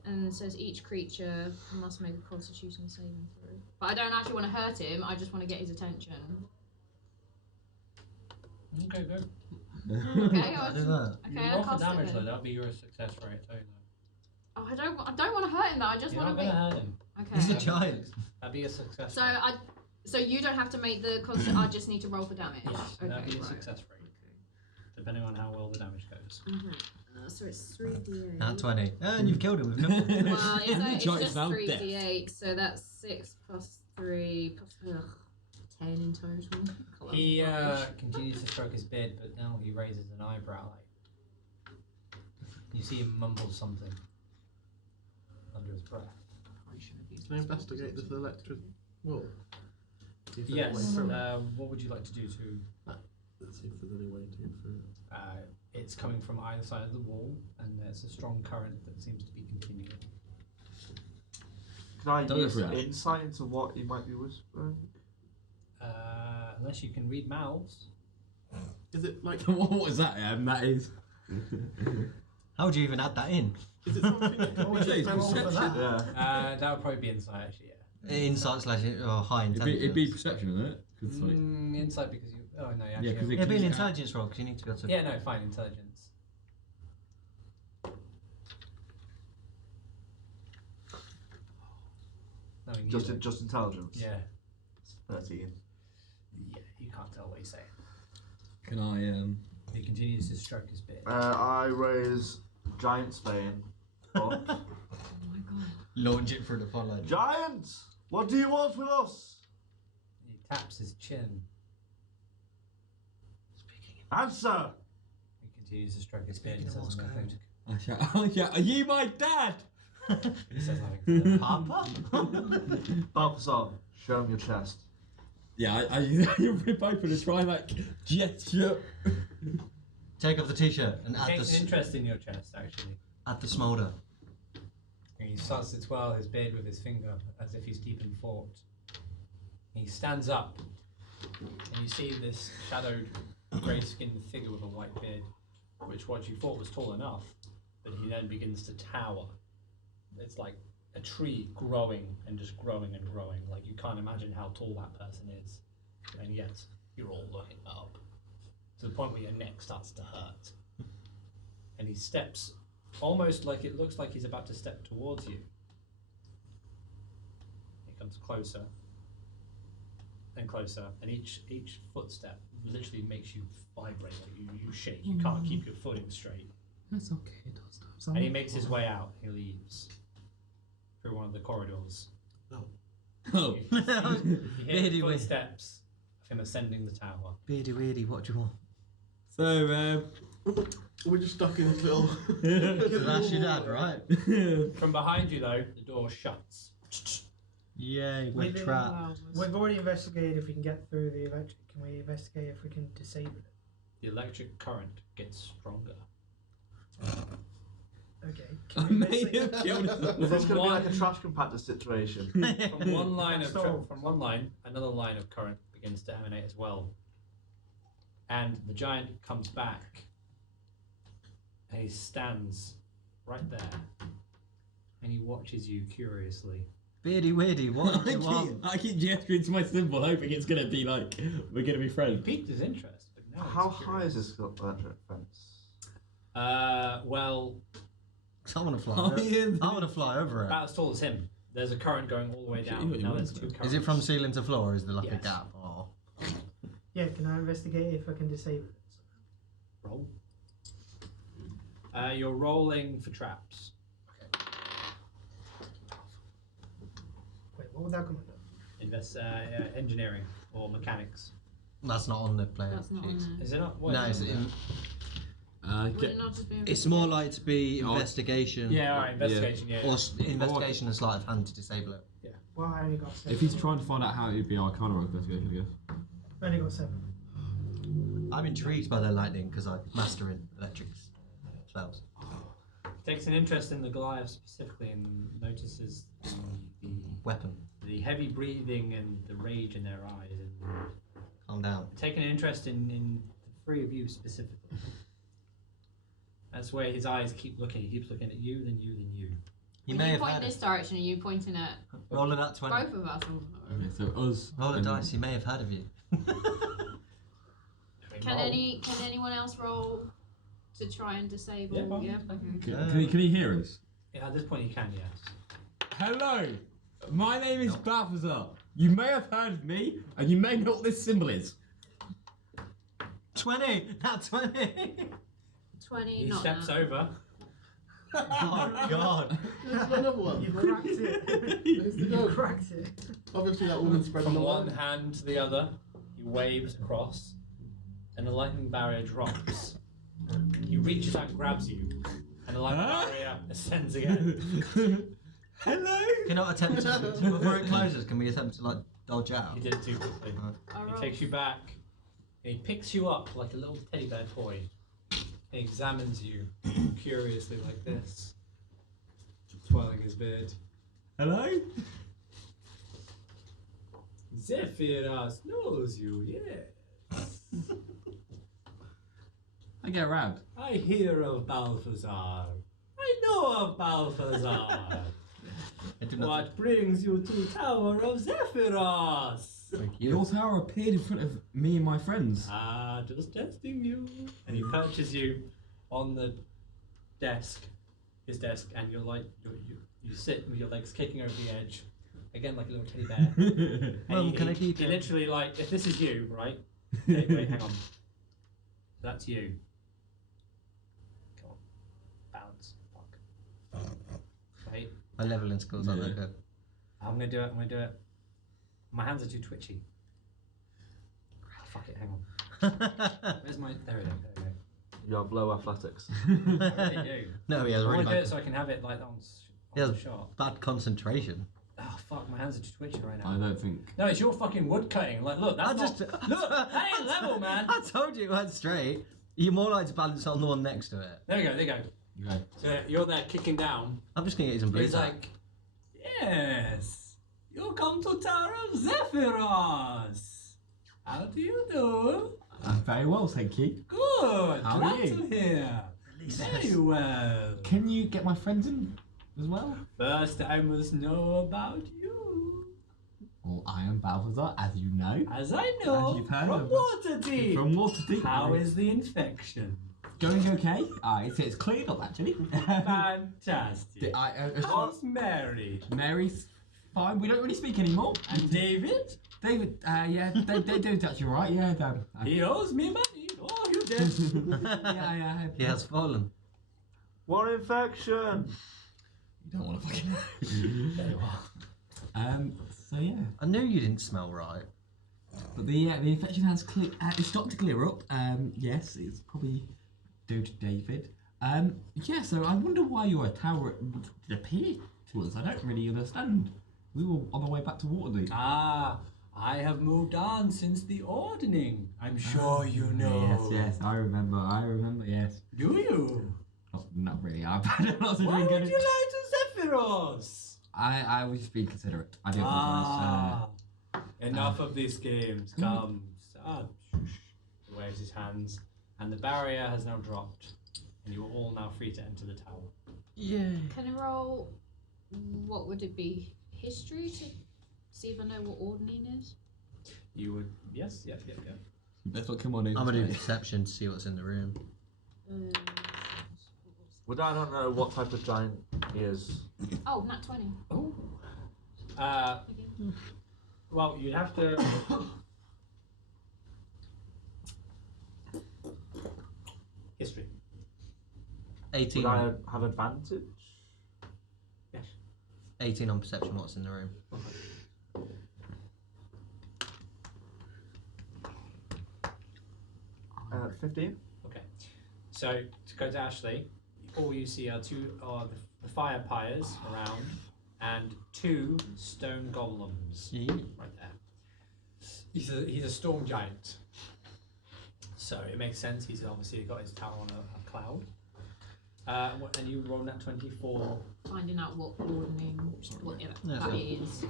and it says each creature must make a Constitution saving throw. But I don't actually want to hurt him. I just want to get his attention. Okay, good. Okay, I'll do that. You okay, roll I'll for cast it damage though. then. That'll be your success rate too. Though. Oh, I don't want to hurt him though. I just You're want not to gonna make. hurt him. He's a Okay. giant. That'd be a success. So rate. so you don't have to make the I just need to roll for damage. Yes, Okay. that'd be a right. success rate, depending on how well the damage goes. So it's 3d8. At 20. And you've killed him with nothing. Well, it's Giant just now death. 3d8, so that's 6 plus 3 plus 10 in total. God, He that's rubbish. continues to stroke his beard, but now he raises an eyebrow. You see him mumble something under his breath. Can I investigate this electric wall? See if there's a way Yes. through it. What would you like to do to? Let's see if there's any way to get through it. It's coming from either side of the wall, and there's a strong current that seems to be continuing. Can I Don't use go for it. insight into what he might be whispering? Unless you can read mouths. Is it like? What is that? That is. How would you even add that in? Is it something that can What be is it? dispelled? Perception? Yeah. That would probably be insight, actually. Yeah. Insight slash high intelligence. It'd be perception, isn't it? 'Cause, like, Insight because you. Oh no, actually. Yeah, 'cause It'd be an intelligence roll because you need to be able to. Yeah, no, fine, intelligence. No, Just intelligence. Yeah. 13. Yeah, you can't tell what he's saying. Can I? He continues to stroke his beard. I raise Giant Spain up. Oh my god. Launch it through the follow. Giant! What do you want with us? He taps his chin. Answer! He continues to stroke his beard and Speaking of says Morse nothing. I shout, oh yeah, are you my dad? He says nothing. Papa? Balthazar, show him your chest. Yeah, I you rip open and try like gesture. Take off the t-shirt and He add takes an the interest in your chest, actually. add the smolder. And he starts to twirl his beard with his finger as if he's keeping thought. He stands up, and you see this shadowed, grey-skinned figure with a white beard, which what you thought was tall enough, but he then begins to tower. It's like a tree growing and just growing and growing. Like you can't imagine how tall that person is, and yet you're all looking up to the point where your neck starts to hurt. And he steps almost like it looks like he's about to step towards you. He comes closer and closer, and each footstep literally makes you vibrate. Like you shake. You can't keep your footing straight. That's okay, Dosdarth. And he makes his way out. He leaves through one of the corridors. Oh. You hear the Beardy wee. footsteps of him ascending the tower. Beardy weirdy, what do you want? So, We're just stuck in this little. So that's your dad, right? From behind you, though, the door shuts. Yay, we're We've, trapped. we've already investigated if we can get through the electric. Can we investigate if we can disable it? The electric current gets stronger. Okay. I Can we may investigate? have killed him. Is this going to be like a trash compactor situation? From one line of Stop. from one line, another line of current begins to emanate as well. And the giant comes back, and he stands right there, and he watches you curiously. Beardy weirdy, what do you want? I keep gesturing to my symbol, hoping it's gonna be like we're gonna be He friends. piqued his interest, but now How he's high is curious. this electric fence? Well, I want to fly. Oh, yeah. I want to fly over it. about as tall as him. There's a current going all the way Actually, down. you Now want there's to. two currents. Is it from ceiling to floor, or is there like a Yes. gap? Oh. Yeah, can I investigate if I can disable it? Roll. You're rolling for traps. Wait, what would that come under? Engineering or mechanics. That's not on the player That's not on sheet. there. Is it not? What No, is it's, it? Would it not just be it's more like to be Oh. investigation. Yeah, alright, investigation, yeah. Or investigation and sleight of hand to disable it. Well, I only got 7. If he's trying to find out how it'd be Arcana or investigation, I guess. I only got 7. I'm intrigued by their lightning because I'm mastering electric spells. Takes an interest in the Goliath specifically and notices Weapon. the heavy breathing and the rage in their eyes. And Calm down. taking an interest in the three of you specifically. That's where his eyes keep looking. He keeps looking at you, then you, then you. You When may you have point had this it. direction, are you pointing at Roll it at 20. both of us? Okay, so us. Roll a and- dice. He may have heard of you. Can anyone else roll to try and disable? Yeah, fine. Yeah. Can he hear us? Yeah, at this point you can, yes. Hello, my name is Balthazar. You may have heard of me, and you may know what this symbol is. 20! Not 20! 20. He not steps that. over. Oh, God. There's another one. You cracked it. Where's the dog? Cracked it. Obviously, that woman's spreading From the one word. hand to the other, he waves across, and the lightning barrier drops. He reaches out and grabs you, and the lightning barrier ascends again. Hello. Cannot attempt to. Before it closes, can we attempt to, like, dodge out? He did it too quickly. I He roll. takes you back, and he picks you up like a little teddy bear toy. He examines you curiously like this, twirling his beard. Hello. Zephyros knows you, yes. I get around. I hear of Balthazar. I know of Balthazar. What brings you to Tower of Zephyros? Thank Your tower appeared in front of me and my friends. Ah, just testing you. And he perches you on the desk, his desk, and you're like, you sit with your legs kicking over the edge, again like a little teddy bear. And Mum, can I keep he it? literally like, if this is you, right? Wait, hang on. That's you. Come on, bounce. Fuck. Wait, My leveling skills aren't that Yeah. good. I'm gonna do it. I'm gonna do it. My hands are too twitchy. Ah, fuck it. Hang on. Where's my? There we go. There we go. You have low athletics. I really do. No, he has I really want to do it bad, so I can have it like on He has- the shot. bad concentration. Oh fuck, my hands are too twitchy right I now. don't think. No, it's your fucking wood cutting. Like, look, that's I not. just Look, that ain't level, man. I told you it went straight. You're more likely to balance on the one next to it. There you go. There you go. Okay. So you're there kicking down. I'm just gonna get you some blue He's tack. like, yes, you come to Tower of Zephyros. How do you do? I'm very well, thank you. Good. How are Glad you? to hear. Very well. Can you get my friends in as well? First, I must know about you. Well, I am Balthazar, as you know. As I know, As you've heard from of- Waterdeep. From Waterdeep. How is the infection? Going okay? It's cleared up actually. Fantastic. How's Mary? Mary's fine. We don't really speak anymore. And David? David, yeah, they do touch you, right? Yeah, He owes me money. Oh, you did. yeah. He has fallen. One infection! You don't want to fucking know. There you are. So yeah. I knew you didn't smell right. But the infection has it's starting to clear up. Yes, it's probably due to David. Yeah, so I wonder why your tower appeared to us. I don't really understand. We were on the way back to Waterdeep. Ah, I have moved on since the ordning. I'm sure you know. Yes, I remember, yes. Do you? Not really, I've had lots of Why drinking. would you lie to Zephyros? I was just being considerate. I do apologise. Ah, enough of these games. Come. He waves his hands, and the barrier has now dropped, and you are all now free to enter the tower. Yeah. Can I roll? What would it be? History to see if I know what ordning is. You would, yes, yep. That's what come on in. I'm gonna do perception to see what's in the room. Would I not know what type of giant he is? Oh, nat 20. Oh. Again. Well, you'd have to. History. 18. Would I have advantage? Yes. 18 on perception. What's in the room? 15. Okay. So to go to Ashley, all you see are the fire pyres around and 2 stone golems right there. He's a storm giant, so it makes sense. He's obviously got his tower on a cloud. And you rolled that 24. Finding out what ordning, whatever Yeah. that is.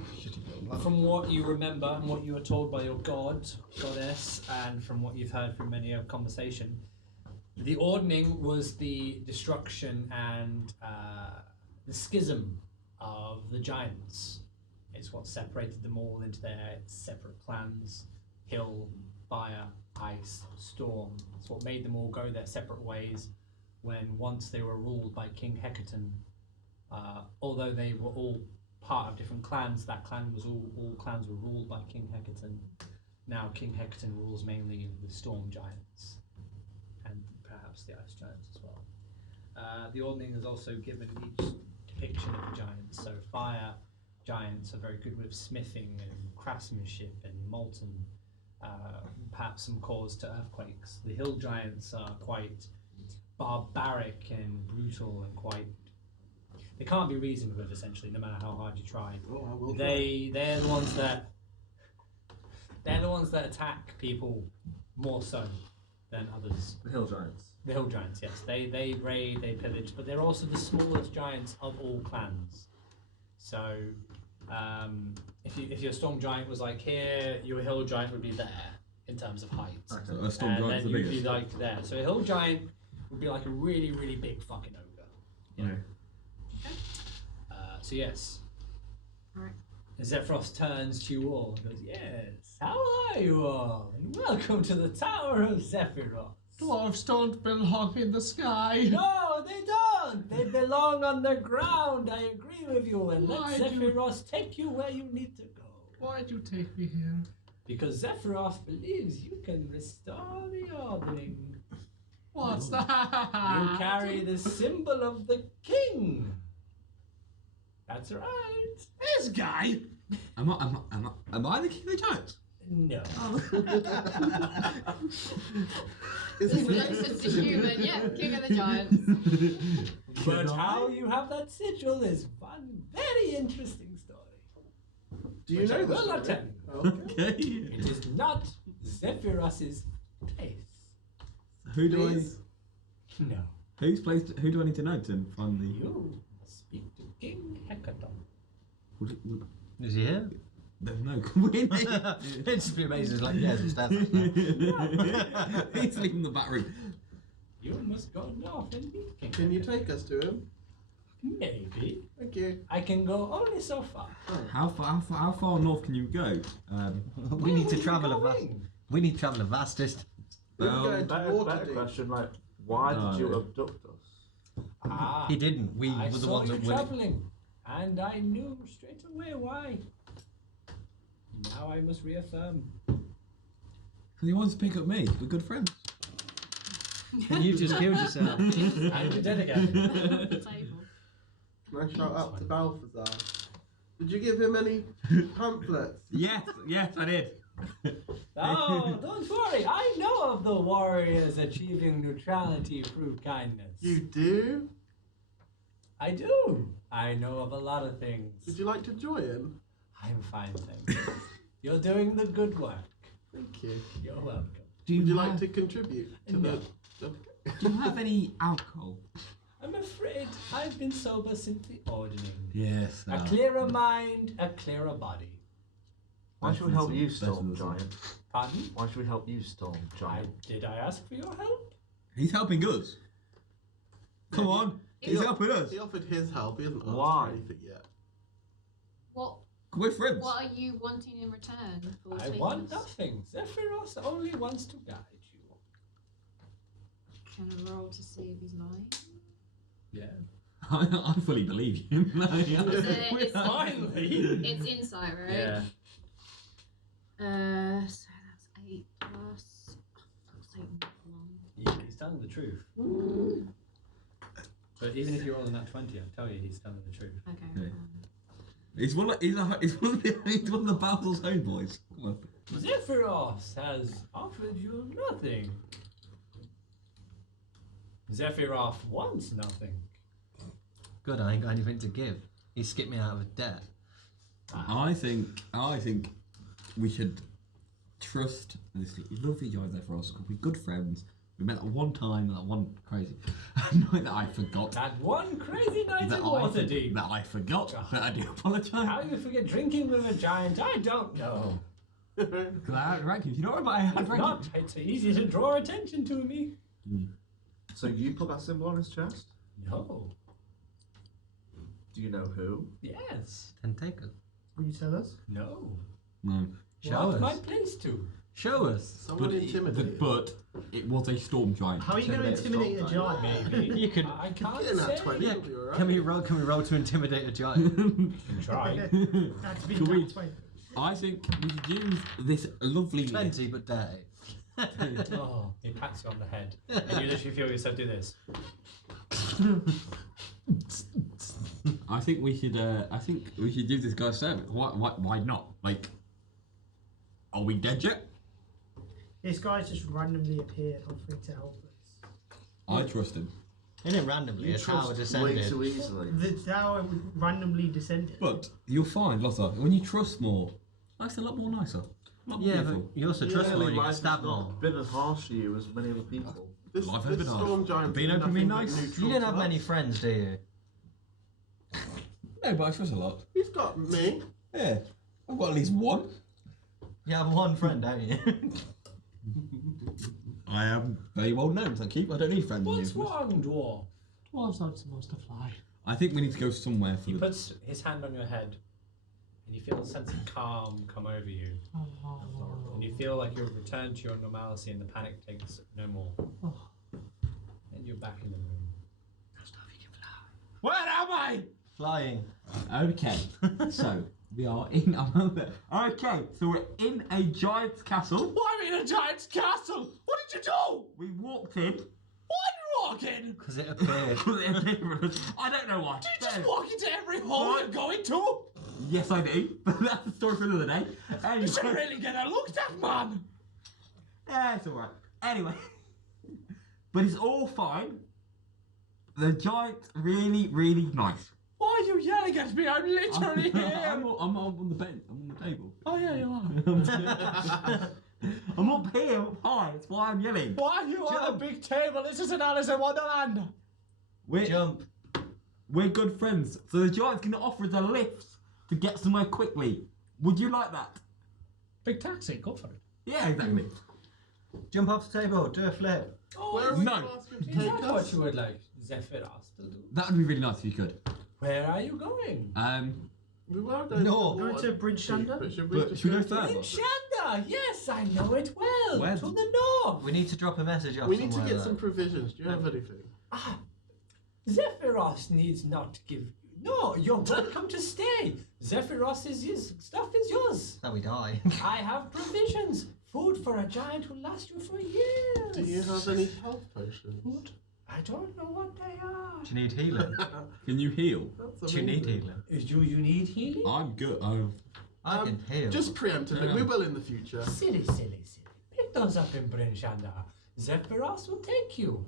From what you remember and what you were told by your goddess, and from what you've heard from many a conversation, the ordning was the destruction and the schism of the giants. It's what separated them all into their separate clans: hill, fire, ice, storm. It's what made them all go their separate ways when once they were ruled by King Hecaton. Although they were all part of different clans, that clan was all clans were ruled by King Hecaton. Now King Hecaton rules mainly the storm giants and perhaps the ice giants as well. The Ordning has also given each depiction of the giants. So fire giants are very good with smithing and craftsmanship and molten, perhaps some cause to earthquakes. The hill giants are quite barbaric and brutal and quite. They can't be reasoned with, essentially, no matter how hard you try. Oh, I will They're the ones that attack people more so than others. The hill giants. The hill giants, yes. They raid, they pillage, but they're also the smallest giants of all clans. So, if your storm giant was like here, your hill giant would be there in terms of height. So a storm And giant's then the you'd be biggest. like there. So a hill giant would be like a really, really big fucking ogre. Yeah. So yes. Alright. Zephyros turns to you all and goes, "Yes, how are you all? And welcome to the Tower of Zephyros." Dwarves don't belong in the sky. No, they don't. They belong on the ground. I agree with you. And let Why do you- Zephyros take you where you need to go. Why'd you take me here? Because Zephyros believes you can restore the Ordning. What's that? You carry the symbol of the king. That's right. This guy. Am I the king of the giants? No. Is It's he closest to human, yeah, king of the giants. But how you have that sigil is one very interesting story. Do you Which I know this? will not tell you. Okay. Okay. It is not Zephyros's place. Who do Please? No. Whose place? Who do I need to know to find the? You must speak to King Hecaton. Is he here? No. It'd just be amazing. It's like, yes, it's that. He's sleeping in the back room. You must go north and meet King Can you Hecaton. take us to him? Maybe. Thank you. I can go only so far. How far north can you go? We need to Where travel are a you vast. going? We need to travel a vastest. We're Well, going to Better Waterdeep. question, like, why did you No. abduct us? Ah, He didn't. We I were the saw ones you that went. traveling, and I knew straight away why. Now I must reaffirm. because he wants to pick up me. We're good friends. And you just killed yourself. And you're dead again. The table. Can I shout out to Balthazar? Did you give him any pamphlets? Yes, I did. Oh, don't worry. I know of the warriors achieving neutrality through kindness. You do? I do. I know of a lot of things. Would you like to join? I'm fine, thank you. You're doing the good work. Thank you. You're welcome. Do Would you have, like to contribute to No. the... Do you have any alcohol? I'm afraid I've been sober since the ordering. Yes. A clearer mind, a clearer body. Why should we help you, Better Storm than Giant? Pardon? Why should we help you, Storm Giant? Did I ask for your help? He's helping us. Come on, he's helping us. He offered his help. He hasn't asked Why? for anything yet. What We're friends. What are you wanting in return for I taking want us? nothing. Zephyros only wants to guide you. Can I roll to see if he's lying? Yeah. I fully believe him. It's Finally. It's insight, right? Yeah. So that's 8 plus. Oh, fuck's sake, not long. He's telling the truth. But even if you roll on that 20, I'll tell you he's telling the truth. Okay. Okay. He's one of the Battle's own boys. Come on. Zephyros has offered you nothing. Sephiroth wants nothing. Good, I ain't got anything to give. He skipped me out of debt. I think we should trust this lovely guy there for us. We're good friends. We met that one time, that one crazy night that I forgot. That one crazy night That in I, Waterdeep. that I forgot. But I do apologise. How you forget drinking with a giant, I don't know. Right, you know what I If had not, it's easy to draw attention to me. So you put that symbol on his chest? No. Do you know who? Yes. Tentacle. Will you tell us? No. No. Show Not us. my place to. Show us. Someone intimidate. But it was a storm giant. How are you going to intimidate a giant? Maybe. You can. I can't Getting that say. 20 Yeah. will be alright. Can we roll to intimidate a giant? Try. That's been Can we- that 20. I think we should use this lovely 20, but dirty. Oh, he pats you on the head, and you literally feel yourself do this. I think we should. I think we should do this guy's service. Why not? Like, are we dead yet? This guy's just randomly appeared offering to help us. I trust him. In it randomly, You a tower trust way descended. too easily. The tower randomly descended. But you'll find, Lotta, when you trust more, life's a lot more nicer. A lot more Yeah, but beautiful. you also trust more, you get life has stabbed more. not been as harsh to you as many other people. This, Life has this been storm hard. giant Being is open being nothing but nice. neutral You don't to have us. many friends, do you? No, but I trust a lot. He's got me. Yeah. I've got at least one. You have one friend, don't you? I am very well known, thank you. I don't need friends. What's wrong, dwarf? Dwarves aren't supposed to fly. I think we need to go somewhere for He the... puts his hand on your head, and you feel a sense of calm come over you, Oh. and you feel like you've returned to your normalcy, and the panic takes no more. Oh. And you're back in the room. Where am I? Flying. Okay, so we are in... Okay, so we're in a giant's castle. Why am I in a giant's castle? What did you do? We walked in. Why did you walk in? Because it appeared. I don't know why. Do you just walk into every hole you're going to? Yes, I do. But that's the story for another day. Anyway. You should really get a looked at, man. Yeah, it's alright. Anyway. But it's all fine. The giant's really, really nice. Why are you yelling at me? I'm literally here. I'm on the bench. I'm on the table. Oh yeah, you are. I'm up here, I'm up high. That's why I'm yelling. Why are you on a big table? This isn't Alice in Wonderland. Jump. We're good friends. So the giant's going to offer us a lift to get somewhere quickly. Would you like that? Big taxi, go for it. Yeah, exactly. Jump off the table, do a flip. Where are we No. gonna ask him to Is take that what us? you would like Zephyros to do? That would be really nice if you could. Where are you going? We were going No. to the Going to water Bridge deep, Shanda? but should we But just should we go go to- further? Shanda! Yes, I know it well. Where? To the north. We need to drop a message off We need to somewhere get there. some provisions. Do you have anything? Ah, Zephyros needs not give you. No, you're welcome to stay. Zephyros is his stuff is yours. That we die. I have provisions. Food for a giant who lasts you for years. Do you have any health potions? What? I don't know what they are. Do you need healing? Can you heal? That's Do you need amazing. healing? Do you need healing? I'm good. I can heal. Just preemptively, Yeah. we will in the future. Silly, silly, silly. Pick those up in Bryn Shanda. Zephyros will take you.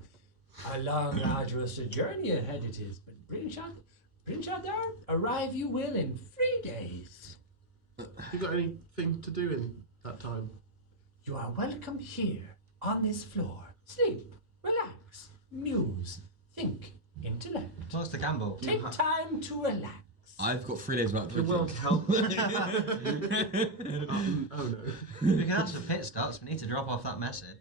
A long, arduous journey ahead it is, but Bryn Shanda, arrive you will in 3 days. You got anything to do in that time? You are welcome here, on this floor. Sleep, relax, muse, think, intellect. What's the gamble? Take time to relax. I've got 3 days without You won't help. Oh no. We can ask for pit stops. We need to drop off that message.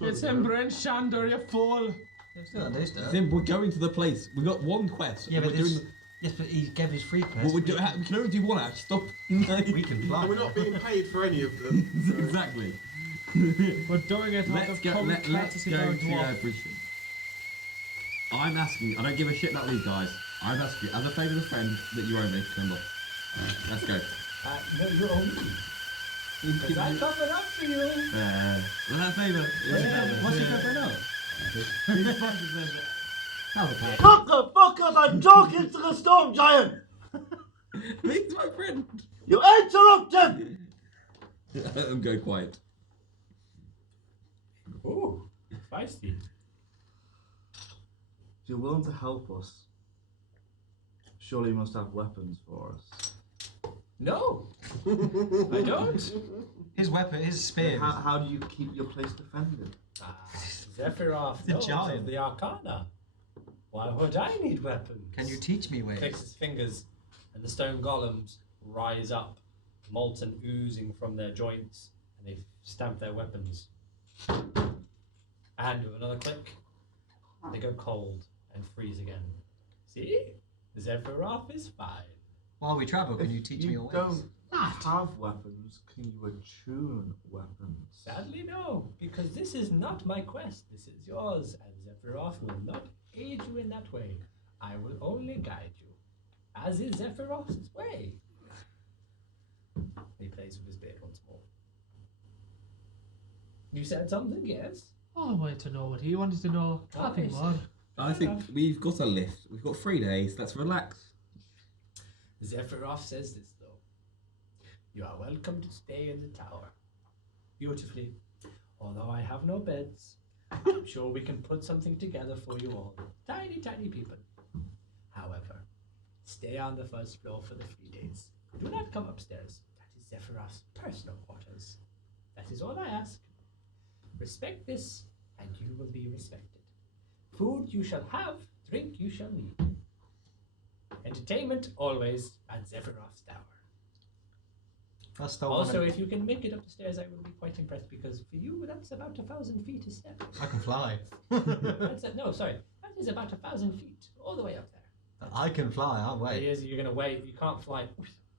It's in Brent Shander, you fool. Yeah, still gotta do stuff. Then we're going to the place. We've got one quest. Yeah, but we're this, doing. yes, but he gave us free quests. Well, we can only do one act. Stop. We can fly. And we're not being paid for any of them. so- Exactly. We're doing it out Let's of go. common Let's courtesy go for a to dwarf. Bridgeton. I'm asking. I don't give a shit about these guys. I've asked you as a favour of a friend that you owe me. Remember. Let's go. No, you owe me. Because I covered up for you. Well, that favour. What's your favorite now? Shut the fuck up! I'm talking to the storm giant. He's my friend. You interrupted. I'm going quiet. Ooh, feisty. If you're willing to help us, surely you must have weapons for us. No, I don't. His weapon, his spear. How do you keep your place defended? Zephyros The knows giant. of the Arcana. Why would I need weapons? Can you teach me ways? Clicks his fingers, and the stone golems rise up, molten oozing from their joints, and they stamp their weapons. And with another click, they go cold and freeze again. See? Sephiroth is fine. While we travel, can you teach me your ways? don't have weapons, can you attune weapons? Sadly, no, because this is not my quest. This is yours, and Sephiroth will not aid you in that way. I will only guide you, as is Sephiroth's way. He plays with his beard once more. You said something, yes? Oh, I wanted to know what he wanted to know. Nothing more. I think we've got a lift. We've got 3 days. Let's relax. Sephiroth says this, though. You are welcome to stay in the tower. Beautifully. Although I have no beds, I'm sure we can put something together for you all. Tiny, tiny people. However, stay on the first floor for the 3 days. Do not come upstairs. That is Sephiroth's personal quarters. That is all I ask. Respect this, and you will be respected. Food you shall have, drink you shall need. Entertainment always at Sephiroth's tower. Also, if you can make it up the stairs, I will be quite impressed, because for you, that's about 1,000 feet a step. I can fly. No, sorry. That is about 1,000 feet, all the way up there. I can fly, I'll wait. It is, you're going to wait. You can't fly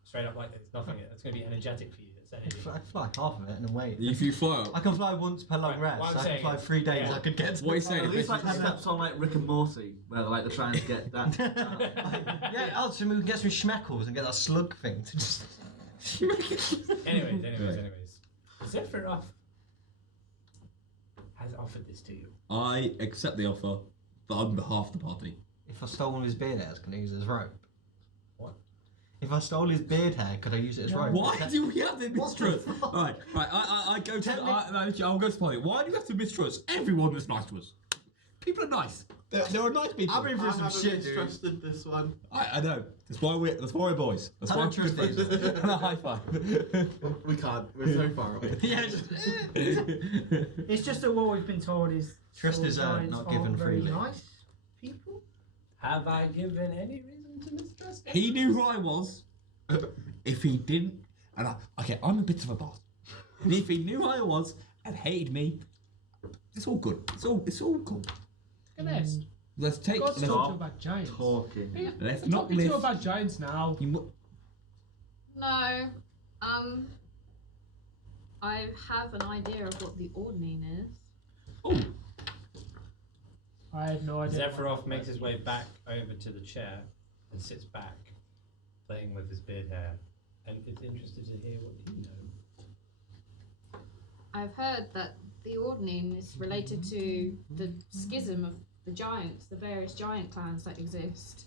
straight up like that. It's nothing. It's going to be energetic for you. It's energy. I can fly half of it and then wait. If you fly, I can fly once per long rest. what I'm I can saying fly is- 3 days. yeah. I could get to What are you saying? At least like Basically- steps on like Rick and Morty, where like they're trying to get that. yeah, so we can get some schmeckles and get that slug thing to just. Anyways. Sephiroth has offered this to you. I accept the offer, but on behalf of the party. If I stole one of his beard hairs, can I use it as rope? What? If I stole his beard hair, could I use it as rope? Why do we have to mistrust? Right. I go to. I'll go to the party. Why do you have to mistrust everyone that's nice to us? People are nice. There are nice people. I've been through I some haven't shit, dude. mistrusted this one. I know. That's why we're boys. That's I why don't we're good trust friends. these. And a high five. We can't. We're so far away. Yeah, just. It's just that what we've been told is Trust sword is, giants not aren't given very freely. nice people. Have I given any reason to mistrust? He knew who I was. If he didn't, okay, I'm a bit of a boss. And if he knew who I was and hated me, it's all good. It's all cool. Gellest. Let's take. God's Let's, talking about giants. Talking. Yeah, let's I'm not talking to you live. about giants now. No. I have an idea of what the Ordning is. Oh, I have no idea. Sephiroth makes his way back over to the chair and sits back, playing with his beard hair, and is interested to hear what you know. I've heard that the Ordning is related to the schism of the giants, the various giant clans that exist.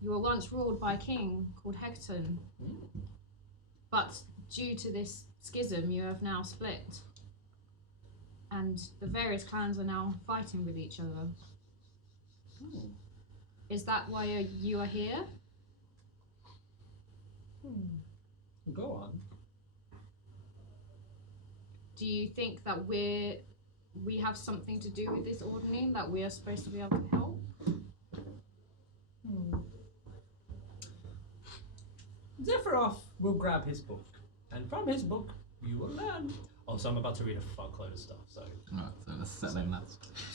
You were once ruled by a king called Hecton, but due to this schism, you have now split. And the various clans are now fighting with each other. Is that why you are here? Go on. Do you think that we have something to do with this ordering, that we are supposed to be able to help? Sephiroth will grab his book, and from his book, you will learn. Also, I'm about to read a fuckload of stuff, so right, so let's settle in that.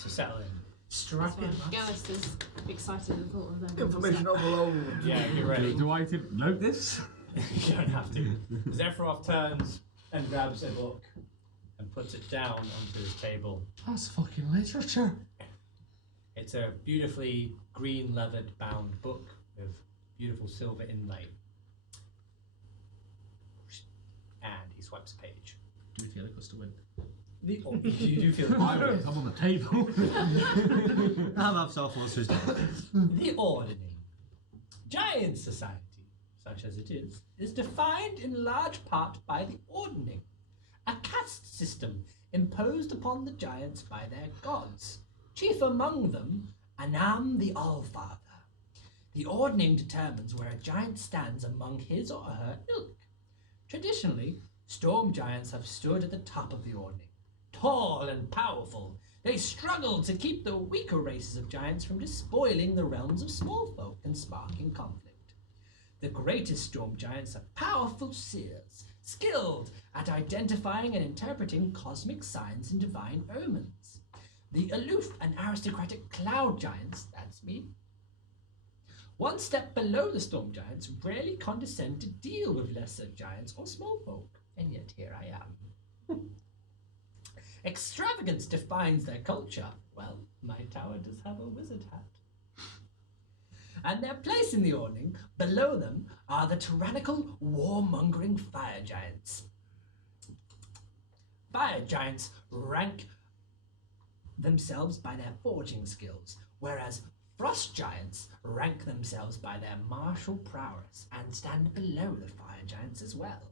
settle in. Strap in. Gellest is excited at the thought of them. Information overload. Yeah, get ready. Do I note this? You don't have to. Sephiroth turns and grabs a book and puts it down onto his table. That's fucking literature. It's a beautifully green leathered bound book with beautiful silver inlay. And he swipes a page. Do you feel like us to win? You do feel I'm on the table. I'll have self-monsters. The Ordning. Giant society, such as it is defined in large part by the Ordning, a caste system imposed upon the giants by their gods. Chief among them, Anam the Allfather. The Ordning determines where a giant stands among his or her ilk. Traditionally, storm giants have stood at the top of the Ordning. Tall and powerful, they struggle to keep the weaker races of giants from despoiling the realms of small folk and sparking conflict. The greatest storm giants are powerful seers, skilled at identifying and interpreting cosmic signs and divine omens. The aloof and aristocratic cloud giants, that's me, one step below the storm giants rarely condescend to deal with lesser giants or small folk, and yet here I am. Extravagance defines their culture. Well, my tower does have a wizard hat. And their place in the Ordning, below them, are the tyrannical, warmongering fire giants. Fire giants rank themselves by their forging skills, whereas frost giants rank themselves by their martial prowess and stand below the fire giants as well.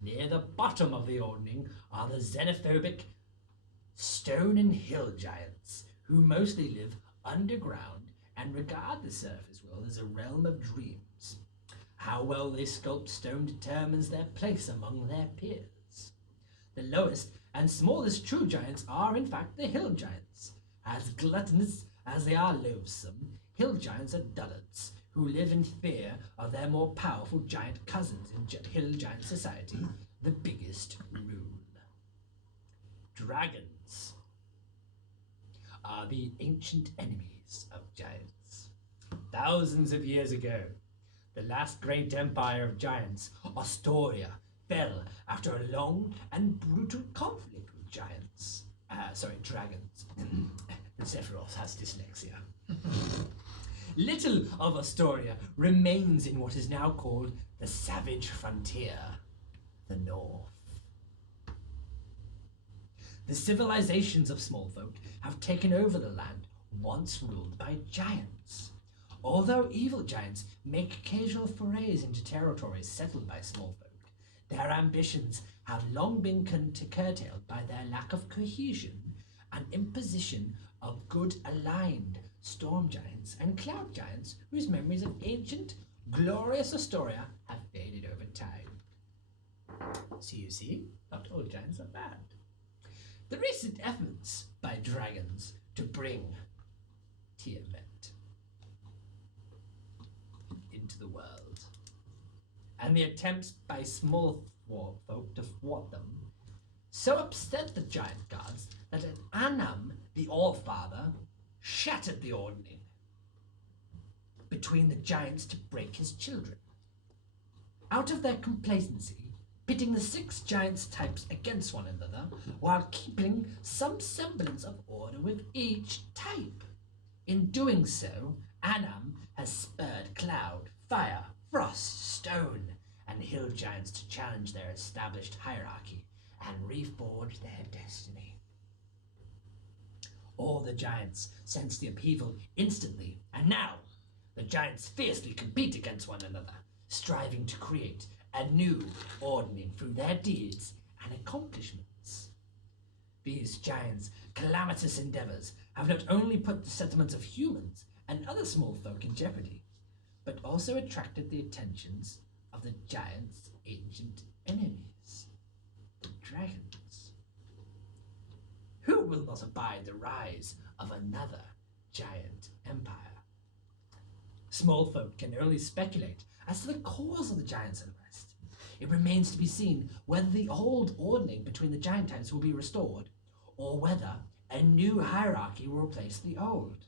Near the bottom of the Ordning are the xenophobic stone and hill giants, who mostly live underground and regard the surface world as a realm of dreams. How well they sculpt stone determines their place among their peers. The lowest and smallest true giants are in fact the hill giants. As gluttonous as they are loathsome, hill giants are dullards who live in fear of their more powerful giant cousins in hill giant society, the biggest rule. Dragons are the ancient enemies of giants. Thousands of years ago, the last great empire of giants, Astoria, fell after a long and brutal conflict with dragons. Zephyros has dyslexia. Little of Astoria remains in what is now called the Savage Frontier, the North. The civilizations of smallfolk have taken over the land once ruled by giants. Although evil giants make occasional forays into territories settled by smallfolk, their ambitions have long been curtailed by their lack of cohesion and imposition of good aligned storm giants and cloud giants whose memories of ancient, glorious Astoria have faded over time. So you see, not all giants are bad. The recent efforts by dragons to bring Tiamat into the world, and the attempts by small folk to thwart them, so upset the giant gods that Anam, the All-Father, shattered the Ordning between the giants to break his children. Out of their complacency, pitting the 6 giants' types against one another while keeping some semblance of order with each type. In doing so, Anam has spurred cloud, fire, frost, stone, and hill giants to challenge their established hierarchy and reforge their destiny. All the giants sense the upheaval instantly, and now the giants fiercely compete against one another, striving to create a new ordning through their deeds and accomplishments. These giants' calamitous endeavors have not only put the settlements of humans and other small folk in jeopardy, but also attracted the attentions of the giants' ancient enemies, the dragons. Who will not abide the rise of another giant empire? Small folk can only speculate as to the cause of the giants' unrest. It remains to be seen whether the old ordning between the giant types will be restored, or whether a new hierarchy will replace the old,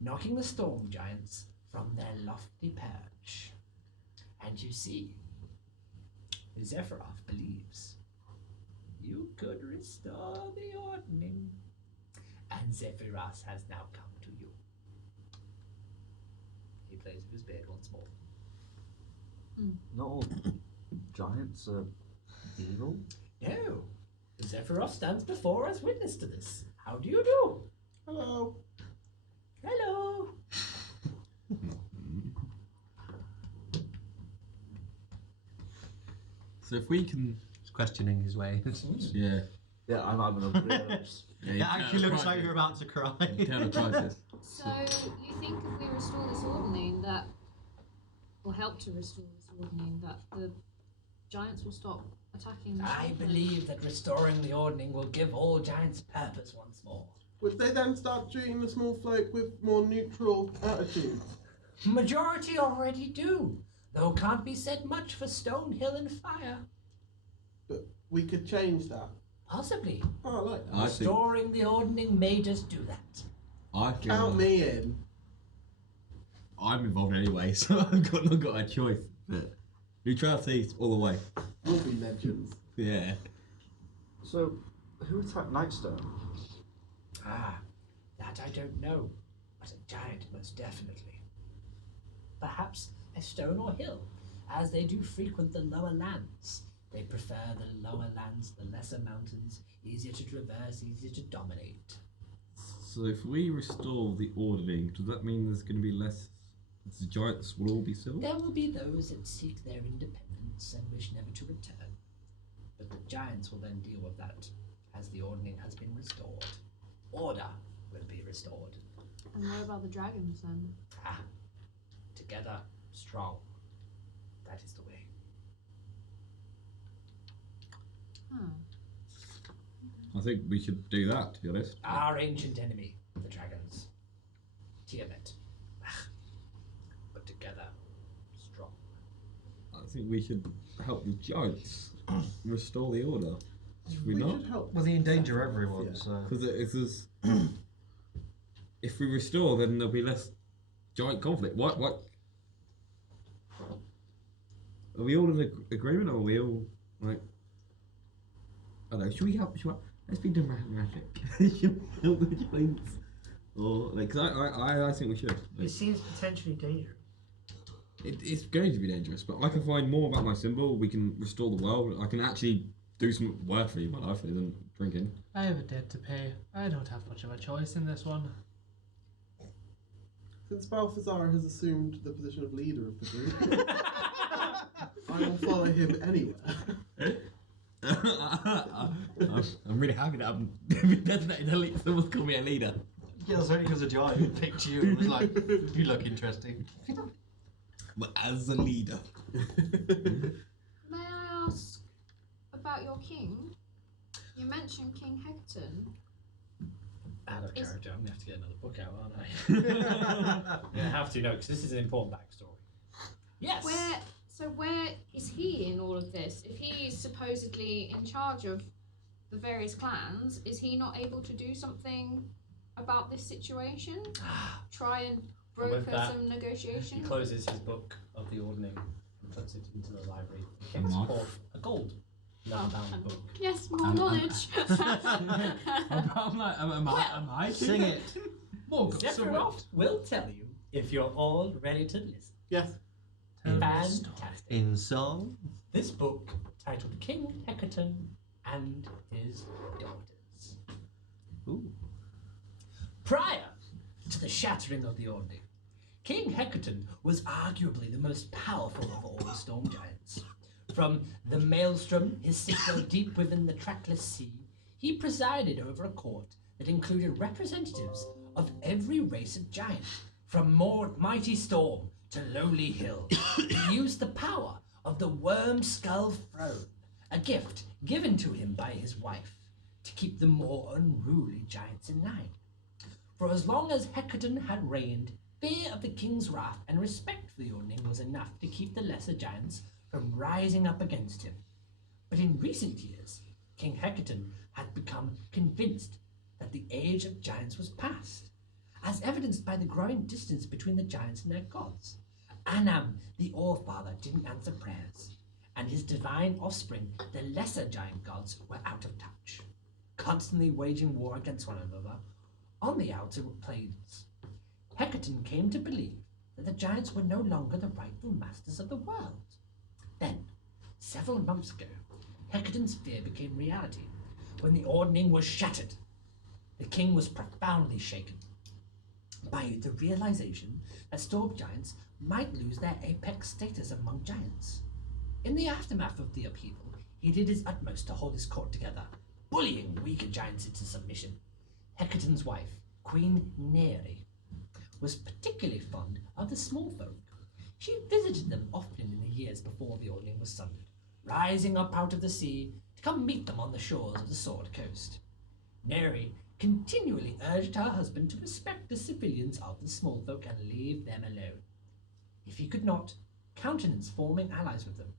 knocking the storm giants from their lofty perch. And you see, Zephyros believes you could restore the ordning, and Zephyros has now come to you. He plays with his beard once more. Not all giants are evil. No, Zephyros stands before us witness to this. How do you do? Hello. Hello. So if we can, He's questioning his ways. yeah, Yeah, I'm having a real. It actually looks like you're about to cry. kind of crisis. So you think if we restore this ordning that, or help to restore this ordning, that the giants will stop attacking the I small folk? believe that restoring the ordning will give all giants purpose once more. Would they then start treating the small folk with more neutral attitudes? Majority already do, though can't be said much for Stone, Hill, and Fire. But we could change that. Possibly. Oh, I like that. I think. Restoring the ordning may just do that. I feel. Count me in. I'm involved anyway, so I've not got a choice. But neutrality all the way. We'll be legends. Yeah. So, who attacked Nightstone? That I don't know, but a giant most definitely. Perhaps a stone or hill, as they do frequent the lower lands. They prefer the lower lands, the lesser mountains, easier to traverse, easier to dominate. So if we restore the ordering, does that mean there's going to be less? The giants will all be civil? There will be those that seek their independence and wish never to return. But the giants will then deal with that, as the ordering has been restored. Order will be restored. And what about the dragons then? Together, strong. That is the way. I think we should do that, to be honest. Our ancient enemy, the dragons. Tiamat. But together, strong. I think we should help the giants restore the order. Should we not? should help. Well, they endanger everyone, Yeah. so. Because if we restore, then there'll be less giant conflict. What? Are we all in agreement, or are we all like? I don't know. Should we help? Let's be dramatic. Should we help the giants? Or like, 'cause I think we should. Like, It seems potentially dangerous. it's going to be dangerous, but I can find more about my symbol. We can restore the world. I can actually do something worthy in my life other than drinking. I have a debt to pay. I don't have much of a choice in this one. Since Balthazar has assumed the position of leader of the group, I will follow him anywhere. I'm really happy that I'm designated a leader. Someone's called me a leader. Yeah, that's only because a giant picked you and was like, you look interesting. But as a leader. May I ask about your king? You mentioned King Hecton. Out of Is- character, I'm going to have to get another book out, aren't I? Yeah, I have to know, because this is an important backstory. Yes! Where is he in all of this? If he is supposedly in charge of the various clans, is he not able to do something about this situation? Try and And with broker that, some He negotiation? closes his book of the ordering and puts it into the library. He takes Mark. forth a gold leather-bound book. Yes, more And- knowledge. I'm like, am I? Sing it. More Sephiroth will tell you if you're all ready to listen. Yes. Fantastic. In song? This book, titled King Hecton and His Daughters. Ooh. Prior to the shattering of the Order, King Hecton was arguably the most powerful of all the storm giants. From the Maelstrom, his citadel deep within the trackless sea, he presided over a court that included representatives of every race of giant, from mighty storm to lowly hill. He used the power of the worm skull throne, a gift given to him by his wife, to keep the more unruly giants in line. For as long as Hecton had reigned, fear of the king's wrath and respect for the Ordning was enough to keep the lesser giants from rising up against him. But in recent years, King Hecton had become convinced that the age of giants was past, as evidenced by the growing distance between the giants and their gods. Anam, the All-Father, didn't answer prayers, and his divine offspring, the lesser giant gods, were out of touch, constantly waging war against one another on the outer planes. Hecton came to believe that the giants were no longer the rightful masters of the world. Then, several months ago, Hecton's fear became reality when the ordning was shattered. The king was profoundly shaken by the realization that storm giants might lose their apex status among giants. In the aftermath of the upheaval, he did his utmost to hold his court together, bullying weaker giants into submission. Hecton's wife, Queen Neri, was particularly fond of the small folk. She visited them often in the years before the ordning was sundered, rising up out of the sea to come meet them on the shores of the Sword Coast. Neri continually urged her husband to respect the civilians of the small folk and leave them alone. If he could not, countenance forming allies with them.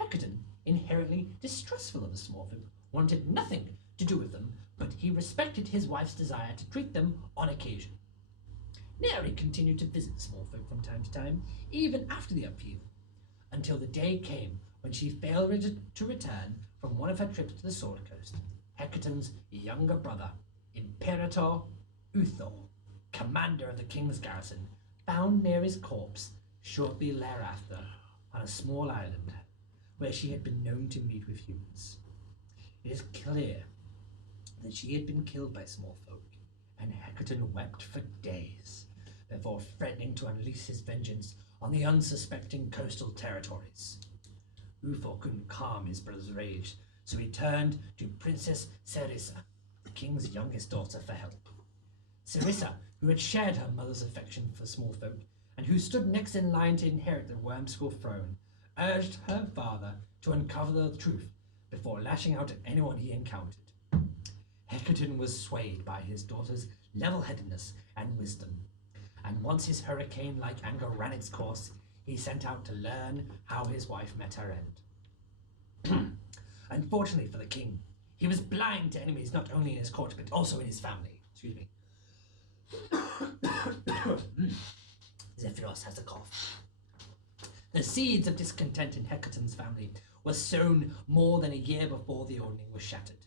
Hecton, inherently distrustful of the small folk, wanted nothing to do with them, but he respected his wife's desire to treat them on occasion. Neri continued to visit the small folk from time to time, even after the upheaval, until the day came when she failed to return from one of her trips to the Sword Coast. Hecaton's younger brother, Imperator Uthor, commander of the king's garrison, found Neri's corpse shortly thereafter on a small island where she had been known to meet with humans. It is clear that she had been killed by small folk, and Hecaton wept for days before threatening to unleash his vengeance on the unsuspecting coastal territories. Uthor couldn't calm his brother's rage, so he turned to Princess Zalryia, the king's youngest daughter, for help. Zalryia, who had shared her mother's affection for small folk, and who stood next in line to inherit the Wormskull throne, urged her father to uncover the truth before lashing out at anyone he encountered. Hecaton was swayed by his daughter's level-headedness and wisdom, and once his hurricane-like anger ran its course, he set out to learn how his wife met her end. Unfortunately for the king, he was blind to enemies not only in his court but also in his family. Excuse me. Zephyros has a cough. The seeds of discontent in Hecaton's family were sown more than a year before the ordning was shattered.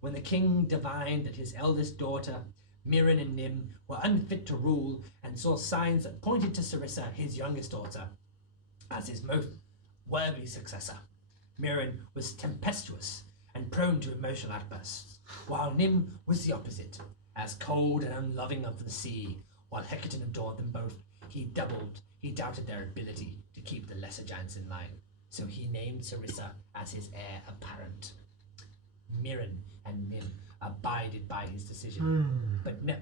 When the king divined that his eldest daughter, Mirren and Nim, were unfit to rule and saw signs that pointed to Zalryia, his youngest daughter, as his most worthy successor, Mirren was tempestuous and prone to emotional outbursts, while Nim was the opposite, as cold and unloving of the sea. While Hecaton adored them both, he doubted their ability to keep the lesser giants in line, so he named Zalryia as his heir apparent. Mirren and Nim abided by his decision, but no.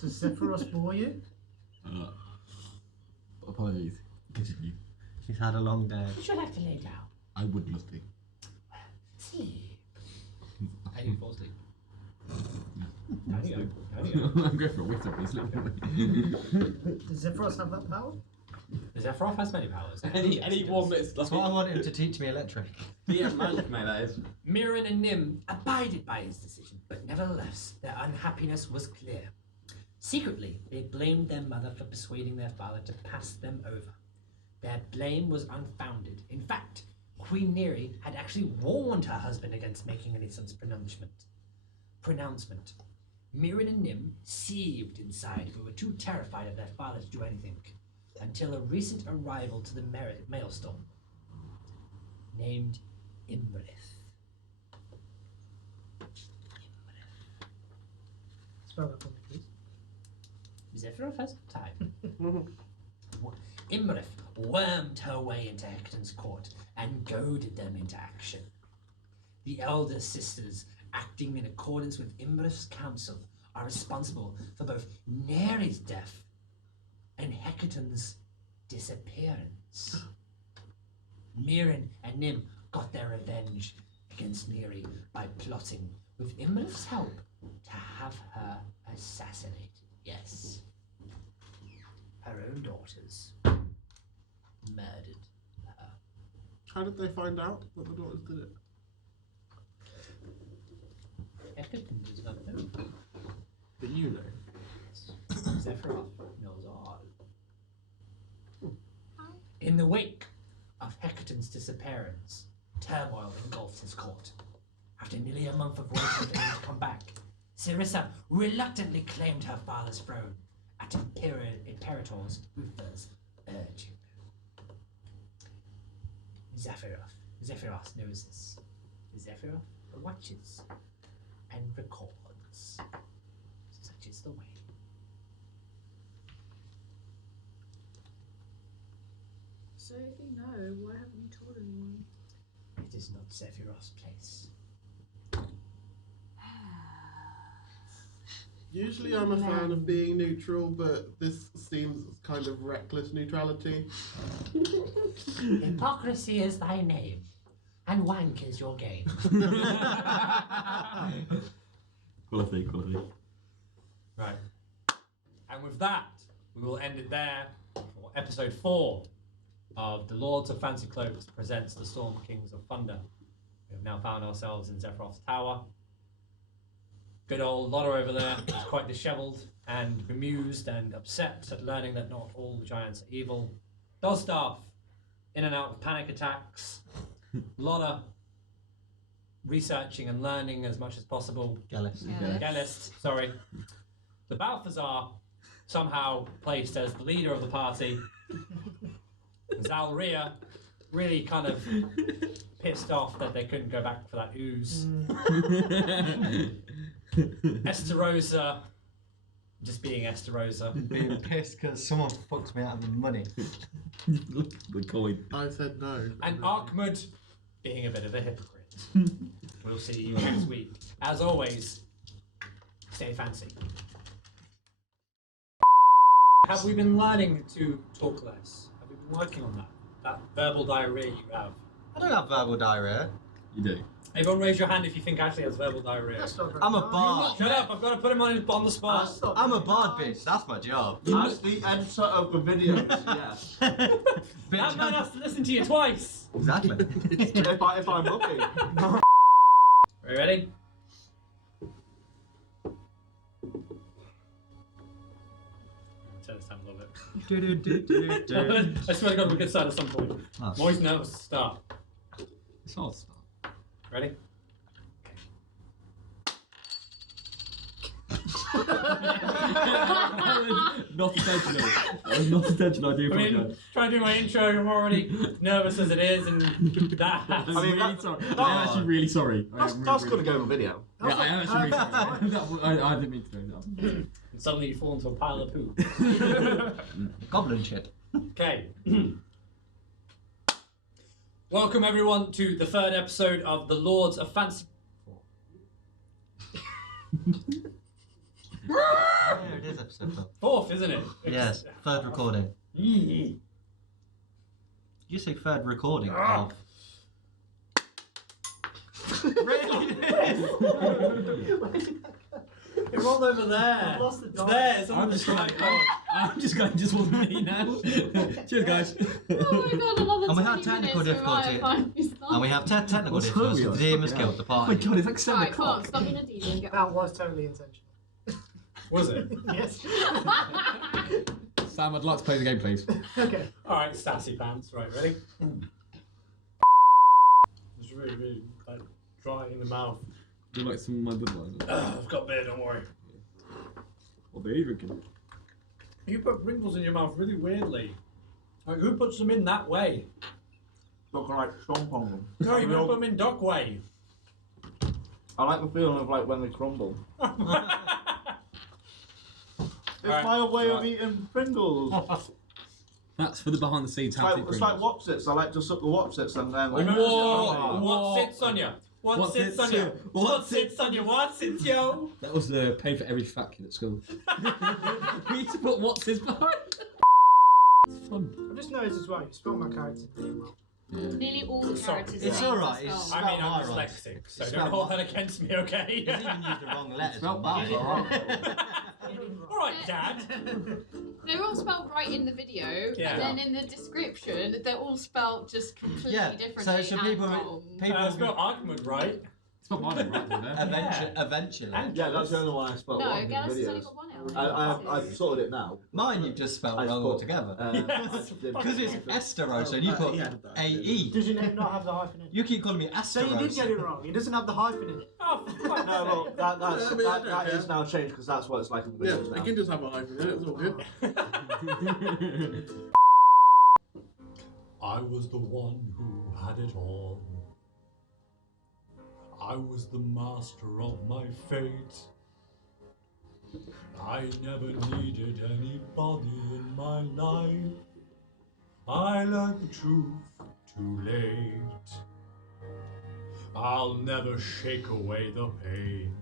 Does Zephyros bore you? Apologies. Continue. He's had a long day. You should have to lay down. I would love to. Sleep. And you fall asleep. Down you go. Down you go. I'm going for a wit up his sleep. Does Zephyros have that power? Zephyros has many powers. Any one that's That's why I want him to teach me electric. yeah, magic, mate, that is. Mirren and Nim abided by his decision, but nevertheless, their unhappiness was clear. Secretly, they blamed their mother for persuading their father to pass them over. Their blame was unfounded. In fact, Queen Neri had actually warned her husband against making any such pronouncement. Mirren and Nim seethed inside, but were too terrified of their father to do anything, until a recent arrival to the maelstrom, named Imrith. Spell that for me, please. Zephyros has time. Imrith wormed her way into Hecaton's court and goaded them into action. The elder sisters, acting in accordance with Imrith's counsel, are responsible for both Neri's death and Hecaton's disappearance. Mirren and Nim got their revenge against Neri by plotting, with Imrith's help, to have her assassinated. Yes. Her own daughters murdered her. How did they find out that the daughters did it? Hecaton does not know. But you know. Zephyros knows all. In the wake of Hecaton's disappearance, turmoil engulfed his court. After nearly a month of waiting for him to come back, Zalryia reluctantly claimed her father's throne at Imperator Uther's urging. Zephyros knows this. Zephyros watches and records. Such is the way. So if you know, why haven't you told anyone? It is not Zephyros' place. Usually I'm a fan of being neutral, but this seems kind of reckless neutrality. Hypocrisy is thy name, and wank is your game. Quality. Right. And with that, we will end it there for episode 4 of The Lords of Fancy Cloaks presents The Storm Kings of Thunder. We have now found ourselves in Zephyros Tower. Good old Lotta over there is quite dishevelled and bemused and upset at learning that not all giants are evil. Dosdarth, in and out of panic attacks. Lotta, researching and learning as much as possible. Gellest. Gellest, sorry. The Balthazar, somehow placed as the leader of the party. Zalryia, really kind of pissed off that they couldn't go back for that ooze. Esterosa, just being Esterosa. Being pissed because someone fucked me out of the money. The coin. I said no. And Ark-Mud, being a bit of a hypocrite. We'll see you next week. As always, stay fancy. Have we been learning to talk less? Have we been working on that? That verbal diarrhea you have? I don't have verbal diarrhea. You do. Everyone raise your hand if you think Ashley has verbal diarrhea. That's not very I'm a nice. bard. Shut up, I've got to put him on the spot. That's not I'm a very bard, nice. bitch. That's my job. As the editor of the videos, yes. That man has to listen to you twice. Exactly. if I'm lucky. Are you ready? Turn this down a little bit. I swear to God we could start at some point. Oh. I'm always nervous to start. It's hard to start. Ready? Not intentional. That was not intentional, I do I apologise. mean, trying to do my intro, I'm already nervous as it is, and that has... I'm really that- sorry. I'm actually really sorry. That's gonna go in the video. Yeah, I am actually really sorry. I didn't mean to do that. And suddenly you fall into a pile of poop. Goblin shit. Okay. Welcome everyone to the third episode of the Lords of Fancy... Yeah, it is episode 4. Fourth, isn't it? Yes, third recording. Mm. You say third recording of... Really? It rolled over there. I've lost the It's dog. there. It's on I'm the just going. tripod. I'm just going. Just want me now. Cheers, guys. Oh my god, another And we 20 have technical minutes, we might difficulty. finally start. And we have technical What's difficulties. wrong The with DM us? has killed the Oh my party. god, it's like 7 Right, come on, o'clock. stop being a deviant and get That was totally intentional. Was it? Yes. Sam, I'd like to play the game, please. Okay. Alright, Sassy Pants. Right, ready? It's really, really like, dry in the mouth. Do you like some of my Budweiser? I've got beer, don't worry. What beer are you drinking? You put wrinkles in your mouth really weirdly. Like, who puts them in that way? Looking like stomp on them. No, you don't put them in duck way. I like the feeling of like when they crumble. It's Alright. my way of eating Pringles. That's for the behind the scenes. It's like Wotsits. I like to suck the Wotsits and then. Like, Whoa! What sits on you? What sits on you? What sits on you? What sits, yo? That was paid for every fat kid at school. We need to put what's his behind. It's fun. I've just noticed as well, you spelled my character really well. Yeah. Nearly all the Sorry. characters' It's names alright, are it's- spelled. I mean, I'm Spelled dyslexic, so It's don't spelled hold right. that against me, okay? He's even used the wrong letters. Spelled Bye. Alright, Dad. They're all spelled right in the video, Yeah. and then in the description, they're all spelled just completely Yeah, differently so should and people- wrong. people- Spell Ark-Mud, right? It's not mine, right? Eventually. yeah, that's the only one I spelled No, wrong in Gellest has only videos. got one L. I've sorted it now. Mine you've just spelled I wrong thought- altogether. Yes. Because it's Esteros and you put yeah, that- AE. Does your name not have the hyphen in it? You keep calling me So you did Esteros. get it wrong. It doesn't have the hyphen in it. Oh, fuck. No, well, that Yeah. is now changed because that's what it's like in the Yeah, videos I now. can just have a hyphen in it, it's all good. I was the one who had it all. I was the master of my fate. I never needed anybody in my life. I learned the truth too late. I'll never shake away the pain.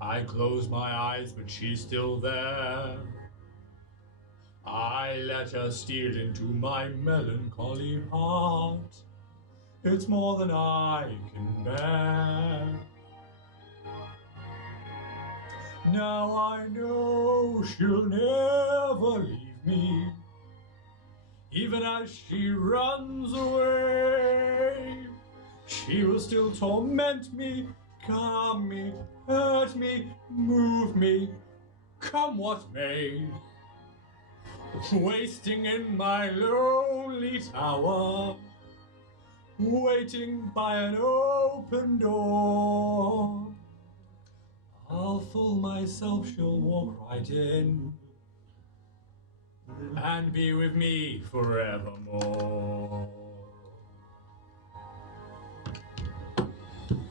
I close my eyes, but she's still there. I let her steal into my melancholy heart. It's more than I can bear. Now I know she'll never leave me, even as she runs away. She will still torment me, calm me, hurt me, move me, come what may. Wasting in my lonely tower, waiting by an open door. I'll fool myself, she'll walk right in and be with me forevermore.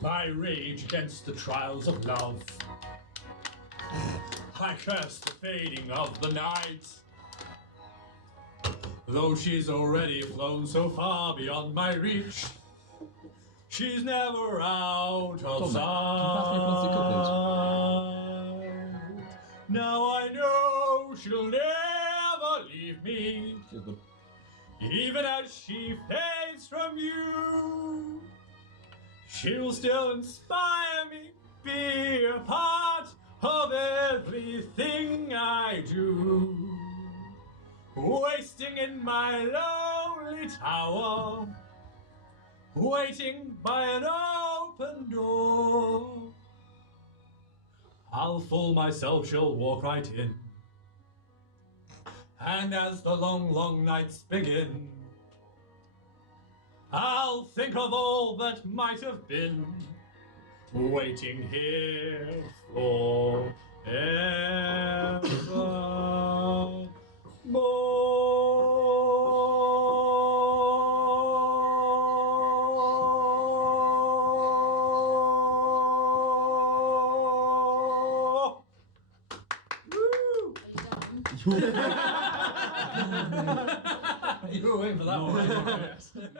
I rage against the trials of love. I curse the fading of the night. Though she's already flown so far beyond my reach, she's never out of Tom, sight. can you pass me a plastic cup, Now I know she'll never leave me, Cheers, bud. even as she fades from you. She'll still inspire me, be a part of everything I do. Wasting in my lonely tower, waiting by an open door. I'll fool myself, she'll walk right in. And as the long, long nights begin, I'll think of all that might have been, waiting here for ever more. You were waiting for that one.